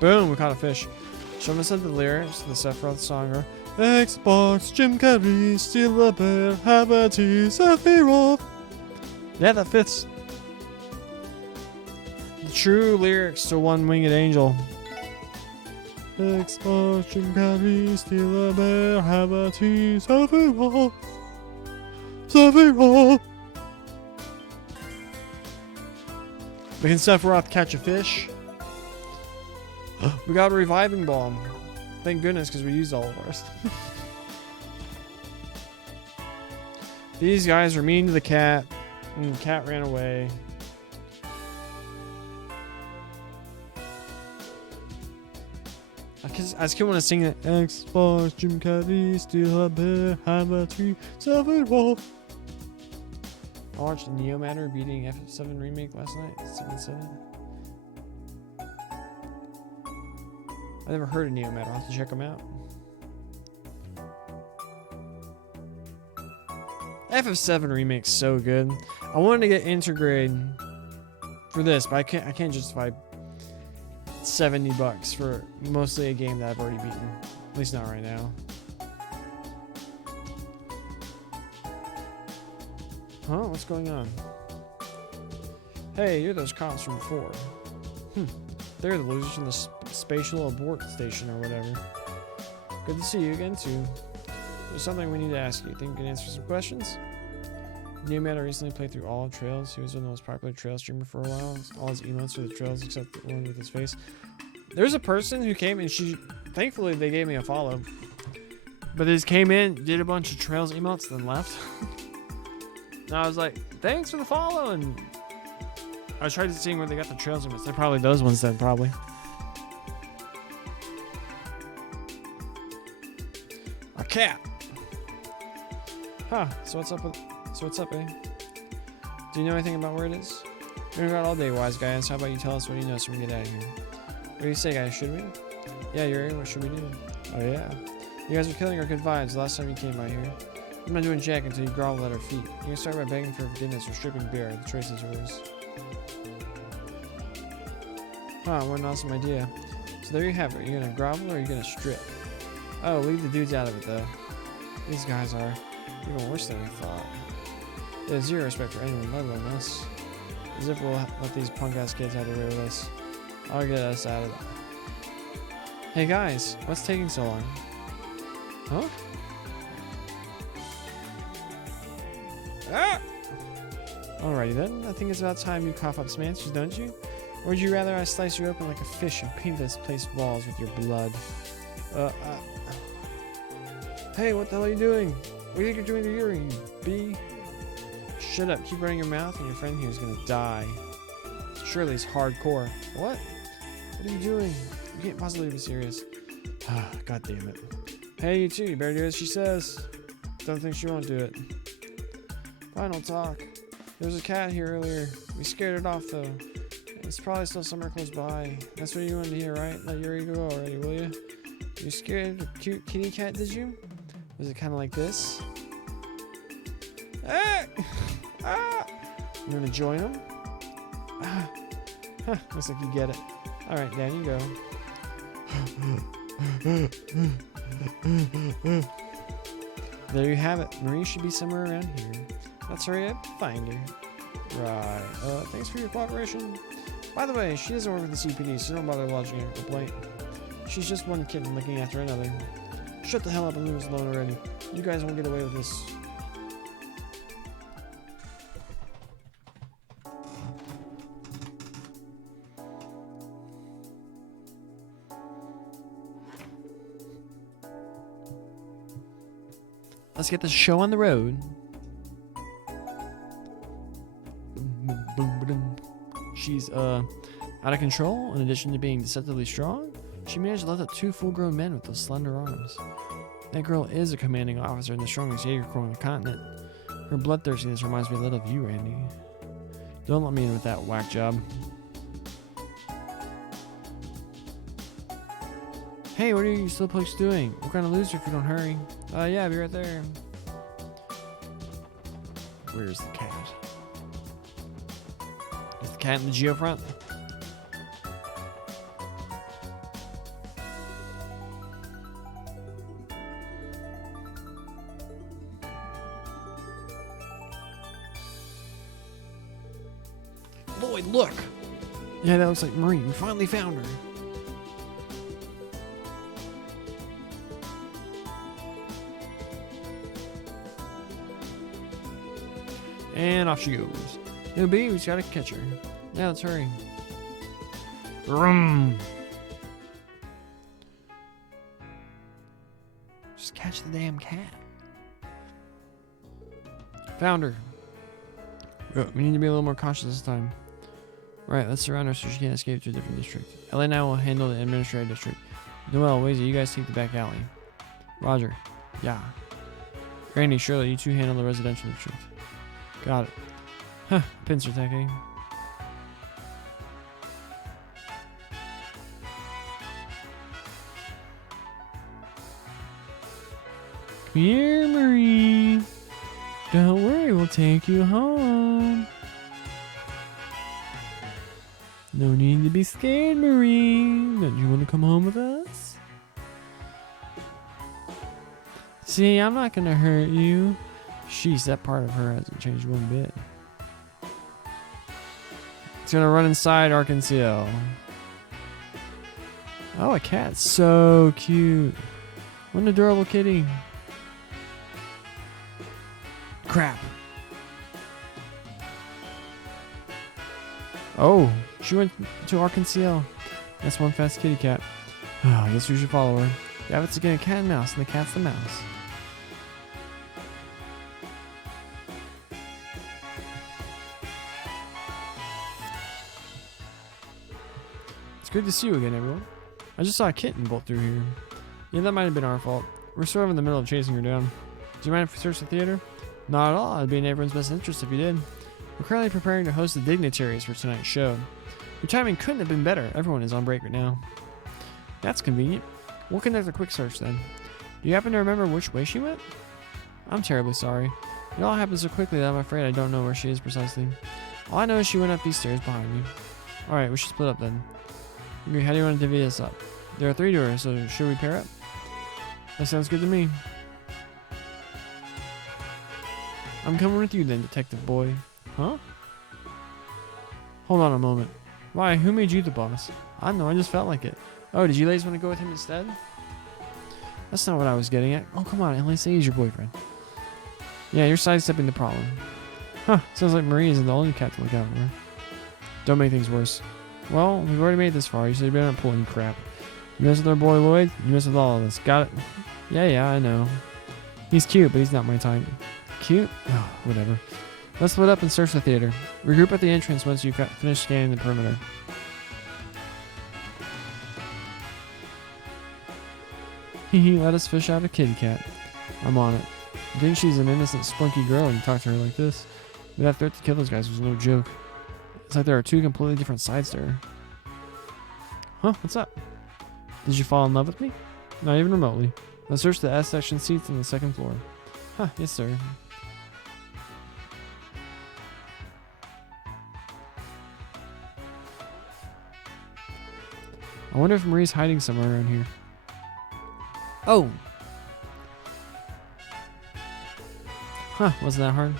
Boom, we caught a fish. Show us the lyrics to the Sephiroth song are Xbox, Jim Carrey, steal a bear, have a tea, Sephiroth. Yeah, that fits. The true lyrics to One Winged Angel. Xbox, Jim Carrey, steal a bear, have a tea, Sephiroth. Sephiroth. We can Sephiroth catch a fish. We got a reviving bomb. Thank goodness, because we used all of ours. These guys are mean to the cat, and the cat ran away. I just keep wanting to sing it. Xbox, Jim Carrey, steal a bear, have a tree, Sephiroth. I watched Neo Matter beating F7 remake last night. 7-7. I never heard of Neo Matter. I'll have to check them out. FF7 remake's so good. I wanted to get Intergrade for this, but I can't justify $70 for mostly a game that I've already beaten. At least not right now. Huh? What's going on? Hey, you're those cops from before. They're the losers from the spatial abort station or whatever. Good to see you again, too. There's something we need to ask you. Think you can answer some questions? Neo Matter recently played through all Trails. He was one of the most popular Trail streamer for a while. All his emotes are the Trails except the one with his face. There's a person who came and thankfully they gave me a follow. But they just came in, did a bunch of Trails emotes, then left. And I was like, thanks for the follow, and I tried to see where they got the Trails emotes. They're probably those ones then, probably. A cat. Huh, so what's up, eh? Do you know anything about where it is? We're going all day, wise guys. How about you tell us what you know so we can get out of here? What do you say, guys? Should we? Yeah, Yuri, what should we do? Oh, yeah. You guys are killing our good vibes the last time you came by here. I'm not doing jack until you grovel at our feet. You can start by begging for forgiveness or stripping beer. The choice is yours. Huh, what an awesome idea. So there you have it. Are you gonna grovel or are you gonna strip? Oh, leave the dudes out of it, though. These guys are even worse than we thought. They have zero respect for anyone, let alone us. As if we'll let these punk-ass kids have their way with us. I'll get us out of it. Hey guys, what's taking so long? Huh? Ah! Alrighty then, I think it's about time you cough up some answers, don't you? Or would you rather I slice you open like a fish and paint this place walls with your blood? Hey, what the hell are you doing? What do you think you're doing to Yuri, you bee? Shut up, keep running your mouth and your friend here is gonna die. Surely he's hardcore. What? What are you doing? You can't possibly be serious. God damn it. Hey, you too, you better do as she says. Don't think she won't do it. Final talk. There was a cat here earlier. We scared it off though. It's probably still somewhere close by. That's what you wanted to hear, right? Let Yuri go already, will you? You scared a cute kitty cat, did you? Was it kind of like this? Ah! Ah! You want to join him? Ah! Huh, looks like you get it. Alright, down you go. There you have it. Marie should be somewhere around here. Let's hurry up and find her. Right. Thanks for your cooperation. By the way, she doesn't work with the CPD, so don't bother lodging her complaint. She's just one kitten looking after another. Shut the hell up and leave us alone already. You guys won't get away with this. Let's get this show on the road. She's out of control. In addition to being deceptively strong, she managed to lift up 2 full-grown men with those slender arms. That girl is a commanding officer in the strongest Jaeger Corps on the continent. Her bloodthirstiness reminds me a little of you, Randy. Don't let me in with that whack job. Hey, what are you still folks doing? We're gonna lose her if we don't hurry. Yeah, I'll be right there. Where's the cat? Is the cat in the geofront? Lloyd, look! Yeah, that looks like Marie. We finally found her. And off she goes. Yo, B, we just gotta catch her. Yeah, let's hurry. Vroom. Just catch the damn cat. Found her. We need to be a little more cautious this time. Right, let's surround her so she can't escape to a different district. Ellie and I will handle the administrative district. Noel, Wazy, you guys take the back alley. Roger. Yeah. Randy, Shirley, you two handle the residential district. Got it. Huh, pincer attacking. Come here, Marie. Don't worry, we'll take you home. No need to be scared, Marie. Don't you want to come home with us? See, I'm not gonna hurt you. Sheesh, that part of her hasn't changed one bit. It's gonna run inside Arkansas. Oh, a cat. So cute. What an adorable kitty. Crap. Oh, she went to Arkansas. That's one fast kitty cat. Oh, I guess we should follow her. The rabbit's again a cat and mouse, and the cat's the mouse. It's good to see you again, everyone. I just saw a kitten bolt through here. Yeah, that might have been our fault. We're sort of in the middle of chasing her down. Do you mind if we search the theater? Not at all. It'd be in everyone's best interest if you did. We're currently preparing to host the dignitaries for tonight's show. Your timing couldn't have been better. Everyone is on break right now. That's convenient. We'll conduct a quick search then. Do you happen to remember which way she went? I'm terribly sorry. It all happened so quickly that I'm afraid I don't know where she is precisely. All I know is she went up these stairs behind me. Alright, we should split up then. Okay, how do you want to divvy this up? There are 3 doors, so should we pair up? That sounds good to me. I'm coming with you then, detective boy. Huh? Hold on a moment. Why, who made you the boss? I don't know, I just felt like it. Oh, did you ladies want to go with him instead? That's not what I was getting at. Oh, come on, at least say he's your boyfriend. Yeah, you're sidestepping the problem. Huh, sounds like Marie isn't the only cat to look out for. Don't make things worse. Well, we've already made it this far, you said you better not pull any crap. You mess with our boy Lloyd, you mess with all of us. Got it? Yeah, I know. He's cute, but he's not my type. Cute? Oh, whatever. Let's split up and search the theater. Regroup at the entrance once you've finished scanning the perimeter. Hehe, let us fish out a kitty cat. I'm on it. You think she's an innocent, spunky girl and you talk to her like this? But that threat to kill those guys was no joke. It's like there are 2 completely different sides to her. Huh? What's up? Did you fall in love with me? Not even remotely. Let's search the S-section seats on the 2nd floor. Huh, yes sir. I wonder if Marie's hiding somewhere around here. Oh! Huh, wasn't that hard?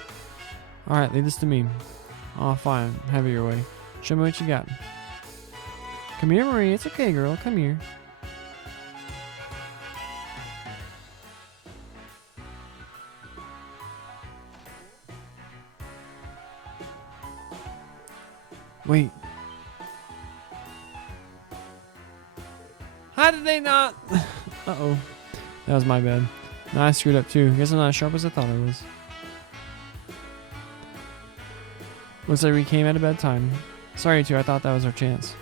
Alright, leave this to me. Oh, fine. Have it your way. Show me what you got. Come here, Marie. It's okay, girl. Come here. Wait. How did they not? Uh-oh. That was my bad. No, I screwed up too. Guess I'm not as sharp as I thought I was. Looks like we came at a bad time. Sorry, too. I thought that was our chance.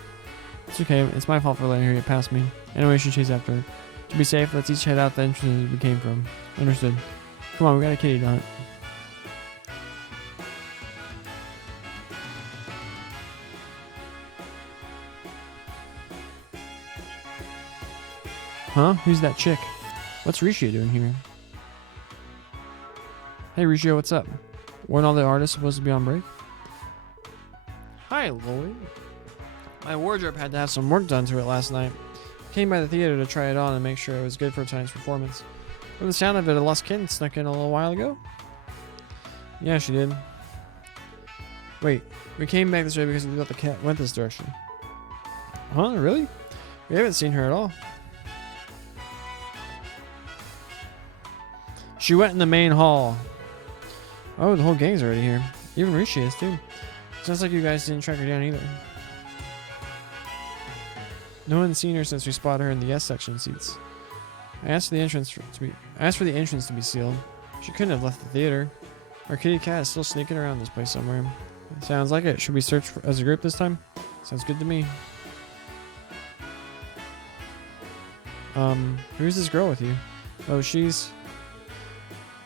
It's okay. It's my fault for letting her get past me. Anyway, we should chase after her. To be safe, let's each head out the entrance we came from. Understood. Come on, we got a kitty to hunt. Huh? Who's that chick? What's Ricio doing here? Hey, Ricio, what's up? Weren't all the artists supposed to be on break? Hi, Lloyd. My wardrobe had to have some work done to it last night. Came by the theater to try it on and make sure it was good for tonight's performance. From the sound of it, a lost kitten snuck in a little while ago. Yeah, she did. Wait, we came back this way because we thought the cat went this direction. Huh? Really? We haven't seen her at all. She went in the main hall. Oh, the whole gang's already here. Even Rishi is too. Sounds like you guys didn't track her down either. No one's seen her since we spotted her in the S section seats. I asked for the entrance to be sealed. She couldn't have left the theater. Our kitty cat is still sneaking around this place somewhere. Sounds like it. Should we search as a group this time? Sounds good to me. Who's this girl with you? Oh, she's...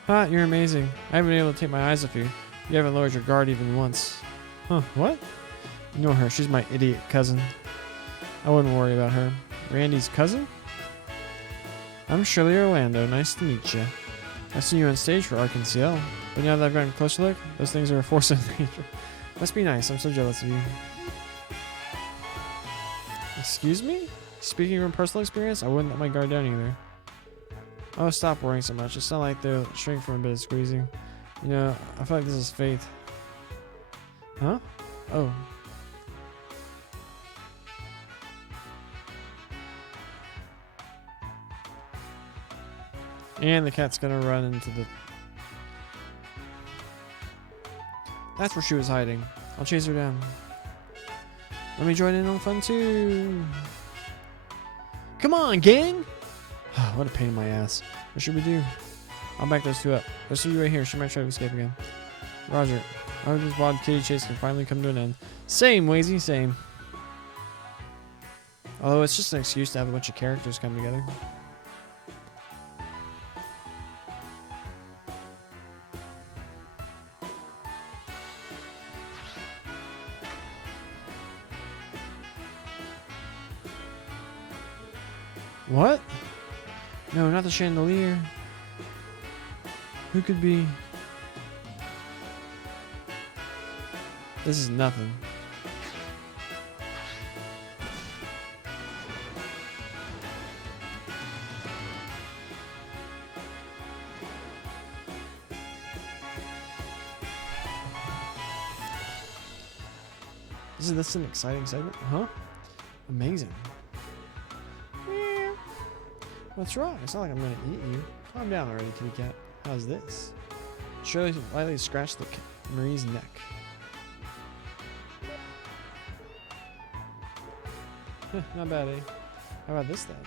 Huh, you're amazing. I haven't been able to take my eyes off you. You haven't lowered your guard even once. Huh, what? You know her. She's my idiot cousin. I wouldn't worry about her. Randy's cousin? I'm Shirley Orlando. Nice to meet you. I see you on stage for Arkansas, but now that I've gotten a closer look, those things are a force of nature. Must be nice. I'm so jealous of you. Excuse me? Speaking from personal experience, I wouldn't let my guard down either. Oh, stop worrying so much. It's not like they'll shrink from a bit of squeezing. You know, I feel like this is fate. Huh? Oh. And the cat's gonna run into the... That's where she was hiding. I'll chase her down. Let me join in on the fun too. Come on, gang! What a pain in my ass. What should we do? I'll back those two up. Those two right here. She might try to escape again. Roger. I hope this wild kitty chase can finally come to an end. Same, Wazy, same. Although it's just an excuse to have a bunch of characters come together. What? No, not the chandelier. Who could be? This is nothing. Isn't this an exciting segment? Huh? Amazing. What's wrong? It's not like I'm gonna eat you. Calm down already, kitty cat. How's this? Shirley lightly scratched Marie's neck. Not bad, eh? How about this then?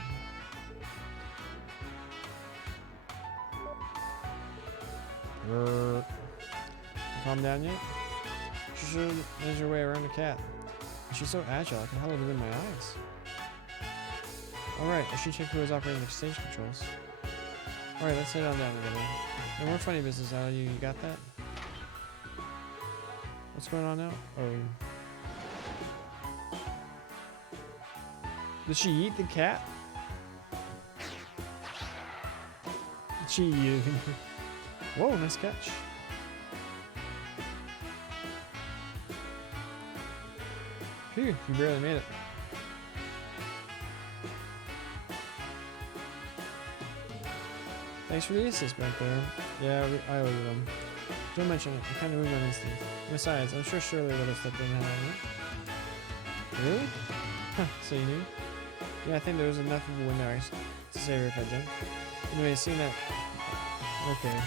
Calm down yet? She should manage her way around the cat. She's so agile, I can hardly believe my eyes. Alright, I should check who is operating the stage controls. Alright, let's head on down together. No more funny business out of you. You got that? What's going on now? Oh. Did she eat the cat? Did she eat it? Whoa, nice catch. Phew, you barely made it. Thanks for the assist back there. Yeah, I owe you one. Don't mention it. I kind of moved on instinct. Besides, I'm sure Shirley would have stepped in and had it. Really? Huh, so you knew? Yeah, I think there was enough of a win there to save her if I jumped. Anyway, seeing that... Okay.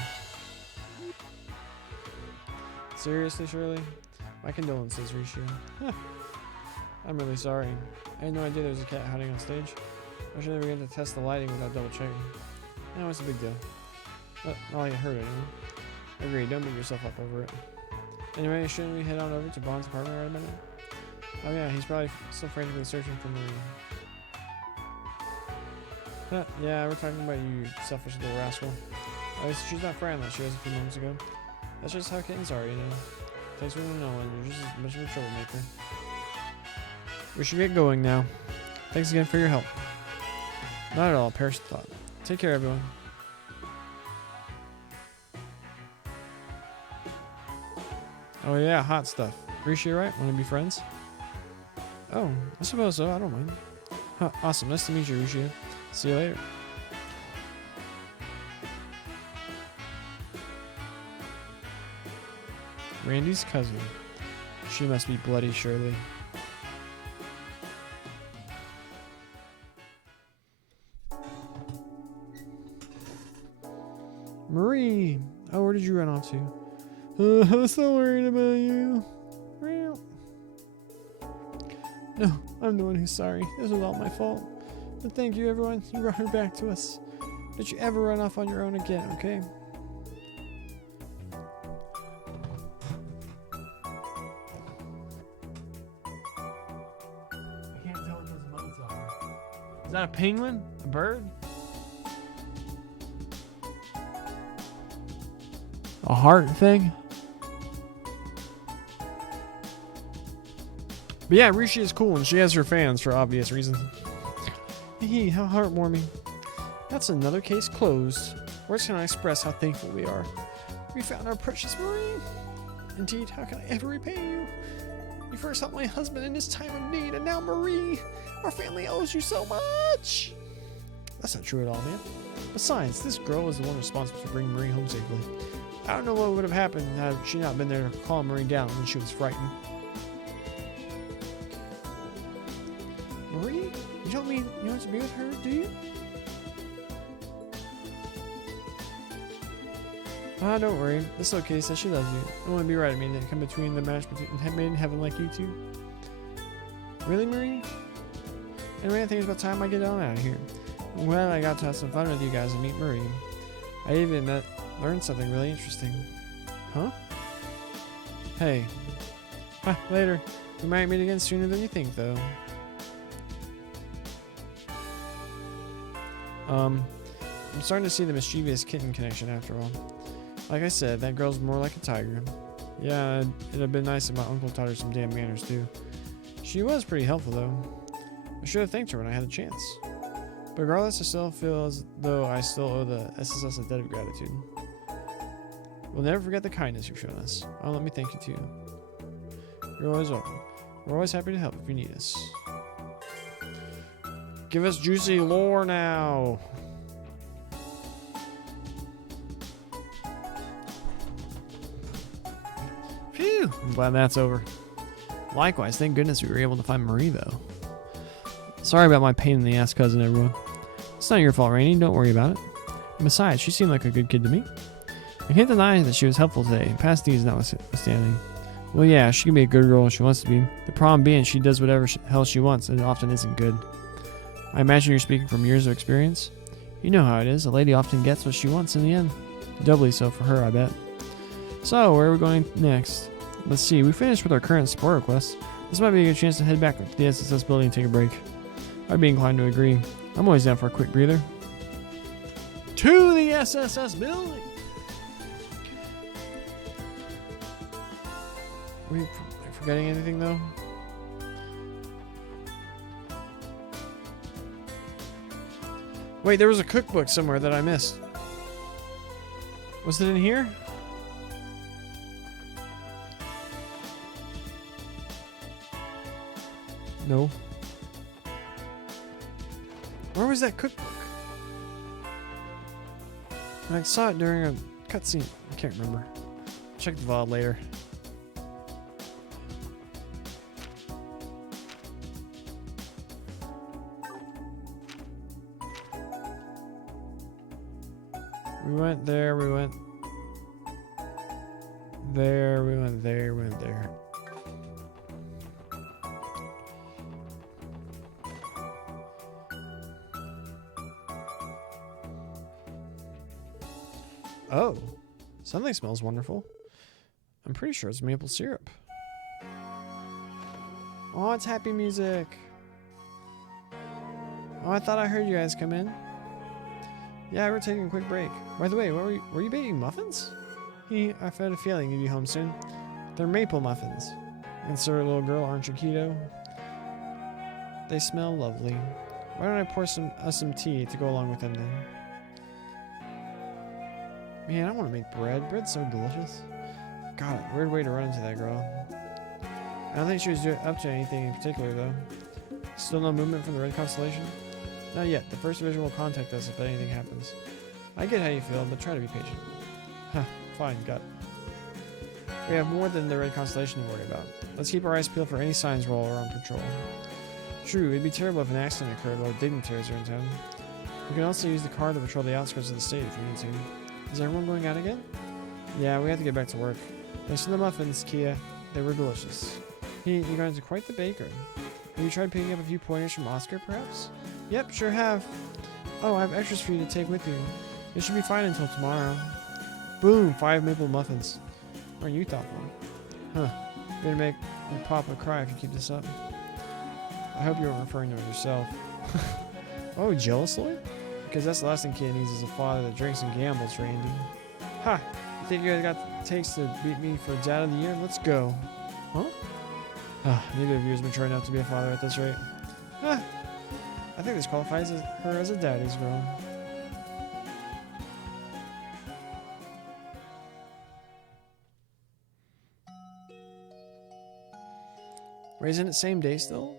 Seriously, Shirley? My condolences, Rishu. Huh. I'm really sorry. I had no idea there was a cat hiding on stage. I should never get to test the lighting without double checking. No, it's a big deal. Not like it hurt anyone. Agreed, don't beat yourself up over it. Anyway, shouldn't we head on over to Bond's apartment right about now? Oh yeah, he's probably still frantically searching for Marie. Yeah, we're talking about you, selfish little rascal. At least she's not frightened like she was a few moments ago. That's just how kittens are, you know. Takes one to know one, you're just as much of a troublemaker. We should get going now. Thanks again for your help. Not at all, perish the thought. Take care, everyone. Oh yeah, hot stuff. Rishi, right? Want to be friends? Oh, I suppose so. I don't mind. Huh, awesome. Nice to meet you, Rishi. See you later. Randy's cousin. She must be bloody Shirley. Marie! Oh, where did you run off to? I was so worried about you. No, I'm the one who's sorry. This was all my fault. But thank you, everyone. You brought her back to us. Don't you ever run off on your own again, okay? I can't tell what those boats are. Is that a penguin? A bird? A heart thing? But yeah, Rishi is cool and she has her fans for obvious reasons. Hee, how heartwarming. That's another case closed. Words cannot express how thankful we are. We found our precious Marie. Indeed, how can I ever repay you? You first helped my husband in his time of need, and now Marie. Our family owes you so much. That's not true at all, man. Besides, this girl is the one responsible for bringing Marie home safely. I don't know what would have happened had she not been there to calm Marie down when she was frightened. Marie? You told me you want to be with her, do you? Ah, don't worry. It's okay, says she loves you. It wouldn't be right of me to come between the match between made in heaven like you two. Really, Marie? Anyway, I think it's about time I get on out of here. I'm glad I got to have some fun with you guys and meet Marie. I even learned something really interesting. Huh? Hey. Later. We might meet again sooner than you think, though. I'm starting to see the mischievous kitten connection after all. Like I said, that girl's more like a tiger. Yeah, it'd have been nice if my uncle taught her some damn manners too. She was pretty helpful though. I should have thanked her when I had a chance. But regardless, I still feel as though I still owe the SSS a debt of gratitude. We'll never forget the kindness you've shown us. Oh, let me thank you too. You're always welcome. We're always happy to help if you need us. Give us juicy lore now. Phew, I'm glad that's over. Likewise, thank goodness we were able to find Marie, though. Sorry about my pain in the ass cousin, everyone. It's not your fault, Rainy. Don't worry about it. And besides, she seemed like a good kid to me. I can't deny that she was helpful today, past these notwithstanding. Well, yeah, she can be a good girl if she wants to be. The problem being she does whatever hell she wants, and it often isn't good. I imagine you're speaking from years of experience. You know how it is. A lady often gets what she wants in the end. Doubly so for her, I bet. So, where are we going next? Let's see. We finished with our current support request. This might be a good chance to head back to the SSS building and take a break. I'd be inclined to agree. I'm always down for a quick breather. To the SSS building! Are we forgetting anything, though? Wait, there was a cookbook somewhere that I missed. Was it in here? No. Where was that cookbook? I saw it during a cutscene. I can't remember. Check the VOD later. We went there, we went there, we went there, we went there. Oh, something smells wonderful. I'm pretty sure it's maple syrup. Oh, it's happy music. Oh, I thought I heard you guys come in. Yeah, we're taking a quick break. By the way, were you baking muffins? I've had a feeling you'd be home soon. They're maple muffins. Insert little girl, aren't you, Keto? They smell lovely. Why don't I pour some tea to go along with them then? Man, I want to make bread. Bread's so delicious. God, weird way to run into that girl. I don't think she was up to anything in particular, though. Still no movement from the Red Constellation? Not yet. The first division will contact us if anything happens. I get how you feel, but try to be patient. Huh, fine, got it. We have more than the Red Constellation to worry about. Let's keep our eyes peeled for any signs while we're on patrol. True, it'd be terrible if an accident occurred while dignitaries are in town. We can also use the car to patrol the outskirts of the state if we need to. Is everyone going out again? Yeah, we have to get back to work. Thanks for the muffins, Kia. They were delicious. You got into quite the baker. Have you tried picking up a few pointers from Oscar, perhaps? Yep, sure have. Oh, I have extras for you to take with you. It should be fine until tomorrow. Boom, 5 maple muffins. Aren't you thoughtful? Huh. You're gonna make your papa cry if you keep this up. I hope you weren't referring to it yourself. Oh, jealous, Lloyd? Because that's the last thing Kia needs is a father that drinks and gambles, Randy. Ha! You think you guys got the takes to beat me for Dad of the Year? Let's go. Huh? Neither of you has mature enough to be a father at this rate. I think this qualifies her as a daddy's girl. Wait, isn't it same day still?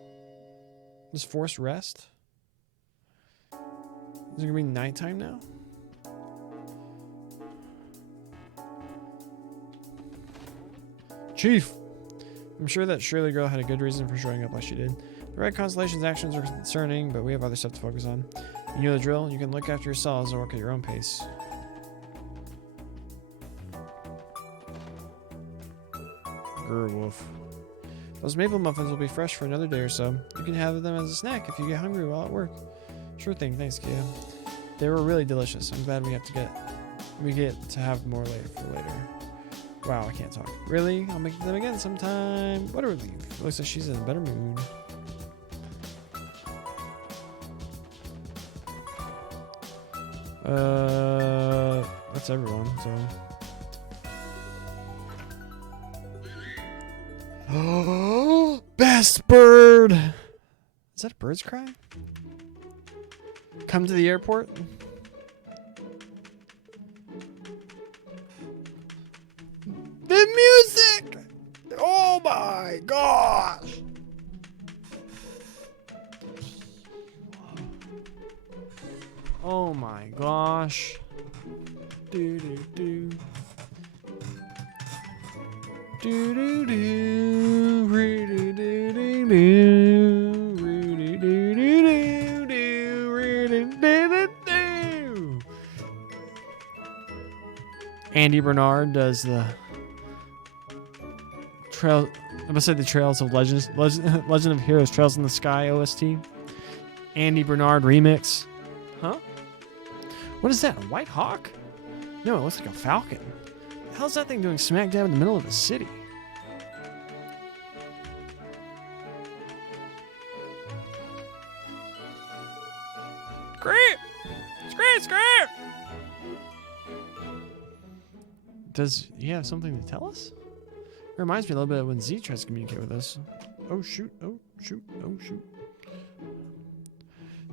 Just forced rest? Is it gonna be nighttime now? Chief! I'm sure that Shirley girl had a good reason for showing up like she did. The Red Constellation's actions are concerning, but we have other stuff to focus on. You know the drill. You can look after yourselves and work at your own pace. Grr, wolf. Those maple muffins will be fresh for another day or so. You can have them as a snack if you get hungry while at work. Sure thing, thanks, Kia. They were really delicious. I'm glad we get to have more for later. Wow, I can't talk. Really? I'll make them again sometime. What a relief. Looks like she's in a better mood. That's everyone, so. Best bird! Is that a bird's cry? Come to the airport? The music! Oh my gosh! Oh my gosh. Do do do. Do do do. Re do do do do. Re do do do do. Re do do do. Andy Bernard does the trail. I'm gonna say the Trails of Legend of Heroes Trails in the Sky OST. Andy Bernard remix. Huh? What is that? A white hawk? No, it looks like a falcon. The hell's that thing doing smack dab in the middle of the city? Scream! Scream! Scream! Does he have something to tell us? It reminds me a little bit of when Z tries to communicate with us. Oh shoot! Oh shoot! Oh shoot!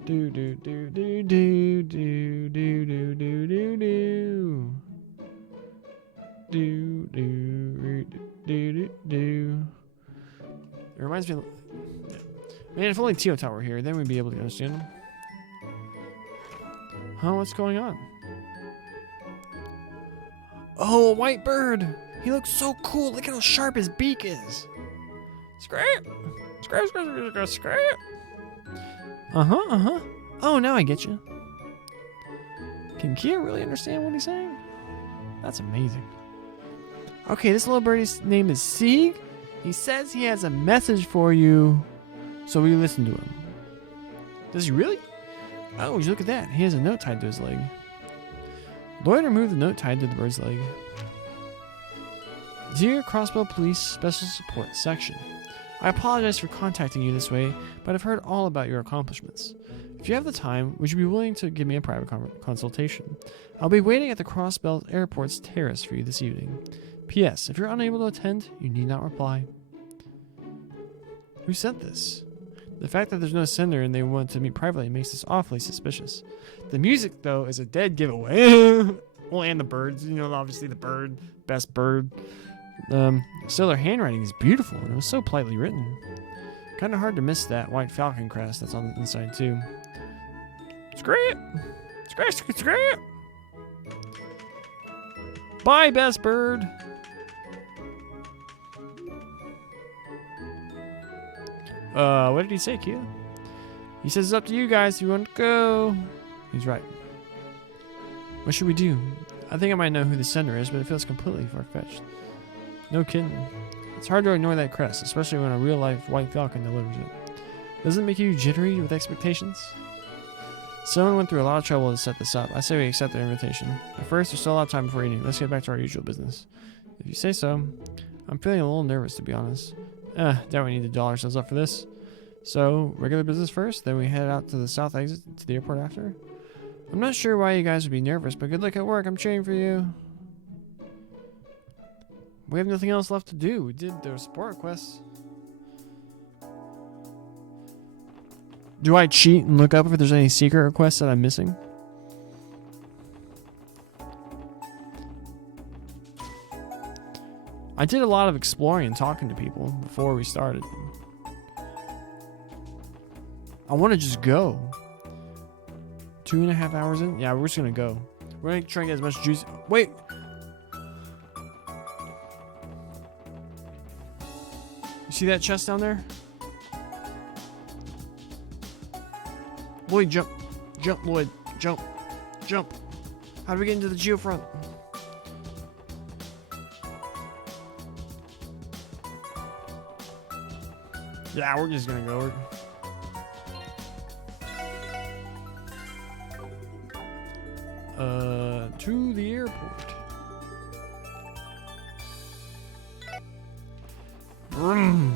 Do do do do do do do do do do do do do do do. It reminds me of, man, if only Teotar were here, then we'd be able to understand him. Huh? What's going on? Oh, a white bird. He looks so cool. Look at how sharp his beak is. Scrape. Scrape, scrape, scrape, scrape, scrape. Uh-huh, uh-huh. Oh, now I get you. Can Kia really understand what he's saying? That's amazing. Okay, this little birdie's name is Sieg. He says he has a message for you, so we listen to him. Does he really? Oh, would you look at that? He has a note tied to his leg. Lloyd removed the note tied to the bird's leg. Dear Crossbow Police Special Support Section, I apologize for contacting you this way, but I've heard all about your accomplishments. If you have the time, would you be willing to give me a private consultation? I'll be waiting at the Crossbelt Airport's terrace for you this evening. P.S. If you're unable to attend, you need not reply. Who sent this? The fact that there's no sender and they want to meet privately makes this awfully suspicious. The music, though, is a dead giveaway. Well, and the birds. You know, obviously the bird. Best bird. Still, their handwriting is beautiful, and it was so politely written. Kind of hard to miss that white falcon crest that's on the inside, too. Scrape! Scrape, scrape, scrape! Bye, best bird! What did he say, Kia? He says it's up to you guys if you want to go. He's right. What should we do? I think I might know who the sender is, but it feels completely far-fetched. No kidding. It's hard to ignore that crest, especially when a real-life white falcon delivers it. Doesn't it make you jittery with expectations? Someone went through a lot of trouble to set this up. I say we accept their invitation. But first, there's still a lot of time before eating. Let's get back to our usual business. If you say so. I'm feeling a little nervous, to be honest. Doubt we need to doll ourselves up for this. So, regular business first, then we head out to the south exit to the airport after. I'm not sure why you guys would be nervous, but good luck at work. I'm cheering for you. We have nothing else left to do. We did their support requests. Do I cheat and look up if there's any secret requests that I'm missing? I did a lot of exploring and talking to people before we started. I want to just go. 2.5 hours in? Yeah, we're just going to go. We're going to try and get as much juice. Wait! You see that chest down there? Lloyd, jump. Jump, Lloyd. Jump. Jump. How do we get into the geofront? Yeah, we're just gonna go. To the airport. Vroom.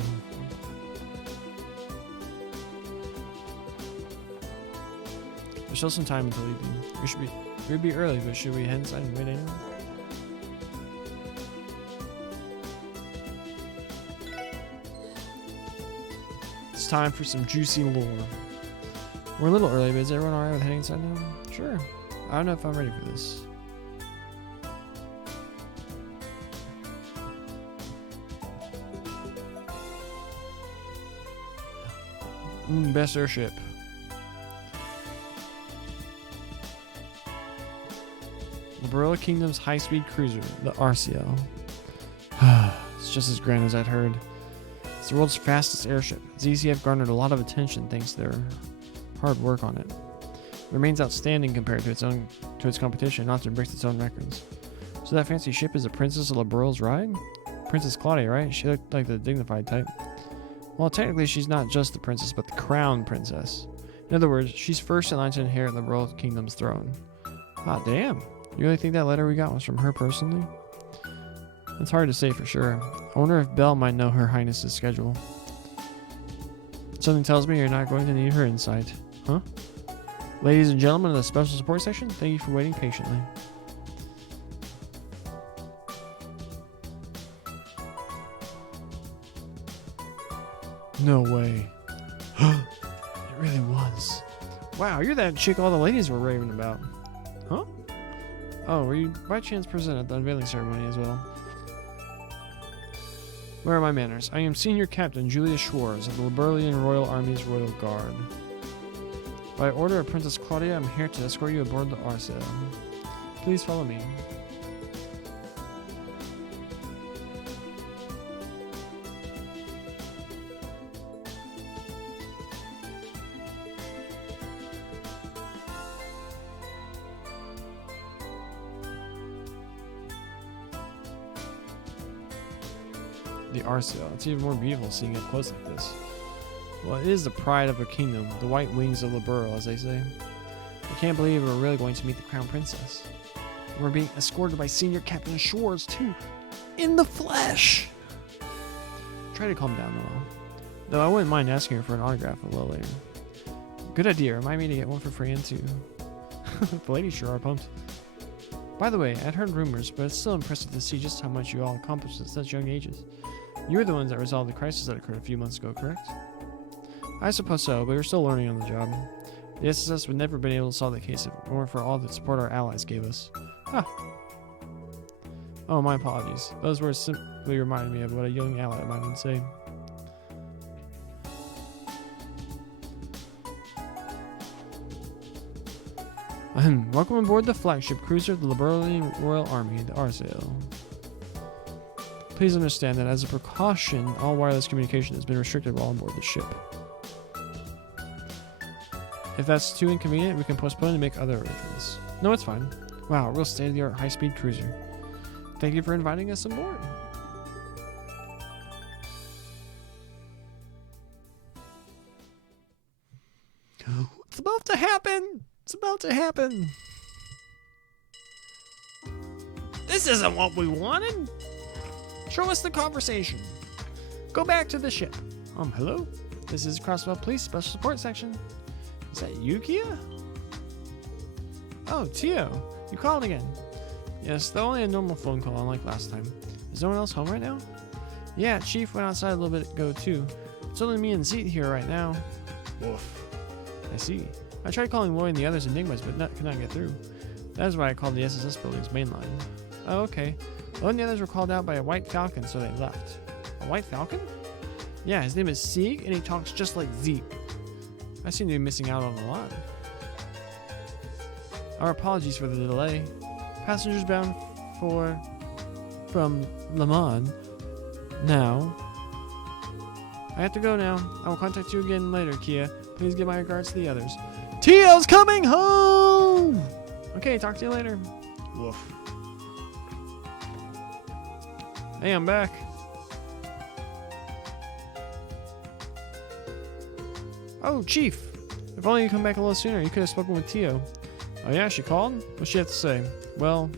There's still some time until evening. We'd be early, but should we head inside and wait anyway? It's time for some juicy lore. We're a little early, but is everyone alright with heading inside now? Sure. I don't know if I'm ready for this. Best airship. The Barilla Kingdom's high-speed cruiser, the RCL. It's just as grand as I'd heard. It's the world's fastest airship. ZCF garnered a lot of attention thanks to their hard work on it. It remains outstanding compared to its competition, and often breaks its own records. So that fancy ship is a Princess of LaBerle's ride? Princess Claudia, right? She looked like the dignified type. Well, technically she's not just the princess, but the crown princess. In other words, she's first in line to inherit the Barilla Kingdom's throne. Ah, damn. You really think that letter we got was from her personally? It's hard to say for sure. I wonder if Belle might know Her Highness's schedule. Something tells me you're not going to need her insight. Huh? Ladies and gentlemen of the special support section, thank you for waiting patiently. No way. It really was. Wow, you're that chick all the ladies were raving about. Huh? Oh, were you by chance present at the unveiling ceremony as well? Where are my manners? I am Senior Captain Julius Schwartz of the Liberalian Royal Army's Royal Guard. By order of Princess Claudia, I'm here to escort you aboard the RCL. Please follow me. The Arcel. It's even more beautiful seeing it close like this. Well, it is the pride of a kingdom, the white wings of Liberl, as they say. I can't believe we're really going to meet the Crown Princess. We're being escorted by Senior Captain Schwartz, too. In the flesh! Try to calm down, Noel. Though I wouldn't mind asking her for an autograph a little later. Good idea. Remind me to get one for Fran, too. The ladies sure are pumped. By the way, I'd heard rumors, but it's still impressive to see just how much you all accomplished at such young ages. You were the ones that resolved the crisis that occurred a few months ago, correct? I suppose so, but we're still learning on the job. The SSS would never have been able to solve the case if it weren't for all the support our allies gave us. Huh. Oh, my apologies. Those words simply reminded me of what a young ally might have say. Welcome aboard the flagship cruiser of the Liberalian Royal Army, the Arcel. Please understand that as a precaution, all wireless communication has been restricted while on board the ship. If that's too inconvenient, we can postpone and make other arrangements. No, it's fine. Wow, real state-of-the-art high-speed cruiser. Thank you for inviting us on board. It's about to happen! It's about to happen! This isn't what we wanted! Show us the conversation. Go back to the ship. Hello? This is Crosswell Police Special Support Section. Is that you, Kia? Oh, Tio. You called again. Yes, though only a normal phone call unlike last time. Is no one else home right now? Yeah, Chief went outside a little bit ago too. It's only me and Zeke here right now. Woof. I see. I tried calling Lloyd and the others Enigmas, but could not get through. That is why I called the SSS building's main line. Oh, okay. Lloyd and the others were called out by a white falcon, so they left. A white falcon? Yeah, his name is Sieg, and he talks just like Zeke. I seem to be missing out on a lot. Our apologies for the delay. Passengers bound from Le Mans. Now. I have to go now. I will contact you again later, Kia. Please give my regards to the others. Tio's coming home! Okay, talk to you later. Woof. Hey, I'm back. Oh, Chief. If only you come back a little sooner, you could have spoken with Tio. Oh yeah, she called? What'd she have to say? Well...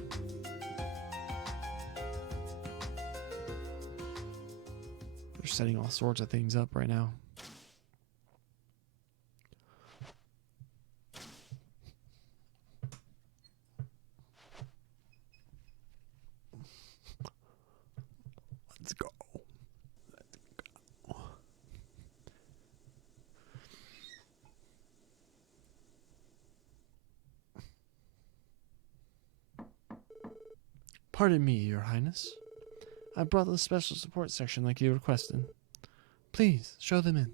they're setting all sorts of things up right now. Let's go. Pardon me, Your Highness. I brought the special support section like you requested. Please, show them in.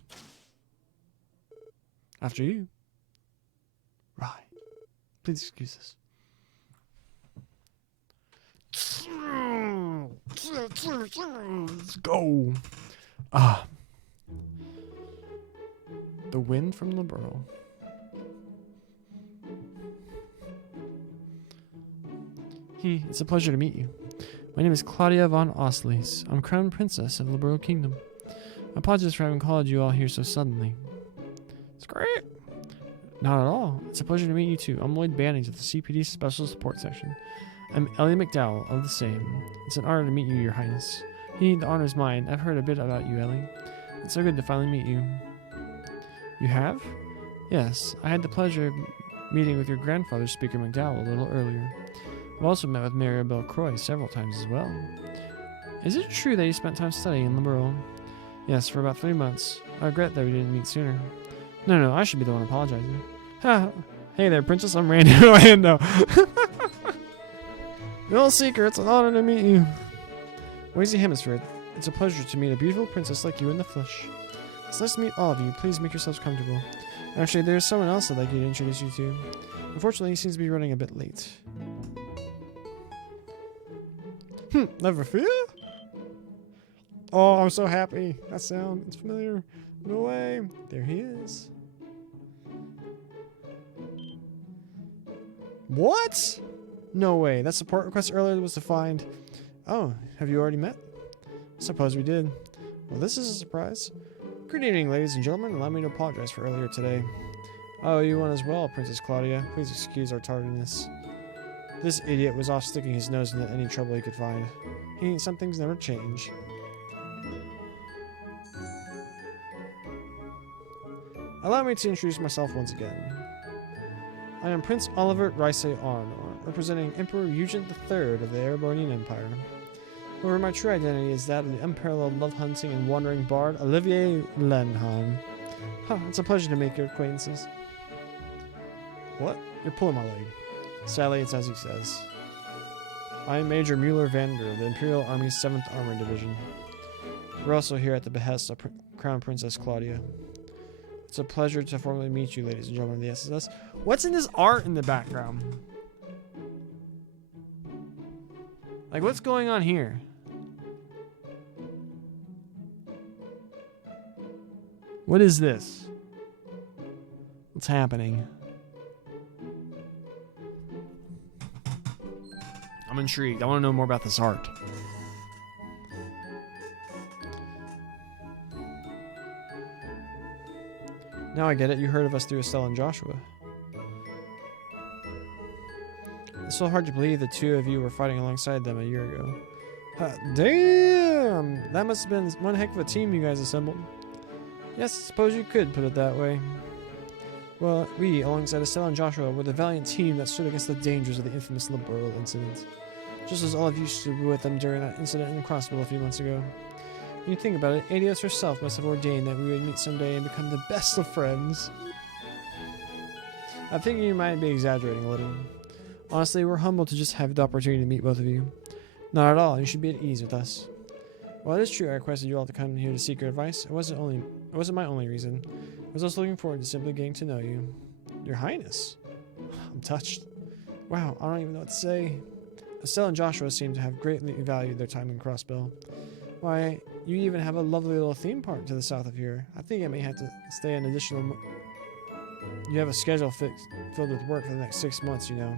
After you. Right. Please excuse us. Let's go. Ah. The wind from the burrow. It's a pleasure to meet you. My name is Claudia von Osleys. I'm Crown Princess of the Liberal Kingdom. I apologize for having called you all here so suddenly. It's great. Not at all. It's a pleasure to meet you too. I'm Lloyd Bannings of the CPD Special Support Section. I'm Ellie McDowell of the same. It's an honor to meet you, Your Highness. The honor is mine. I've heard a bit about you, Ellie. It's so good to finally meet you. You have? Yes. I had the pleasure of meeting with your grandfather, Speaker McDowell, a little earlier. I've also met with Maribel Croy several times as well. Is it true that you spent time studying in Liberal? Yes, for about 3 months. I regret that we didn't meet sooner. No, I should be the one apologizing. Ha! Hey there, Princess, I'm Randy Orlando. No Seeker, it's an honor to meet you. Wazy Hemisphere, it's a pleasure to meet a beautiful princess like you in the flesh. It's nice to meet all of you. Please make yourselves comfortable. Actually, there's someone else I'd like you to introduce you to. Unfortunately, he seems to be running a bit late. Never fear? Oh, I'm so happy. That sound, it's familiar. No way. There he is. What? No way. That support request earlier was to find... Oh, have you already met? Suppose we did. Well, this is a surprise. Good evening, ladies and gentlemen. Allow me to apologize for earlier today. Oh, you won as well, Princess Claudia. Please excuse our tardiness. This idiot was off sticking his nose into any trouble he could find. Some things never change. Allow me to introduce myself once again. I am Prince Oliver Rice Arnor, representing Emperor Eugene III of the Erebonian Empire. However, my true identity is that of the unparalleled love-hunting and wandering bard Olivier Lenheim. It's a pleasure to make your acquaintances. What? You're pulling my leg. Sadly, it's as he says. I am Major Mueller Vander of the Imperial Army's 7th Armored Division. We're also here at the behest of Crown Princess Claudia. It's a pleasure to formally meet you, ladies and gentlemen of the SSS. What's in this art in the background? Like, what's going on here? What is this? What's happening? I'm intrigued. I want to know more about this art. Now I get it. You heard of us through Estelle and Joshua. It's so hard to believe the two of you were fighting alongside them a year ago. Damn! That must have been one heck of a team you guys assembled. Yes, I suppose you could put it that way. Well, we, alongside Estelle and Joshua, were the valiant team that stood against the dangers of the infamous Liberal incident. Just as all of you stood with them during that incident in Crossville a few months ago. When you think about it, Adios herself must have ordained that we would meet someday and become the best of friends. I think you might be exaggerating a little. Honestly, we're humbled to just have the opportunity to meet both of you. Not at all, you should be at ease with us. While it is true I requested you all to come here to seek your advice, it wasn't my only reason. I was also looking forward to simply getting to know you. Your Highness. I'm touched. Wow, I don't even know what to say. Estelle and Joshua seem to have greatly valued their time in Crossbell. Why, you even have a lovely little theme park to the south of here. I think I may have to stay an additional... You have a schedule filled with work for the next 6 months, you know.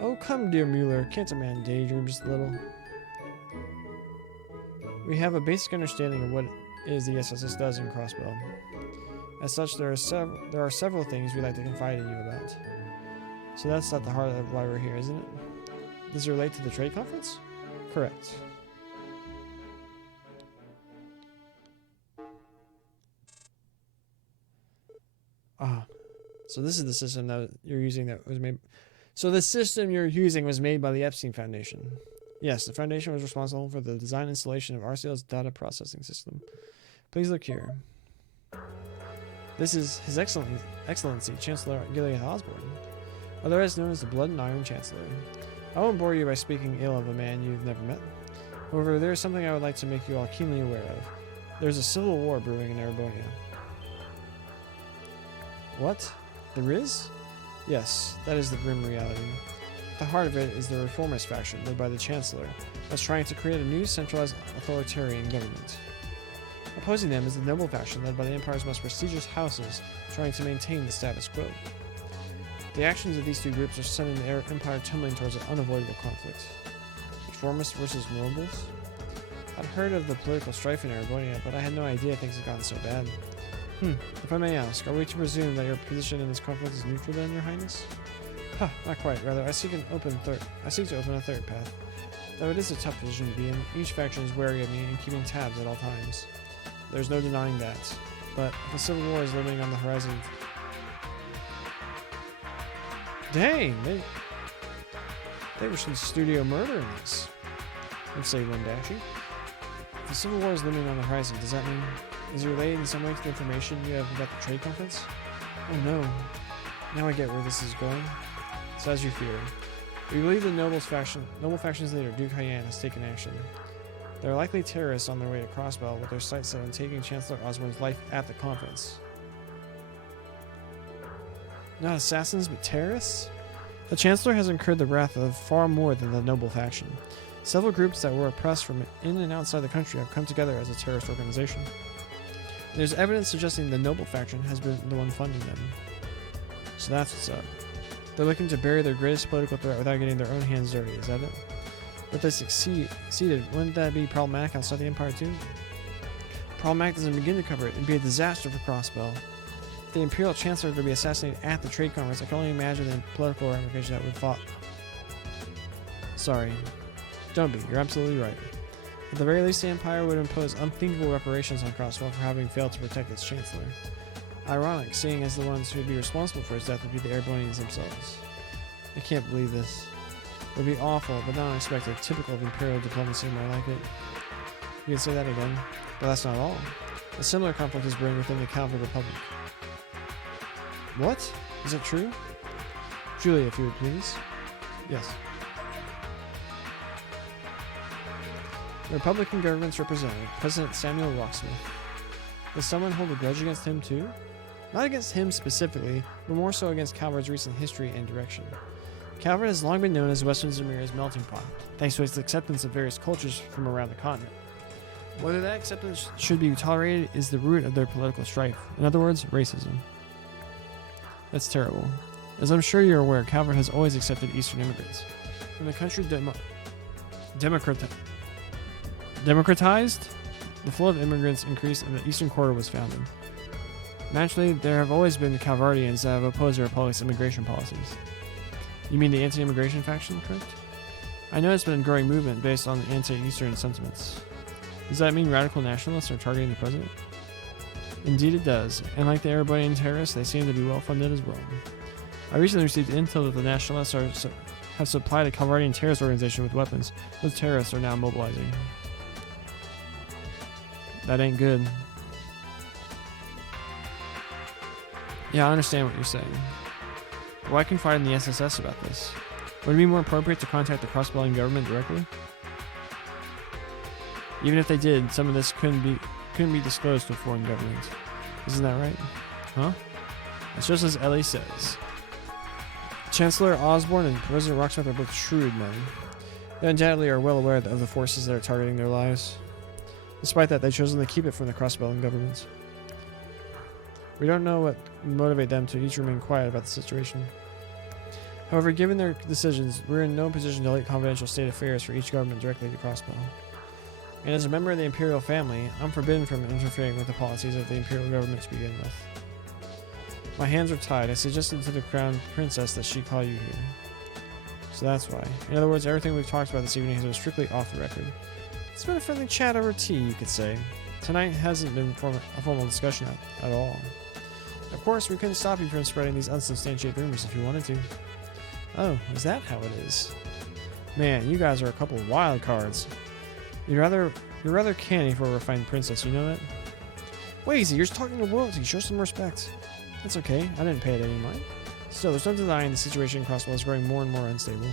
Oh, come, dear Mueller. Can't a man daydream just a little? We have a basic understanding of what it is the SSS does in Crossbell. As such, there are several things we'd like to confide in you about. So that's at the heart of why we're here, isn't it? Does it relate to the trade conference? Correct. So this is the system that you're using that was made... So the system you're using was made by the Epstein Foundation. Yes, the Foundation was responsible for the design and installation of RCL's data processing Please look here. This is His Excellency, Chancellor Gilead Osborne, otherwise known as the Blood and Iron Chancellor. I won't bore you by speaking ill of a man you've never met. However, there is something I would like to make you all keenly aware of. There's a civil war brewing in Erebonia. What? There is? Yes, that is the grim reality. At the heart of it is the reformist faction led by the Chancellor that's trying to create a new centralized authoritarian government. Opposing them is the noble faction led by the Empire's most prestigious houses trying to maintain the status quo. The actions of these two groups are sending the Empire tumbling towards an unavoidable conflict. Reformists versus nobles? I'd heard of the political strife in Erebonia, but I had no idea things had gotten so bad. If I may ask, are we to presume that your position in this conflict is neutral then, Your Highness? Not quite. Rather, I seek to open a third path. Though it is a tough position to be in, each faction is wary of me and keeping tabs at all times. There's no denying that. But if a civil war is looming on the horizon... Dang! They were some studio murder in this. Let's say one dashy. If a civil war is looming on the horizon, does that mean... Is it related in some way to the information you have about the trade conference? Oh no. Now I get where this is going. So as you fear. We believe the noble faction's leader, Duke Hyan, has taken action. There are likely terrorists on their way to Crossbell with their sights set on taking Chancellor Osborne's life at the conference. Not assassins, but terrorists? The Chancellor has incurred the wrath of far more than the noble faction. Several groups that were oppressed from in and outside the country have come together as a terrorist organization. There's evidence suggesting the noble faction has been the one funding them. So that's what's up. They're looking to bury their greatest political threat without getting their own hands dirty, is that it? If they succeeded, wouldn't that be problematic outside the Empire too? Problematic doesn't begin to cover it. It'd be a disaster for Crossbell. If the Imperial Chancellor were to be assassinated at the trade conference, I can only imagine the political ramifications that would follow. Sorry. Don't be. You're absolutely right. At the very least, the Empire would impose unthinkable reparations on Crossbell for having failed to protect its Chancellor. Ironic, seeing as the ones who would be responsible for his death would be the Airbonians themselves. I can't believe this. It would be awful, but not unexpected. Typical of Imperial diplomacy, more like it. You can say that again. But that's not all. A similar conflict is brewing within the Calvary Republic. What? Is it true? Julia, if you would please. Yes. The Republican government's representative, President Samuel Rocksmith. Does someone hold a grudge against him too? Not against him specifically, but more so against Calvert's recent history and direction. Calvert has long been known as Western Zemira's melting pot, thanks to its acceptance of various cultures from around the continent. Whether that acceptance should be tolerated is the root of their political strife. In other words, racism. That's terrible. As I'm sure you're aware, Calvert has always accepted Eastern immigrants. When the country democratized, the flow of immigrants increased and the Eastern Corridor was founded. Naturally, there have always been Calvardians that have opposed the Republic's immigration policies. You mean the anti-immigration faction, correct? I know it's been a growing movement based on anti-Eastern sentiments. Does that mean radical nationalists are targeting the president? Indeed it does, and like the Airbonian terrorists, they seem to be well-funded as well. I recently received intel that the nationalists have supplied a Calvardian terrorist organization with weapons. Those terrorists are now mobilizing. That ain't good. Yeah, I understand what you're saying. Why confide in the SSS about this? Would it be more appropriate to contact the Crossbellian government directly? Even if they did, some of this couldn't be disclosed to a foreign government. Isn't that right? Huh? It's just as Ellie says. Chancellor Osborne and President Rocksmith are both shrewd men. They undoubtedly are well aware of the forces that are targeting their lives. Despite that, they've chosen to keep it from the Crossbellian government. We don't know what would motivate them to each remain quiet about the situation. However, given their decisions, we're in no position to relate confidential state affairs for each government directly to Crossbell. And as a member of the Imperial family, I'm forbidden from interfering with the policies of the Imperial government to begin with. My hands are tied. I suggested to the Crown Princess that she call you here. So that's why. In other words, everything we've talked about this evening has been strictly off the record. It's been a friendly chat over tea, you could say. Tonight hasn't been a formal discussion at all. Of course, we couldn't stop you from spreading these unsubstantiated rumors if you wanted to. Oh, is that how it is? Man, you guys are a couple of wild cards. You're rather canny for a refined princess, you know that? Wazy, you're talking to royalty. Show some respect. That's okay. I didn't pay it any mind. Still, there's no denying the situation in Crossbell is growing more and more unstable.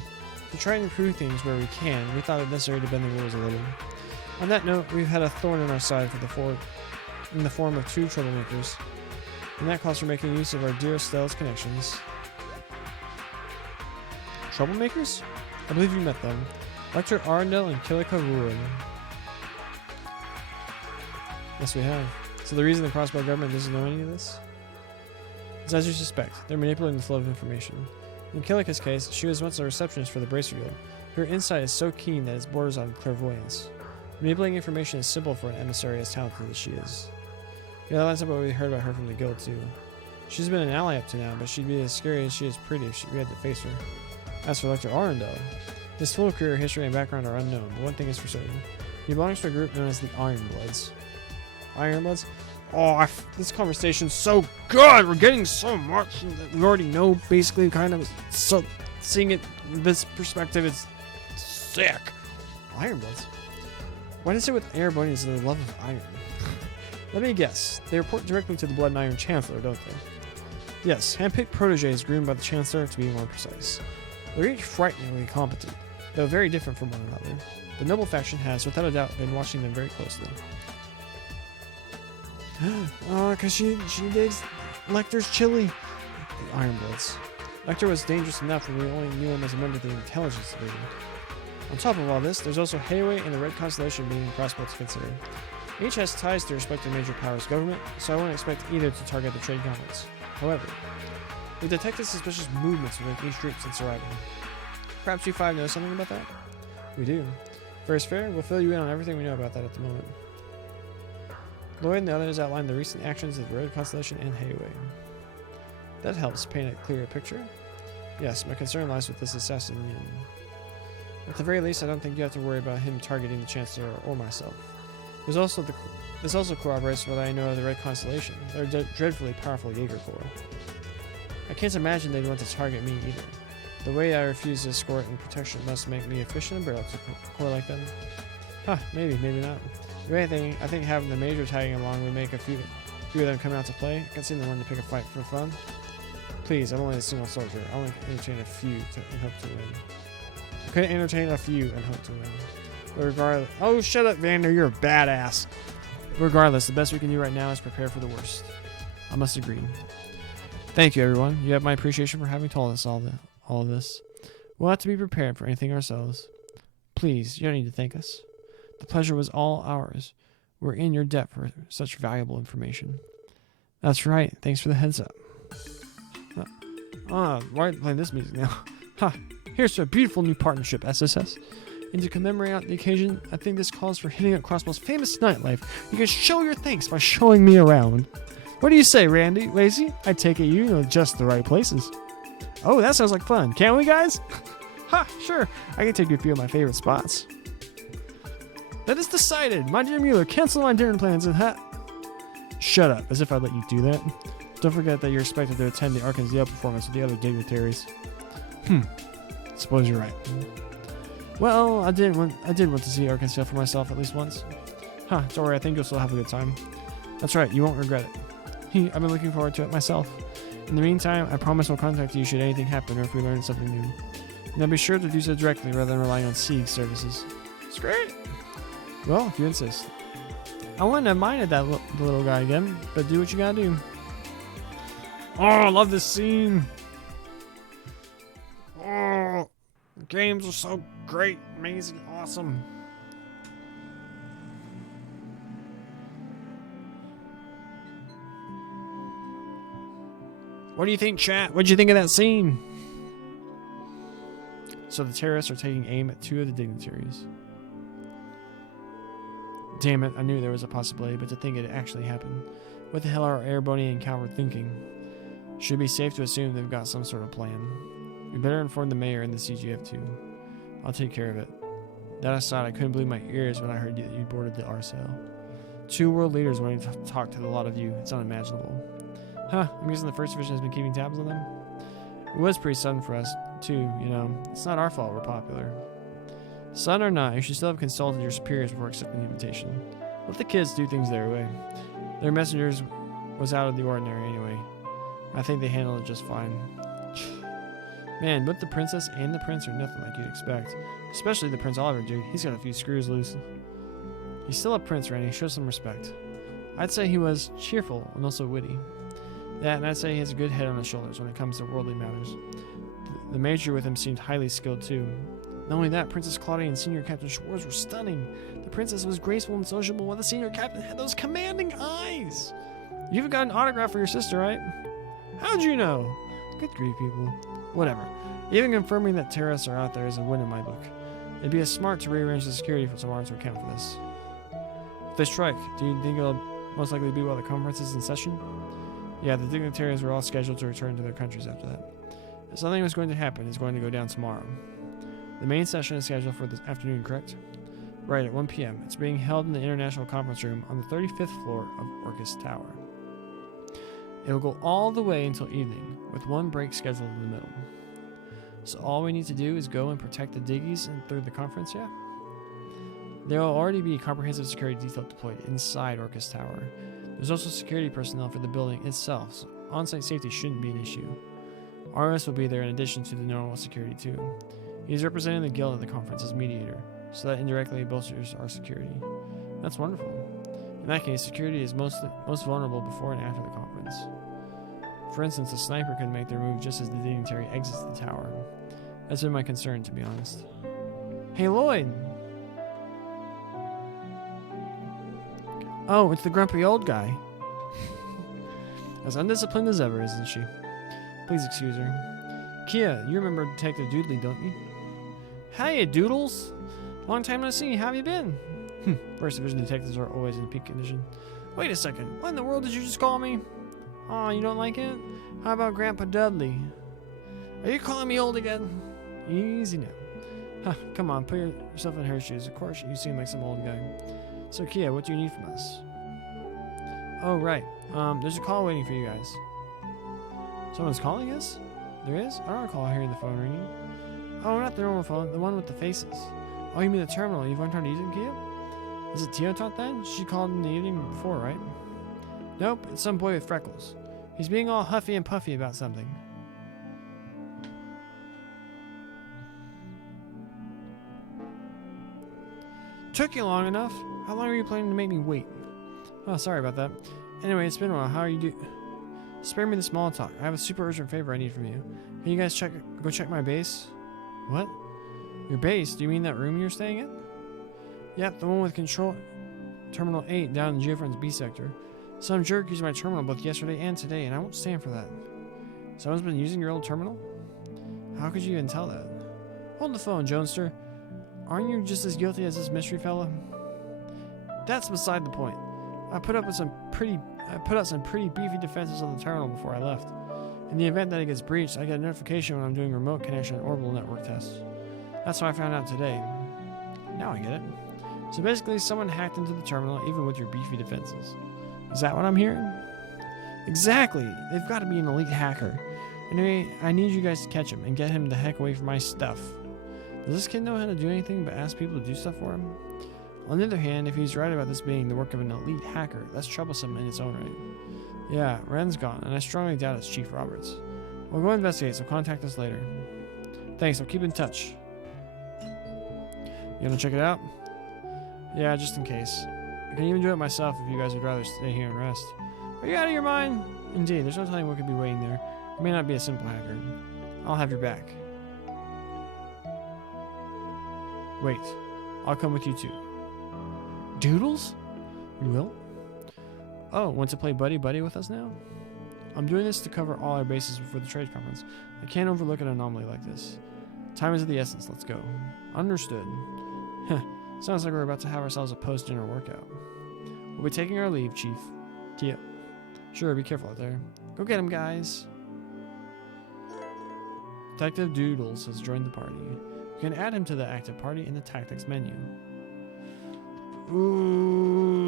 To try and improve things where we can, we thought it necessary to bend the rules a little. On that note, we've had a thorn in our side in the form of two troublemakers. And that calls for making use of our dear Stella's connections. Troublemakers? I believe you met them. Lecter Arundel and Kilika Ruin. Yes, we have. So the reason the Crossbell government doesn't know any of this? Is as you suspect. They're manipulating the flow of information. In Kilika's case, she was once a receptionist for the Bracer Guild. Her insight is so keen that it borders on clairvoyance. Manipulating information is simple for an emissary as talented as she is. Yeah, that lines up what we heard about her from the guild too. She's been an ally up to now, but she'd be as scary as she is pretty if we had to face her. As for Lecter Arundel, his full career, history, and background are unknown, but one thing is for certain. He belongs to a group known as the Ironbloods. Ironbloods? Oh, this conversation's so good! We're getting so much that we already know, basically, kind of. So, seeing it from this perspective, it's sick. Ironbloods? Why does it with Airbonians their love of iron? Let me guess. They report directly to the Blood and Iron Chancellor, don't they? Yes, handpicked proteges groomed by the Chancellor, to be more precise. They're each frighteningly competent, though very different from one another. The noble faction has, without a doubt, been watching them very closely. Because she digs Lecter's chili. The Ironbloods. Lecter was dangerous enough when we only knew him as a member of the Intelligence Division. On top of all this, there's also Hayway and the Red Constellation being Crossbell to consider. Each has ties to respective major powers' government, so I wouldn't expect either to target the trade conference. However, we've detected suspicious movements within each group since arriving. Perhaps you five know something about that? We do. First fair, we'll fill you in on everything we know about that at the moment. Lloyd and the others outlined the recent actions of the Red Constellation and Hayway. That helps paint a clearer picture. Yes, my concern lies with this assassin. At the very least, I don't think you have to worry about him targeting the Chancellor or myself. This also corroborates what I know of the Red Constellation. They're a dreadfully powerful Jaeger Corps. I can't imagine they'd want to target me either. The way I refuse to escort and protection must make me a fish in a barrel to a corps like them. Huh, maybe not. If anything, I think having the Major tagging along would make a few of them come out to play. I can see them wanting to pick a fight for fun. Please, I'm only a single soldier. I only entertain a few and hope to win. I couldn't entertain a few and hope to win. But regardless, oh, shut up, Vander, you're a badass. Regardless, the best we can do right now is prepare for the worst. I must agree. Thank you, everyone. You have my appreciation for having told us all of this. We'll have to be prepared for anything ourselves. Please, you don't need to thank us. The pleasure was all ours. We're in your debt for such valuable information. That's right. Thanks for the heads up. Why are you playing this music now? Ha! Here's to a beautiful new partnership, SSS. And to commemorate the occasion, I think this calls for hitting up Crossbow's famous nightlife. You can show your thanks by showing me around. What do you say, Randy? Lacey? I take it you know just the right places. Oh, that sounds like fun. Can't we, guys? Ha! Sure. I can take you a few of my favorite spots. That is decided. My dear Mueller, cancel my dinner plans and Shut up, as if I'd let you do that. Don't forget that you're expected to attend the Arkansas performance with the other dignitaries. Suppose you're right. Well, I did want to see Arkansas for myself at least once. Don't worry, I think you'll still have a good time. That's right, you won't regret it. I've been looking forward to it myself. In the meantime, I promise I'll contact you should anything happen or if we learn something new. Now be sure to do so directly rather than relying on Sieg's services. It's great! Well, if you insist. I wouldn't have minded that the little guy again, but do what you gotta do. Oh, I love this scene! Oh, the games are so great, amazing, awesome. What do you think, chat? What'd you think of that scene? So the terrorists are taking aim at two of the dignitaries. Damn it, I knew there was a possibility, but to think it actually happened. What the hell are Airbony and Calvert thinking? Should be safe to assume they've got some sort of plan. We better inform the mayor and the CGF too. I'll take care of it. That aside, I couldn't believe my ears when I heard that you boarded the RSL. Two world leaders wanting to talk to the lot of you. It's unimaginable. I'm guessing the First Division has been keeping tabs on them? It was pretty sudden for us, too, you know. It's not our fault we're popular. Sudden or not, you should still have consulted your superiors before accepting the invitation. Let the kids do things their way. Their messengers was out of the ordinary anyway. I think they handled it just fine. Man, both the princess and the prince are nothing like you'd expect. Especially the Prince Oliver dude. He's got a few screws loose. He's still a prince, Randy. Show some respect. I'd say he was cheerful and also witty. That, and I'd say he has a good head on his shoulders when it comes to worldly matters. The major with him seemed highly skilled too. Not only that, Princess Claudia and Senior Captain Schwartz were stunning. The princess was graceful and sociable, while the senior captain had those commanding eyes. You even got an autograph for your sister, right? How'd you know? Good grief, people. Whatever. Even confirming that terrorists are out there is a win in my book. It'd be smart to rearrange the security for tomorrow to account for this. If they strike, do you think it'll most likely be while the conference is in session? Yeah, the dignitaries were all scheduled to return to their countries after that. If something was going to happen, it's going to go down tomorrow. The main session is scheduled for this afternoon, correct? Right, at 1 p.m. It's being held in the International Conference Room on the 35th floor of Orcus Tower. It will go all the way until evening, with one break scheduled in the middle. So all we need to do is go and protect the diggies and through the conference, yeah? There will already be a comprehensive security detail deployed inside Orcus Tower. There's also security personnel for the building itself, so on-site safety shouldn't be an issue. RS will be there in addition to the normal security too. He's representing the guild at the conference as mediator, so that indirectly bolsters our security. That's wonderful. In that case, security is most vulnerable before and after the conference. For instance, a sniper could make their move just as the dignitary exits the tower. That's been my concern, to be honest. Hey, Lloyd! Oh, it's the grumpy old guy. As undisciplined as ever, isn't she? Please excuse her. Kia, you remember Detective Doodley, don't you? Hiya, Doodles! Long time no see. How have you been? First division detectives are always in peak condition. Wait a second. What in the world did you just call me? Aw, you don't like it? How about Grandpa Dudley? Are you calling me old again? Easy now. Huh, come on, put yourself in her shoes. Of course, you seem like some old guy. So, Kia, what do you need from us? Oh, right. There's a call waiting for you guys. Someone's calling us? There is? I don't recall hearing the phone ringing. Oh, not the normal phone, the one with the faces. Oh, you mean the terminal? You've learned how to use it, Kia? Is it Tio taught that? She called in the evening before, right? Nope, it's some boy with freckles. He's being all huffy and puffy about something. Took you long enough. How long are you planning to make me wait? Oh, sorry about that. Anyway, it's been a while. How are you Spare me the small talk. I have a super urgent favor I need from you. Can you guys go check my base? What? Your base? Do you mean that room you're staying in? Yep, the one with control terminal 8 down in Geofriend's B sector. Some jerk used my terminal both yesterday and today, and I won't stand for that. Someone's been using your old terminal? How could you even tell that? Hold the phone, Jonester. Aren't you just as guilty as this mystery fella? That's beside the point. I put out some pretty beefy defenses of the terminal before I left. In the event that it gets breached, I get a notification when I'm doing remote connection and orbital network tests. That's how I found out today. Now I get it. So basically, someone hacked into the terminal even with your beefy defenses. Is that what I'm hearing? Exactly! They've got to be an elite hacker. Anyway, I need you guys to catch him and get him the heck away from my stuff. Does this kid know how to do anything but ask people to do stuff for him? On the other hand, if he's right about this being the work of an elite hacker, that's troublesome in its own right. Yeah, Ren's gone, and I strongly doubt it's Chief Roberts. We'll go investigate, so contact us later. Thanks, I'll keep in touch. You wanna check it out? Yeah, just in case. I can even do it myself if you guys would rather stay here and rest. Are you out of your mind? Indeed, there's no telling what could be waiting there. It may not be a simple hacker. I'll have your back. Wait, I'll come with you too. Doodles? You will? Oh, want to play buddy-buddy with us now? I'm doing this to cover all our bases before the trade conference. I can't overlook an anomaly like this. Time is of the essence, let's go. Understood. Heh, sounds like we're about to have ourselves a post-dinner workout. We'll be taking our leave, Chief. Tia. Sure, be careful out there. Go get him, guys. Detective Doodles has joined the party. You can add him to the active party in the tactics menu. Ooh.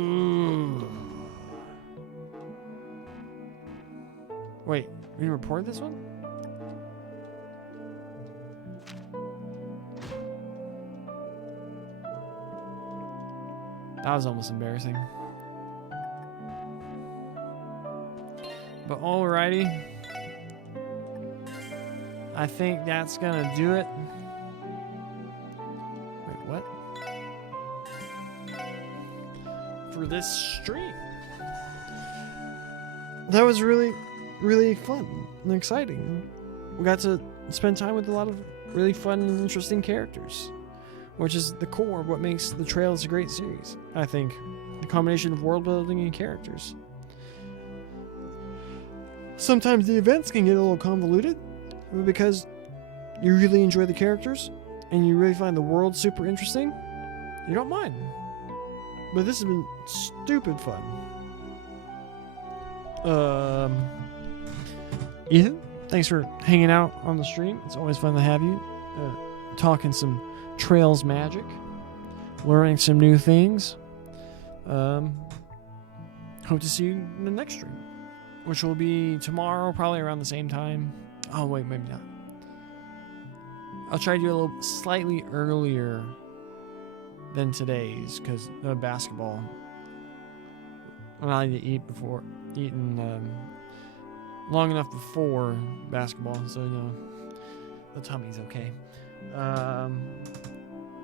Wait, we can report this one? That was almost embarrassing. But alrighty. I think that's gonna do it. Wait, what? For this stream. That was really, really fun and exciting. We got to spend time with a lot of really fun and interesting characters, which is the core of what makes the Trails a great series. I think the combination of world building and characters. Sometimes the events can get a little convoluted because you really enjoy the characters and you really find the world super interesting. You don't mind. But this has been stupid fun. Ethan, thanks for hanging out on the stream. It's always fun to have you. Talking some Trails magic. Learning some new things. Hope to see you in the next stream, which will be tomorrow, probably around the same time. Oh, wait, maybe not. I'll try to do a little slightly earlier than today's, because basketball. I need to eat long enough before basketball, so the tummy's okay.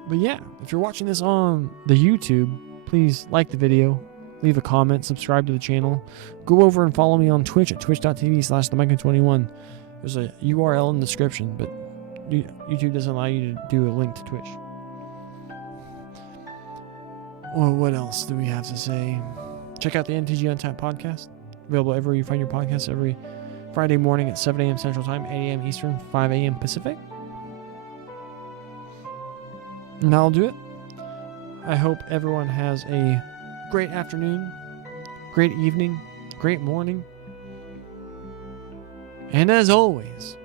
But yeah, if you're watching this on the YouTube, please like the video, leave a comment, subscribe to the channel. Go over and follow me on Twitch at twitch.tv/themicah21. There's a URL in the description, but YouTube doesn't allow you to do a link to Twitch. Well, what else do we have to say? Check out the NTG Untapped podcast. Available everywhere you find your podcasts every Friday morning at 7 a.m. Central Time, 8 a.m. Eastern, 5 a.m. Pacific. And that'll do it. I hope everyone has a great afternoon, great evening, great morning. And as always,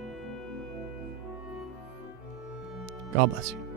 God bless you.